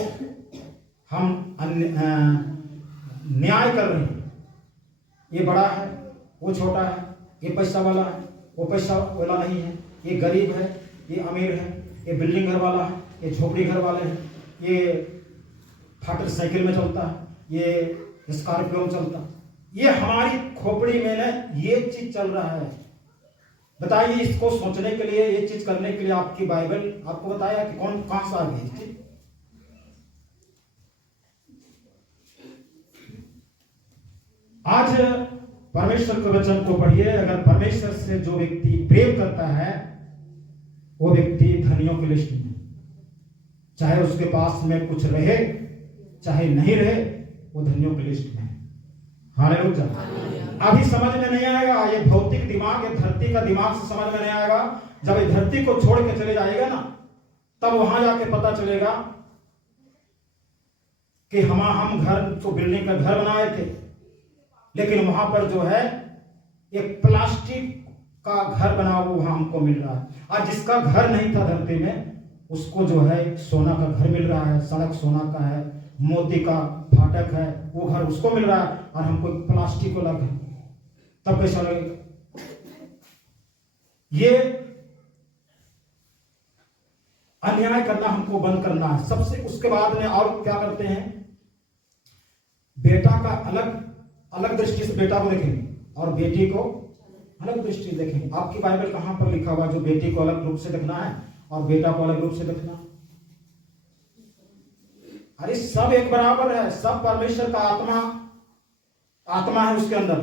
हम न्याय कर रहे हैं। ये बड़ा है, वो छोटा है, ये पैसा वाला है, वो पैसा वाला नहीं है, ये गरीब है, ये अमीर है, ये बिल्डिंग घर वाला है, ये झोपड़ी घर वाले हैं, ये फाटर साइकिल में चलता है, ये स्कॉर्पियो में चलता है। ये हमारी खोपड़ी में ना ये चीज चल रहा है। बताइए इसको सोचने के लिए, ये चीज करने के लिए आपकी बाइबल आपको बताया कि कौन कहां से आ गई? आज परमेश्वर के वचन को पढ़िए। अगर परमेश्वर से जो व्यक्ति प्रेम करता है वो व्यक्ति धनियों की लिस्ट में, चाहे उसके पास में कुछ रहे चाहे नहीं रहे, वो धनियों की लिस्ट में है। हालेलुया। अभी समझ में नहीं आएगा, ये भौतिक दिमाग, ये धरती का दिमाग से समझ में नहीं आएगा। जब ये धरती को छोड़ के चले जाएगा ना, तब वहां जाके पता चलेगा कि हम घर तो बिल्डिंग का घर बनाए थे, लेकिन वहां पर जो है एक प्लास्टिक का घर बना हुआ वहां हमको मिल रहा है। और जिसका घर नहीं था धरती में, उसको जो है सोना का घर मिल रहा है, सड़क सोना का है, मोती का फाटक है, वो घर उसको मिल रहा है, और हमको प्लास्टिक को लग है। तब कैसा लगेगा? अन्याय करना हमको बंद करना है सबसे। उसके बाद में और क्या करते हैं, बेटा का अलग दृष्टि से बेटा को देखेंगे और बेटी को अलग दृष्टि देखेंगे। आपकी बाइबल कहां पर लिखा हुआ जो बेटी को अलग रूप से देखना है और बेटा को अलग रूप से देखना है? अरे सब एक बराबर है, सब परमेश्वर का आत्मा है उसके अंदर।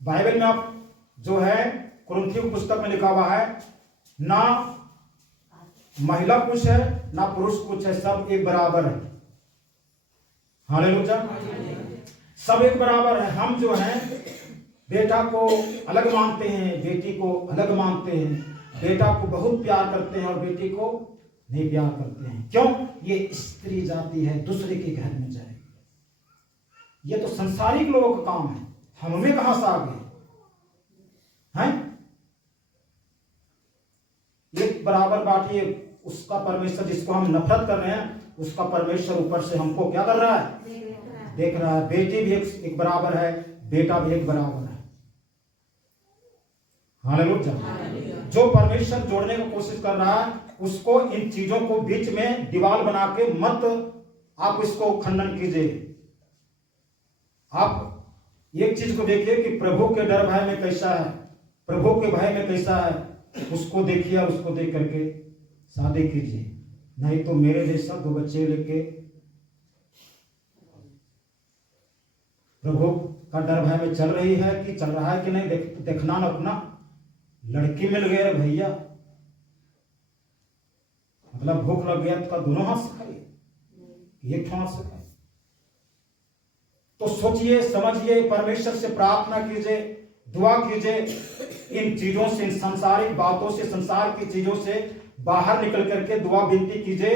बाइबल में आप जो है कुरिन्थियों पुस्तक में लिखा हुआ है, ना महिला कुछ है ना पुरुष कुछ है, सब एक बराबर है। हालेलुया, सब एक बराबर है। हम जो है बेटा को अलग मानते हैं, बेटी को अलग मानते हैं, बेटा को बहुत प्यार करते हैं और बेटी को नहीं प्यार करते हैं। क्यों? ये स्त्री जाति है, दूसरे के घर में जाएगी। ये तो संसारिक लोगों का काम है, हमें कहां से आ गए हैं? एक बराबर बांटिए, उसका परमेश्वर जिसको हम नफरत कर रहे हैं उसका परमेश्वर ऊपर से हमको क्या कर रहा है? देख रहा है। बेटी भी एक बराबर है, बेटा भी एक बराबर है। हालेलुया। जो परमेश्वर जोड़ने की कोशिश कर रहा है उसको इन चीजों को बीच में दीवार बना के मत आप इसको खंडन कीजिए। आप एक चीज को देखिए कि प्रभु के डर भय में कैसा है, प्रभु के भय में कैसा है, उसको देखिए और उसको देख करके शादी कीजिए। नहीं तो मेरे जैसा 2 बच्चे लेके प्रभु का डर भय में चल रही है कि चल रहा है कि नहीं, देखना ना अपना लड़की मिल गया भैया, मतलब भूख लग गया तो दोनों हाथ से खाइए, एक हाथ से खाइए। तो सोचिए समझिए, परमेश्वर से प्रार्थना कीजिए, दुआ कीजिए, इन चीजों से, इन सांसारिक बातों से, संसार की चीजों से बाहर निकल करके दुआ विनती कीजिए।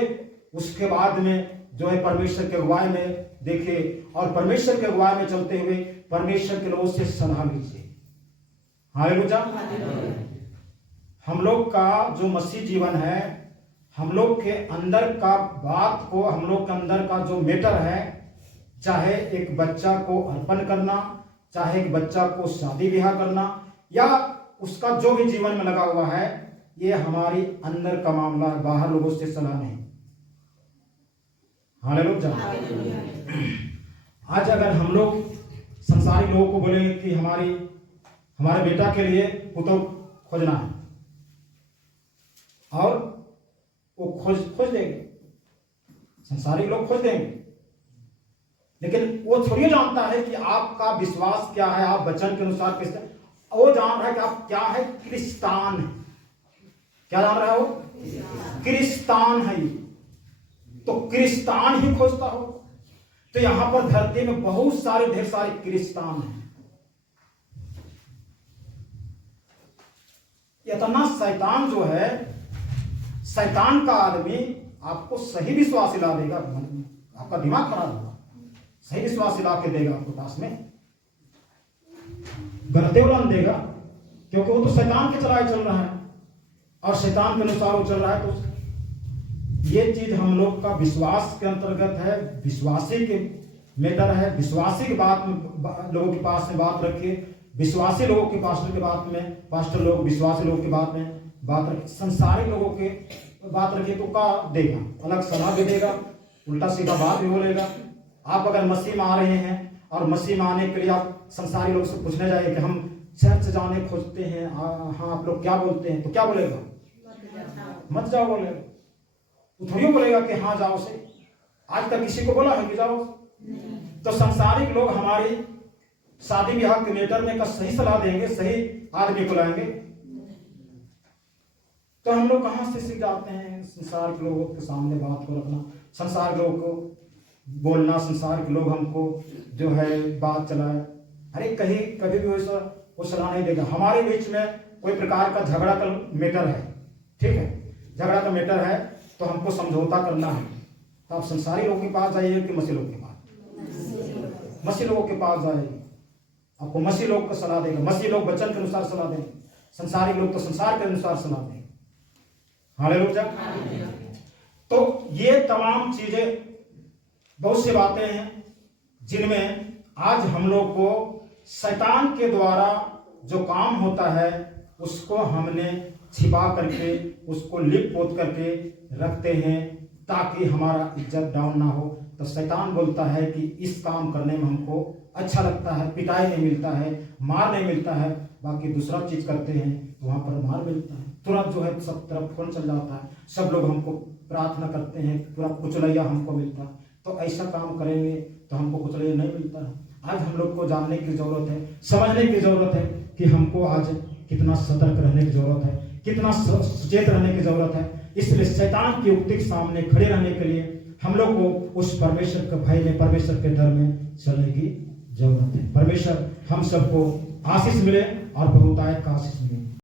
उसके बाद में जो है परमेश्वर के अगुवाई में देखिए और परमेश्वर के अगुवाई में चलते हुए परमेश्वर के लोगों से सलाह लीजिए। हालेलुया। हम लोग का जो मसीह जीवन है, हम लोग के अंदर का बात को, हम लोग के अंदर का जो मैटर है, चाहे एक बच्चा को अर्पण करना, चाहे एक बच्चा को शादी ब्याह करना, या उसका जो भी जीवन में लगा हुआ है, ये हमारी अंदर का मामला है, बाहर लोगों से सलाह नहीं। हालेलुया। आज अगर हम लोग संसारी लोगों को बोलेंगे कि हमारे बेटा के लिए पुत्र खोजना है और वो खोज देंगे, संसारी लोग खोज देंगे, लेकिन वो थोड़ी जानता है कि आपका विश्वास क्या है, आप वचन के अनुसार किस, वो जान रहा है कि आप क्या है, क्रिस्तान है। क्या जान रहा है वो? क्रिस्तान है। तो क्रिस्तान ही खोजता हो। तो यहां पर धरती में बहुत सारे, ढेर सारे क्रिस्तान हैं। इतना शैतान जो है, शैतान का आदमी आपको सही विश्वास दिला देगा, आपका दिमाग खराब होगा, सही विश्वास दिला के देगा आपके पास में, गलते उड़ान देगा, क्योंकि वो तो शैतान के चलाए चल रहा है और शैतान के अनुसार वो चल रहा है। तो ये चीज हम लोग का विश्वास के अंतर्गत है, विश्वासी के मैटर है। विश्वासी की बात में लोगों के पास में बात रखिए, विश्वासी लोगों के पास्टर के बात में, पास्टर लोग विश्वासी लोगों के बात में बात रखिए, संसारिक लोगों के बात रखिए तो क्या देगा? अलग सलाह भी देगा, उल्टा सीधा बात भी बोलेगा। आप अगर मसीह में आ रहे हैं और मसीह में आने के लिए आप संसारी लोग से पूछने जाइए कि हम चर्च जाने खोजते हैं, हाँ आप लोग क्या बोलते हैं, तो क्या बोलेगा? मत जाओ बोलेगा। वो थोड़ी बोलेगा कि हाँ जाओ से। आज तक किसी को बोला है कि जाओ? तो संसारिक लोग हमारी शादी ब्याह के मैटर में का सही सलाह देंगे, सही आदमी को लाएंगे, तो हम लोग कहां से सीख जाते हैं संसार के लोगों के सामने बात को रखना, संसार के लोगों को बोलना, संसार के लोग हमको जो है बात चलाए। अरे कहीं कभी भी वैसा वो सलाह नहीं देगा। हमारे बीच में कोई प्रकार का झगड़ा का मैटर है, ठीक है, झगड़ा का मैटर है तो हमको समझौता करना है, तो आप संसारी लोगों के पास जाइए कि मसीह लोगों के पास? मसीह लोगों के पास जाइए, आपको मसीह लोग को सलाह देगा। मसीह लोग वचन के अनुसार सलाह देंगे, संसारिक लोग तो संसार के अनुसार सलाह देंगे। हालेलुया। तो ये तमाम चीजें, बहुत सी बातें हैं जिनमें आज हम लोग को शैतान के द्वारा जो काम होता है उसको हमने छिपा करके उसको लिप पोत करके रखते हैं ताकि हमारा इज्जत डाउन ना हो। तो शैतान बोलता है कि इस काम करने में हमको अच्छा लगता है, पिटाई नहीं मिलता है, मार नहीं मिलता है, बाकी दूसरा चीज करते हैं तो वहां पर मार मिलता है, तुरंत जो है सब तरफ फोन चल जाता है, सब लोग हमको प्रार्थना करते हैं, पूरा कुचलैया हमको मिलता है। तो ऐसा काम करेंगे तो हमको कुचलैया नहीं मिलता है। आज हम लोग को जानने की जरूरत है, समझने की जरूरत है कि हमको आज कितना सतर्क रहने की जरूरत है, कितना सचेत रहने की जरूरत है। इसलिए शैतान की युक्ति के सामने खड़े रहने के लिए हम लोग को उस परमेश्वर के भय में, परमेश्वर के डर में चलने की जरूरत है। परमेश्वर हम सबको आशीष मिले और बहुतायत का आशीष मिले।